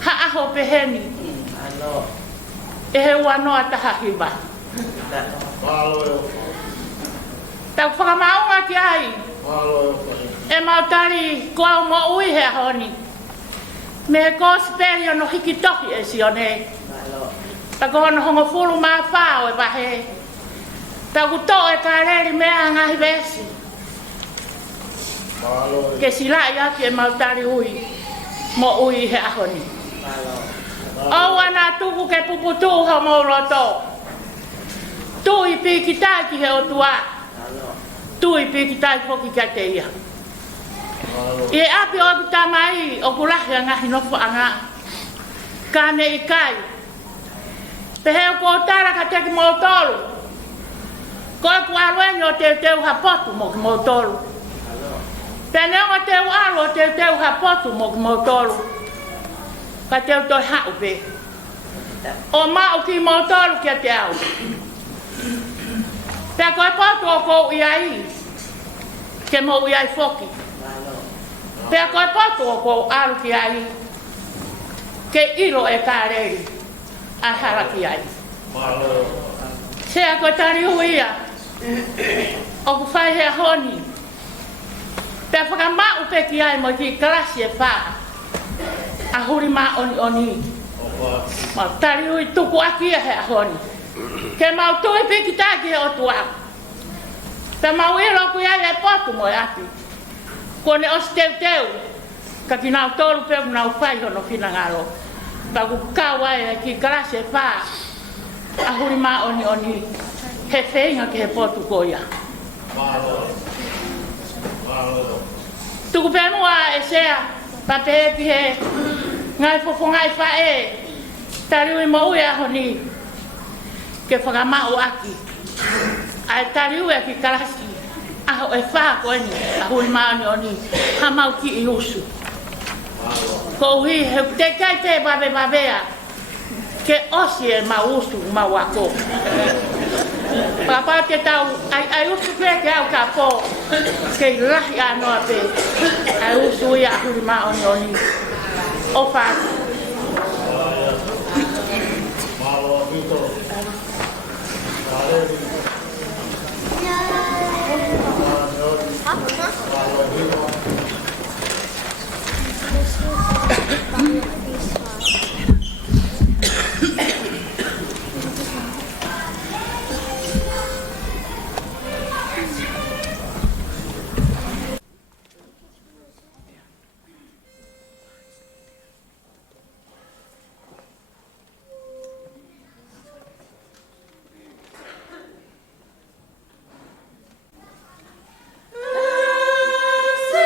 Ha aho peheni. E he ua noa taha hiba. Tau whakamaunga ki ai. E mautari ko au mo ui hea honi. Me he kōsperi ono hiki toki e si one. Ta ko hono hongo fulu maa whao e wahe. Ta kuto e ka reri mea ngahi vesi. Ke sila i aki e mautari ui. Mo ui he ahoni. O wana tuku ke puputu ho mo roto. Tui pi ki tai ki he o tua. Tui pi ki tai poki kia te ia. I api o ku tamai o ku lahi ngahi nofo anga. Kane i kai. Pe heo ko tara ka teki mo tolu. Ko ku aluengi o te teu hapotu mo tolu. Pe neonga teu alu o te teu hapotu mo tolu. Ka teu toi hau pe. O mau ki mo tolu kia te au. Pe koe potu o kou iai. Ke mo iai foki. Pea koe potu o kou alu ki ai. Ke ilo e kāreri. A hara ki ai. Sea koe tari uia. O ku whai hea honi. Pea whakamau pe ki ai mo ki klasi e wha. A huri mā oni oni. Ma tari ui tuku aki e hea honi. Ke mau tui piki tāki he o tua. Pea mau ilo ku ai e potu mo e ati. Kone os teu, ka ki nau tolu peo nau whai hono whina ngaro. Pa ku kawa e ki karase wha, a huri mā oni oni, he whenga ki he potu koia. Tuku penua e sea, pa pehe pi he, ngai fofo ngai wha e, tariu i mo ue a honi, ke whakamau aki. Ai tariu e ki karasi. Aho e wha koe ni, a hui maani o ni, ha mau ki i usu. Ko hui, he te kai te babea, ke osi e ma usu ma wako. Papa te tau, ai usu ke au ka po, ke i lahi anoa pe, ai usu i a hui maani o ni. O whaki. See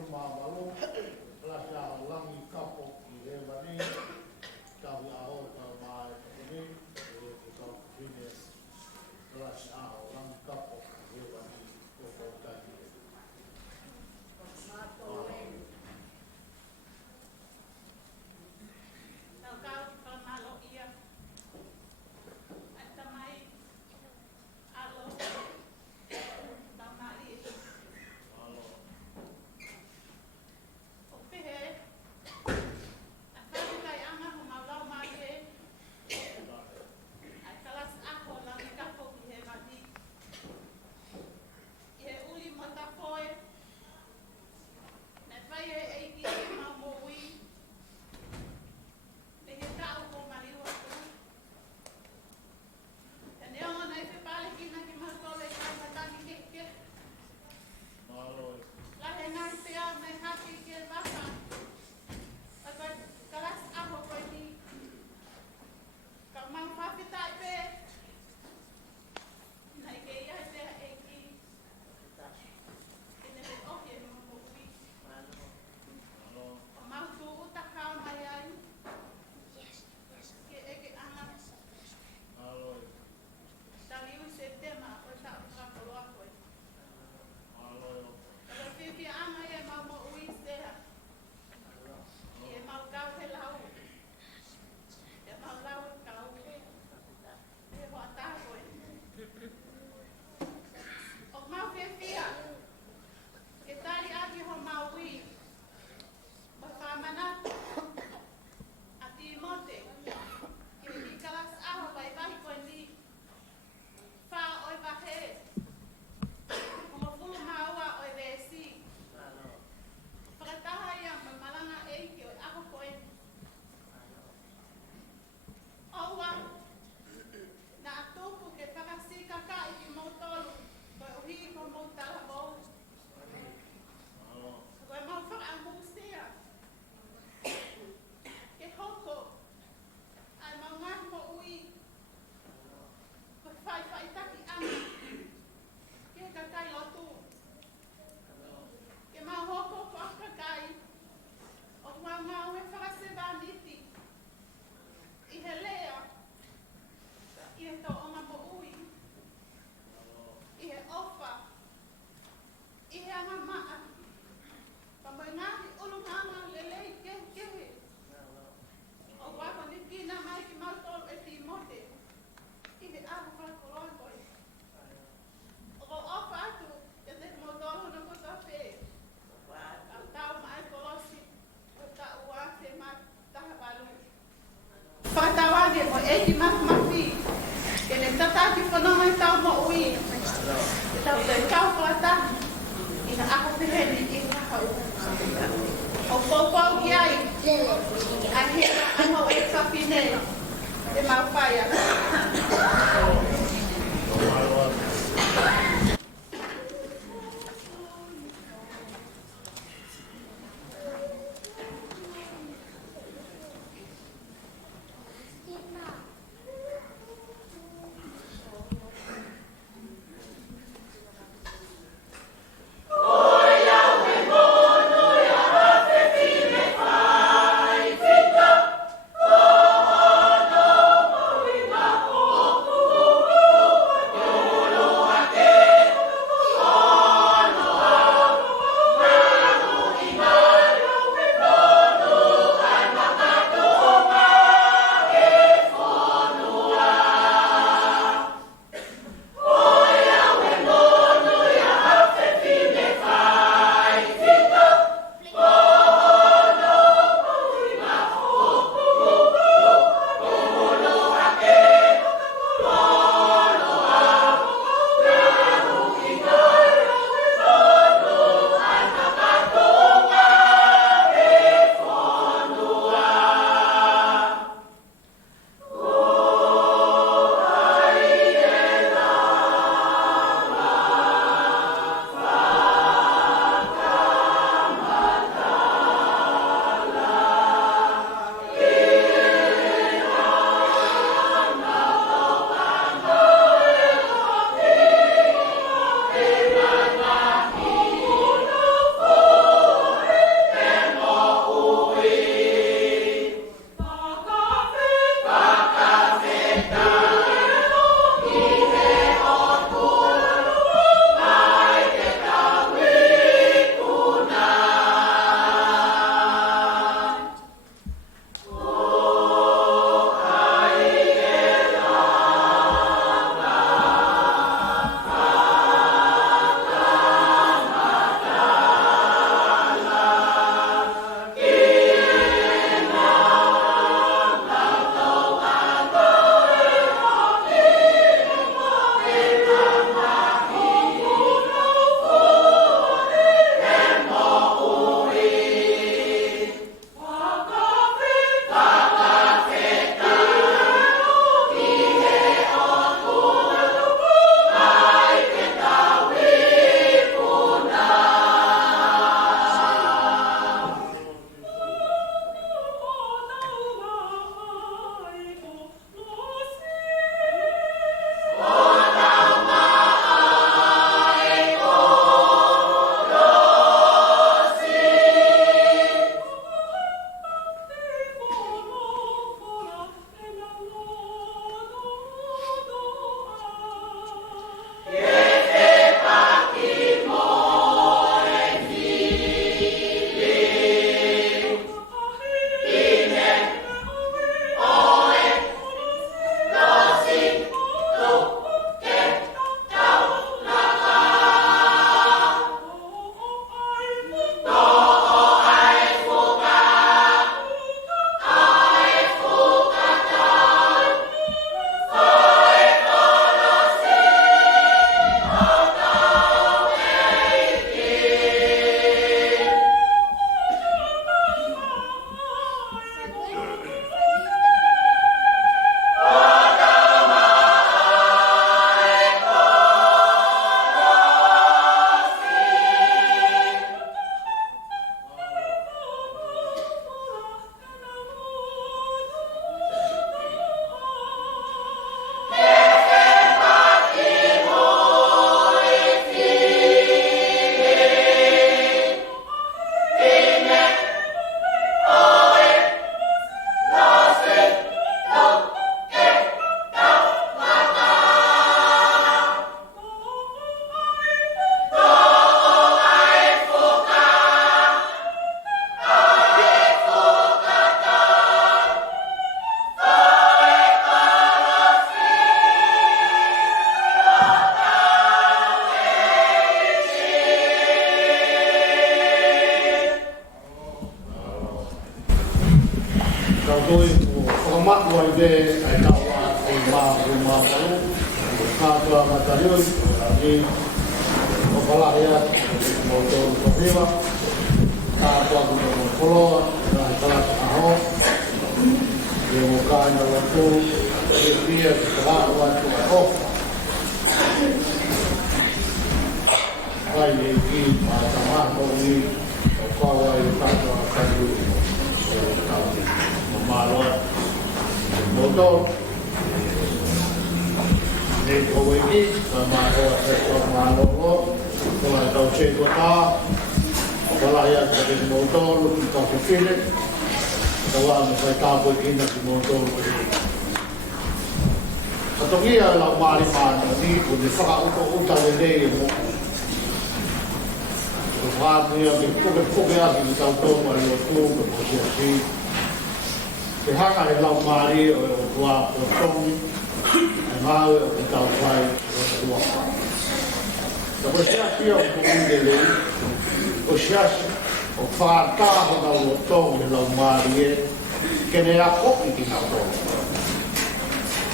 Oh Tautoi o whakamat wai de ai taua e mā maru. Kātua matarioi, ni o palahia mo tō tohiwa. Kātua mo koloa, nai talata aho. E mo kāina watu, e pia ki tā watu aho. Ai e ki mā tamato ni o kawa i kātua kaiu o tāu mo māloa. Mo tō. Nei koe ki, ka mātoa e tō māloa, ko lai tau che ko tā, o walahi atu ka te mōtoro, ki tau ke whine, ka wā me whai tāpoi kina ki mōtoro ko te. Ka tongi a lau māri māna ni, ko te whaka uta le nei e mō. Ko whātni a ke puke aki ki tau tōma i o tū, ka mōsi a si. Te hanga he lau māri o tua o tongi, mau o te tau whai o te ua. Ka koe siasi o ko unde lei, ko siasi o whātāho na ua tōngu he lau māri e, kene a koki ki nau tōngu.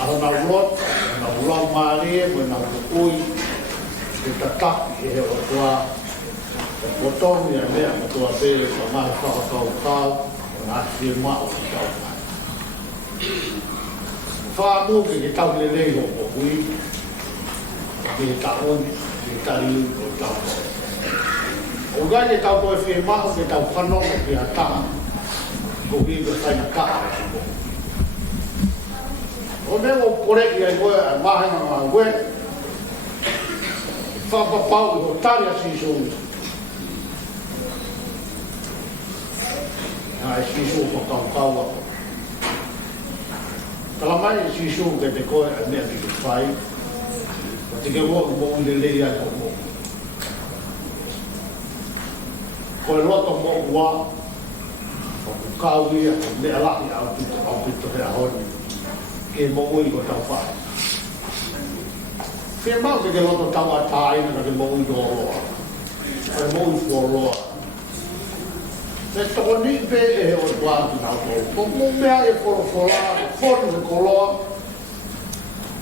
Aho nau lot, nau lau māri e, mo nau ui, te tataki e o tua, o tōngu e mea mo tua pere, ka mahi whakakau kāu, o nā te mao ki tau whai. Whāmu ke tau le lei o hui, ke taon, ke tari o tau koe. O gai ke tau koe whie maho ke tau whanonga ki a taha, ko hui ke whaina kaha e si koe. O me o pore i ai koe a mahenga ngā koe, whapapau i o tari a sisu. Nga e sisu o kau kaua. Tala mai e sisu ke te koe a mea ki te whai, o te ke wo mo ule lei ai ko mo. Koe loto mo ua, o ku kau ia, o mea lahi au pito hea honi, ke mo ui ko tau whai. Whia mau ke loto tau a tāina ka ke mo ui ko roa, o mo ui ko roa. Me toko ni pe e o tua ki nau tō. Ko mo mea e korofola, foru e koloa.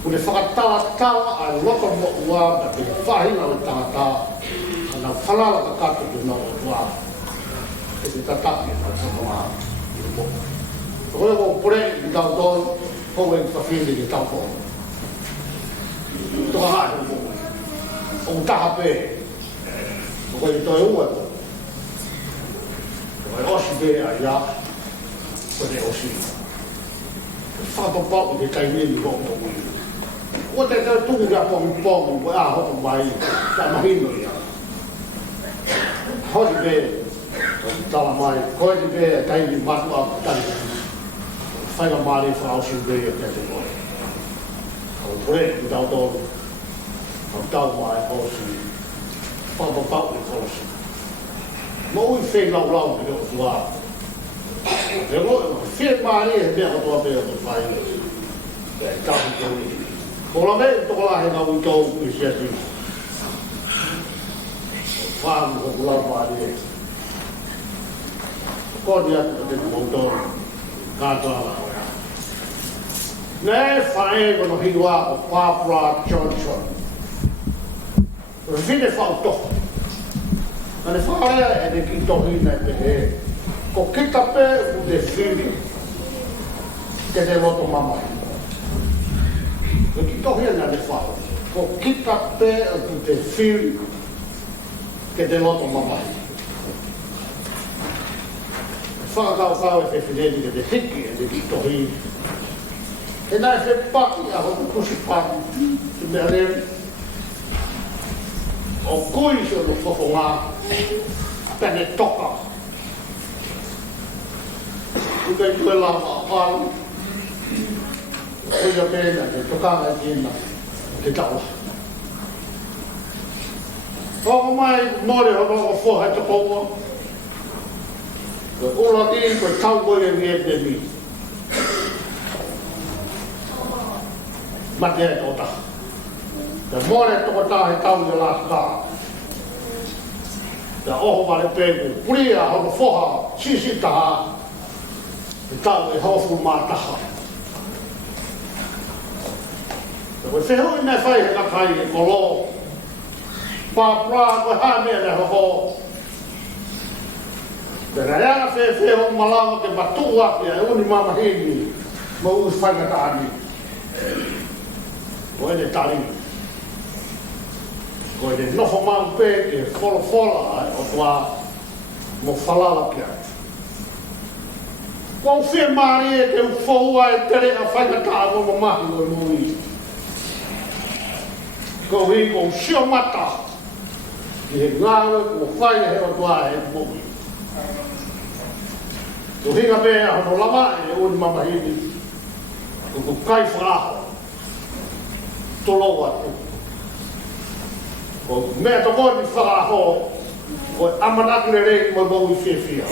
Ko le whakatala a loko mo ua, na te whahina o tangata, a nau whalala ka kato ki nau o tua. E te tataki e nau tō i mo. Ko e mo pore i tau tō, ko e whawhiri ki tau tō. Toka hae o mo. O taha pe. Ko e tō e ua tō. Ai osi bea ia, ko te osi. Whakapau te taimeni hoko mui. Ua te tau tungu kia pongu, ko a hoko mai, ta mahino ia. Hori bea, tala mai, koe te bea taimi matu a tani. Whainga maari whaosi bea kia te koe. Kau kore ki tau tōru, kau tau mai osi. Whakapau te kolosi. Mo ui whei lau ki o tua. E mo, whei maari e mea katoa mea o whai. E tahi koni. Ko la mea toko la he ngā ui tau i siasi. Whāmu ko kula maari e. Koni atu te mautoru. Kātoa la oia. Nē whae kono hiwa o Barbara Johnson. Rine whautohu. Ane whaea e ne ki tohi nei pe he. Ko kita pe u te whiri ke te loto mamai. Ko ki tohi e ne whaea. Ko kita pe u te whiri ke te loto mamai. Whakakau e te whireni ke te hiki e ne ki tohi. E nai whe paki a hoku kusi paki te mea reri. O kui se o no whoko ngā pene toka. Ukai tue la whaparu. Uia pēna te tokanga kina te taua. Whako mai mōre hono o whohai te koua. Koe ora ki koe tau koe e mi e te mi. Mate e tōta. Te mōre toko tāhe tau i lās kā. Te oho mare pēku, puria hono whoha, sisi taha. e tau e hofu mātaha. Te koe wheho i nei whai he kakai e kolo. Pāpra koe hāmea le hoho. Te reanga wheho malawa ke matua ki e uni mamahini ma ui whaikataani. Koe ne tari. Koe ne noho mau pē ke wholofola ai o tua mo whalala ki ai. Kau whia maari e te ufoua e tere a whaikataa mo mahi o mui. Kau hi kau sio mata ki he ngāwe kua whaia he o tua e mui. Kau hinga mea hono lama e uni mamahini. Kau kai whaaho. Tolo atu. Kau mea tokoni whaaho. Kau amanaki le rei mo mui whiawhia.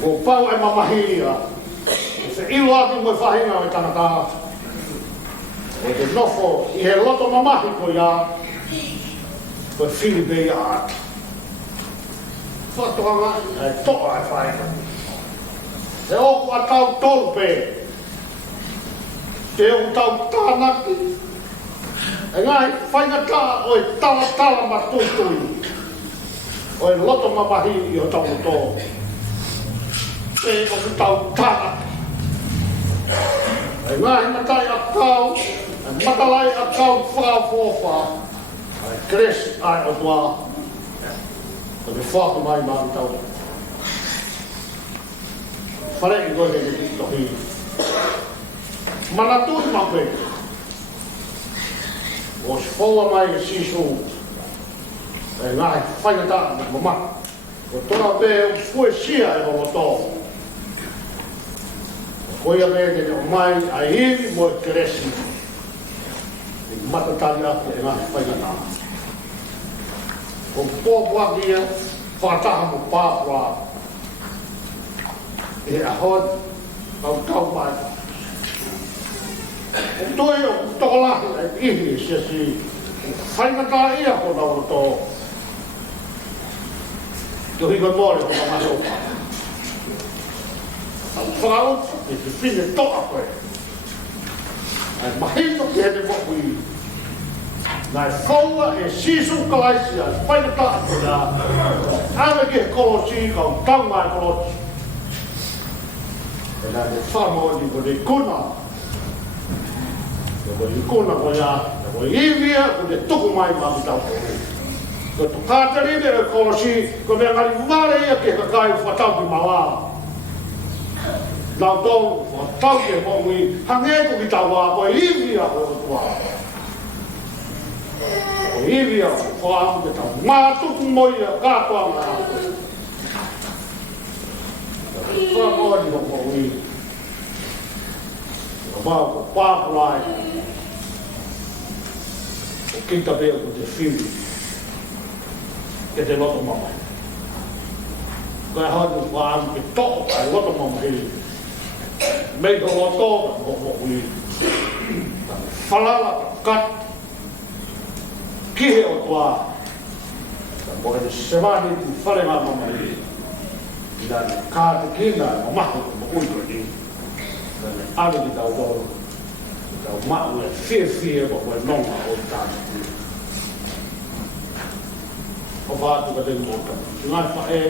Ko pau e mamahia, se ilo atu mo whahinga o tangata. O te nofo, i he loto mamahi ko ia, ko e whiri bei a atu. Whatoanga, e toa e whahinga. Se oku a tau tolpe, te oku tau tānaki, e ngai whahinga tā o e tala matutui, o e loto mamahi i o tau tō. E o ku tau tāna. E ngahi matai a kau, e matalai a kau whaafofa, e kresi ai o tua, o te whaaku mai maa tau. Whare i koe he te tohi. Mana tūi mape. O si whaua mai e sisu, e ngahi whaingata me mama. O tona pe o fue sia e o loto. Koia mea te o mai a hiri mo e keresi. I matatari atu e ngahi whaingata. O pōpua kia, whataha mo pāpua. E ahod, kau mai. O toi o tokolahi e ihi sia si. Whaingata ia ko na o tō. Tuhi koe mōre ko na mahopa. Whakaut, e te whine toa koe. Ai mahito ki hene mokui. Nai whaua e sisu kalaisi ai whainata atu ia. Awe ki he kolosi, kau taunga e kolosi. E nai me whamoni ko te kuna. E ko i kuna ko ia, e ko i iwia ko te tuku mai mami tau kore. Ko tu kātarine e kolosi, ko mea ngari mare ia ke kakai whatau ki mawa. Nau tau, whatau ke mongui, hange ko ki tau wā, ko iwia ko tua. Ko iwia ko amu ke tau mātuku moia kātua ngā koe. Whamoni ko mongui. Ko mau ko pāpulai. Ko kita bea ko te whiri. Ke te loto mamai. Koe hanu whaam ke toko kai loto mamai. Mei ko loto ka mo ui. Whalala ka kat. Kihe o toa. Ka mo e sewani tu whare ngā mamai. Ina ni kāte kina o mahu ka mo ui ko ni. Ina ni ale ki tau toro. Tau mahu e whie ko koe nonga o tāna. O vātu ka te mōta. Ngai whae,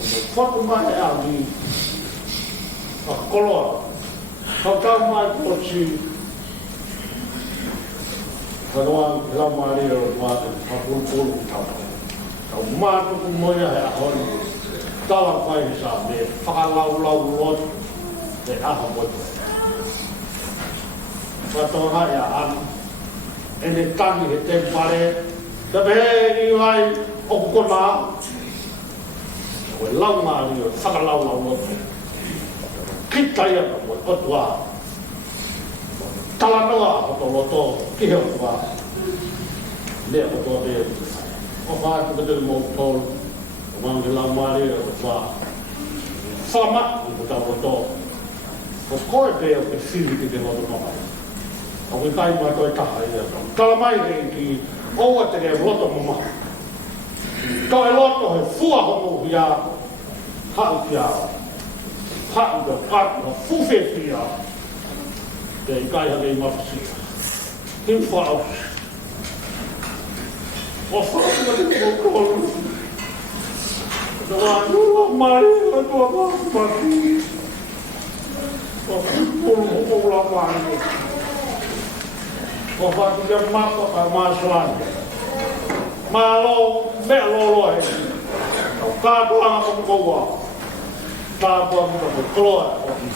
o mo whatu mai e ahi, a koloa, kau tau mai kōchi, whanoa ki lau mai reo o māte, whapuru tau. Tau mātuku moia he ahori, tala whai he sa me, whakalau lot, te aha moito. Whatoa hai a anu, ene tangi he te pare, te pehe i vai o kukona, koe lau maari o whakalau loto. Kitai ana koe otua. Talanoa o to loto, kihe o tua. Lea o toa pēr. O whātu ka te mō tōru, o mangi lau maari o tua. Whamak i kuta loto. O koe pēr o te whiri ki te loto mamai. O koe kai mai koe taha i ea. Tala mai rei ki oua te kei loto mama. Ka e loto he fua homo hia, hau kia, hau da kātua, fuwhewhia, te i kai hake i mawhisia. Te whao. O whao te kōkolu. Te wā nua mai, a tua mawhimaki. O kūpulu hokola mai. O whatu te mapa ka māsuani. Mālo, mea lolo e. O kātuanga o mkoua. Tāpua mika ko koloa o ki.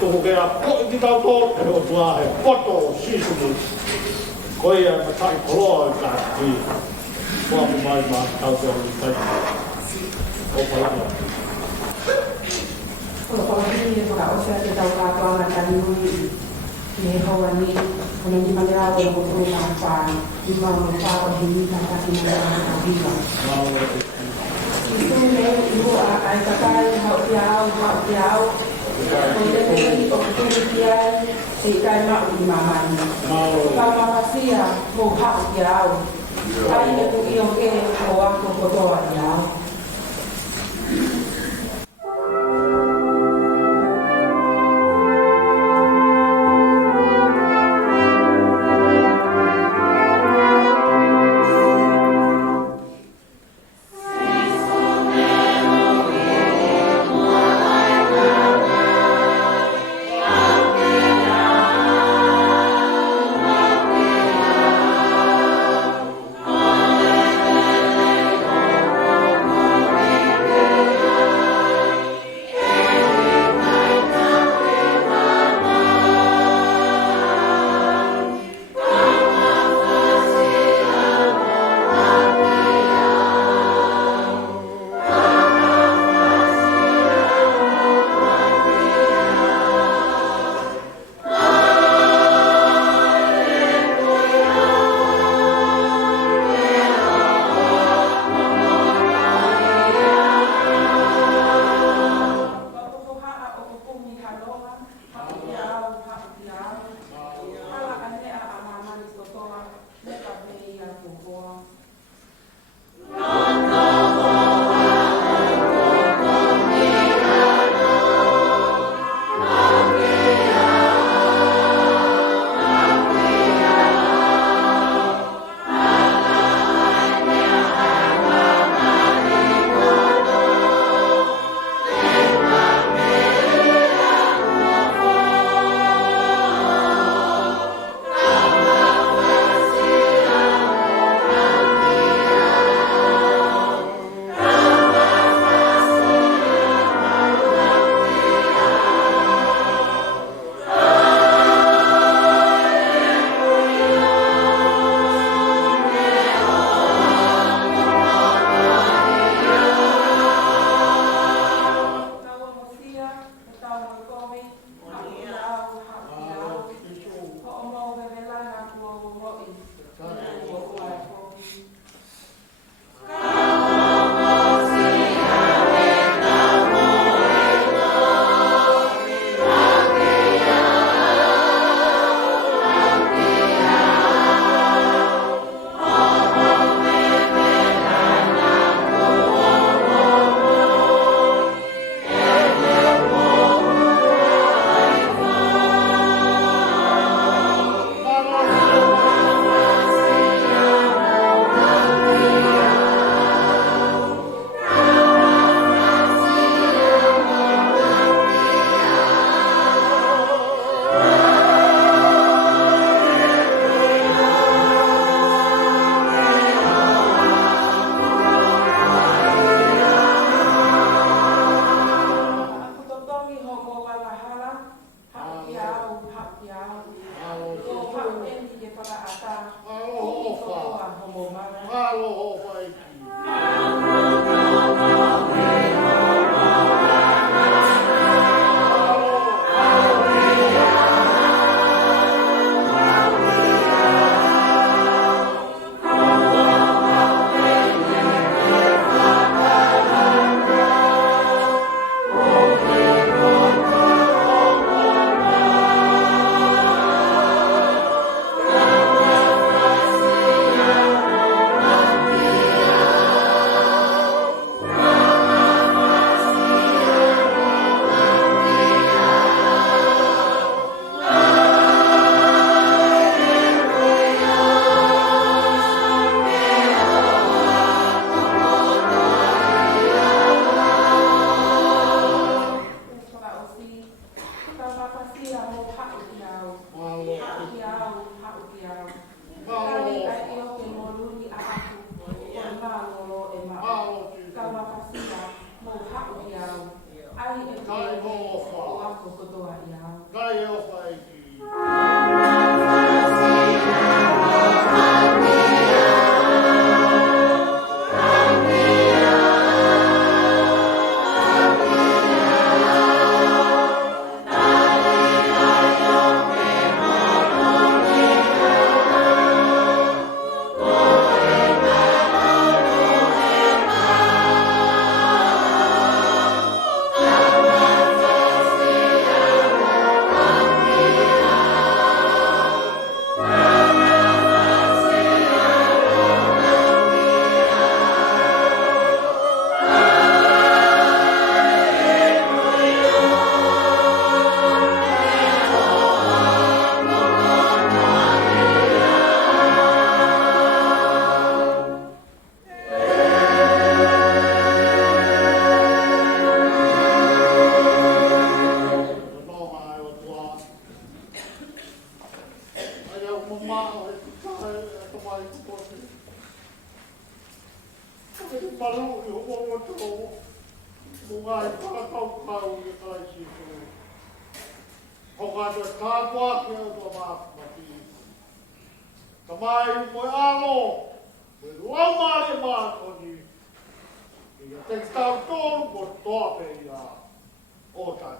Tuku kea ko i ki tau tō, e o tua he poto o sisunu. Ko ia ma tai koloa i kāti. Kua ku mai ma tau tō i tai. O palama. Ko ko ni ko ka o se te tau ka ko na tani ni ni ho ni ko ni ma ya ko ko na pa ni ma mo pa ko ni ka ka ni na ka viva. Itu ne ibu ai ka ka ha ya ko le ni ko ko ni ya se ka ma ni ma ma ni. Pa ma pa sia ko ha ya. Ai ne ko io ke ko a ko to ya. Oh malu i o to mo ngai pa kau i kai si ko ho ga to ta kwa ke o ma ti tamai mo alo mo lo ma le ma ko ni i te sta to mo to pe ya o ta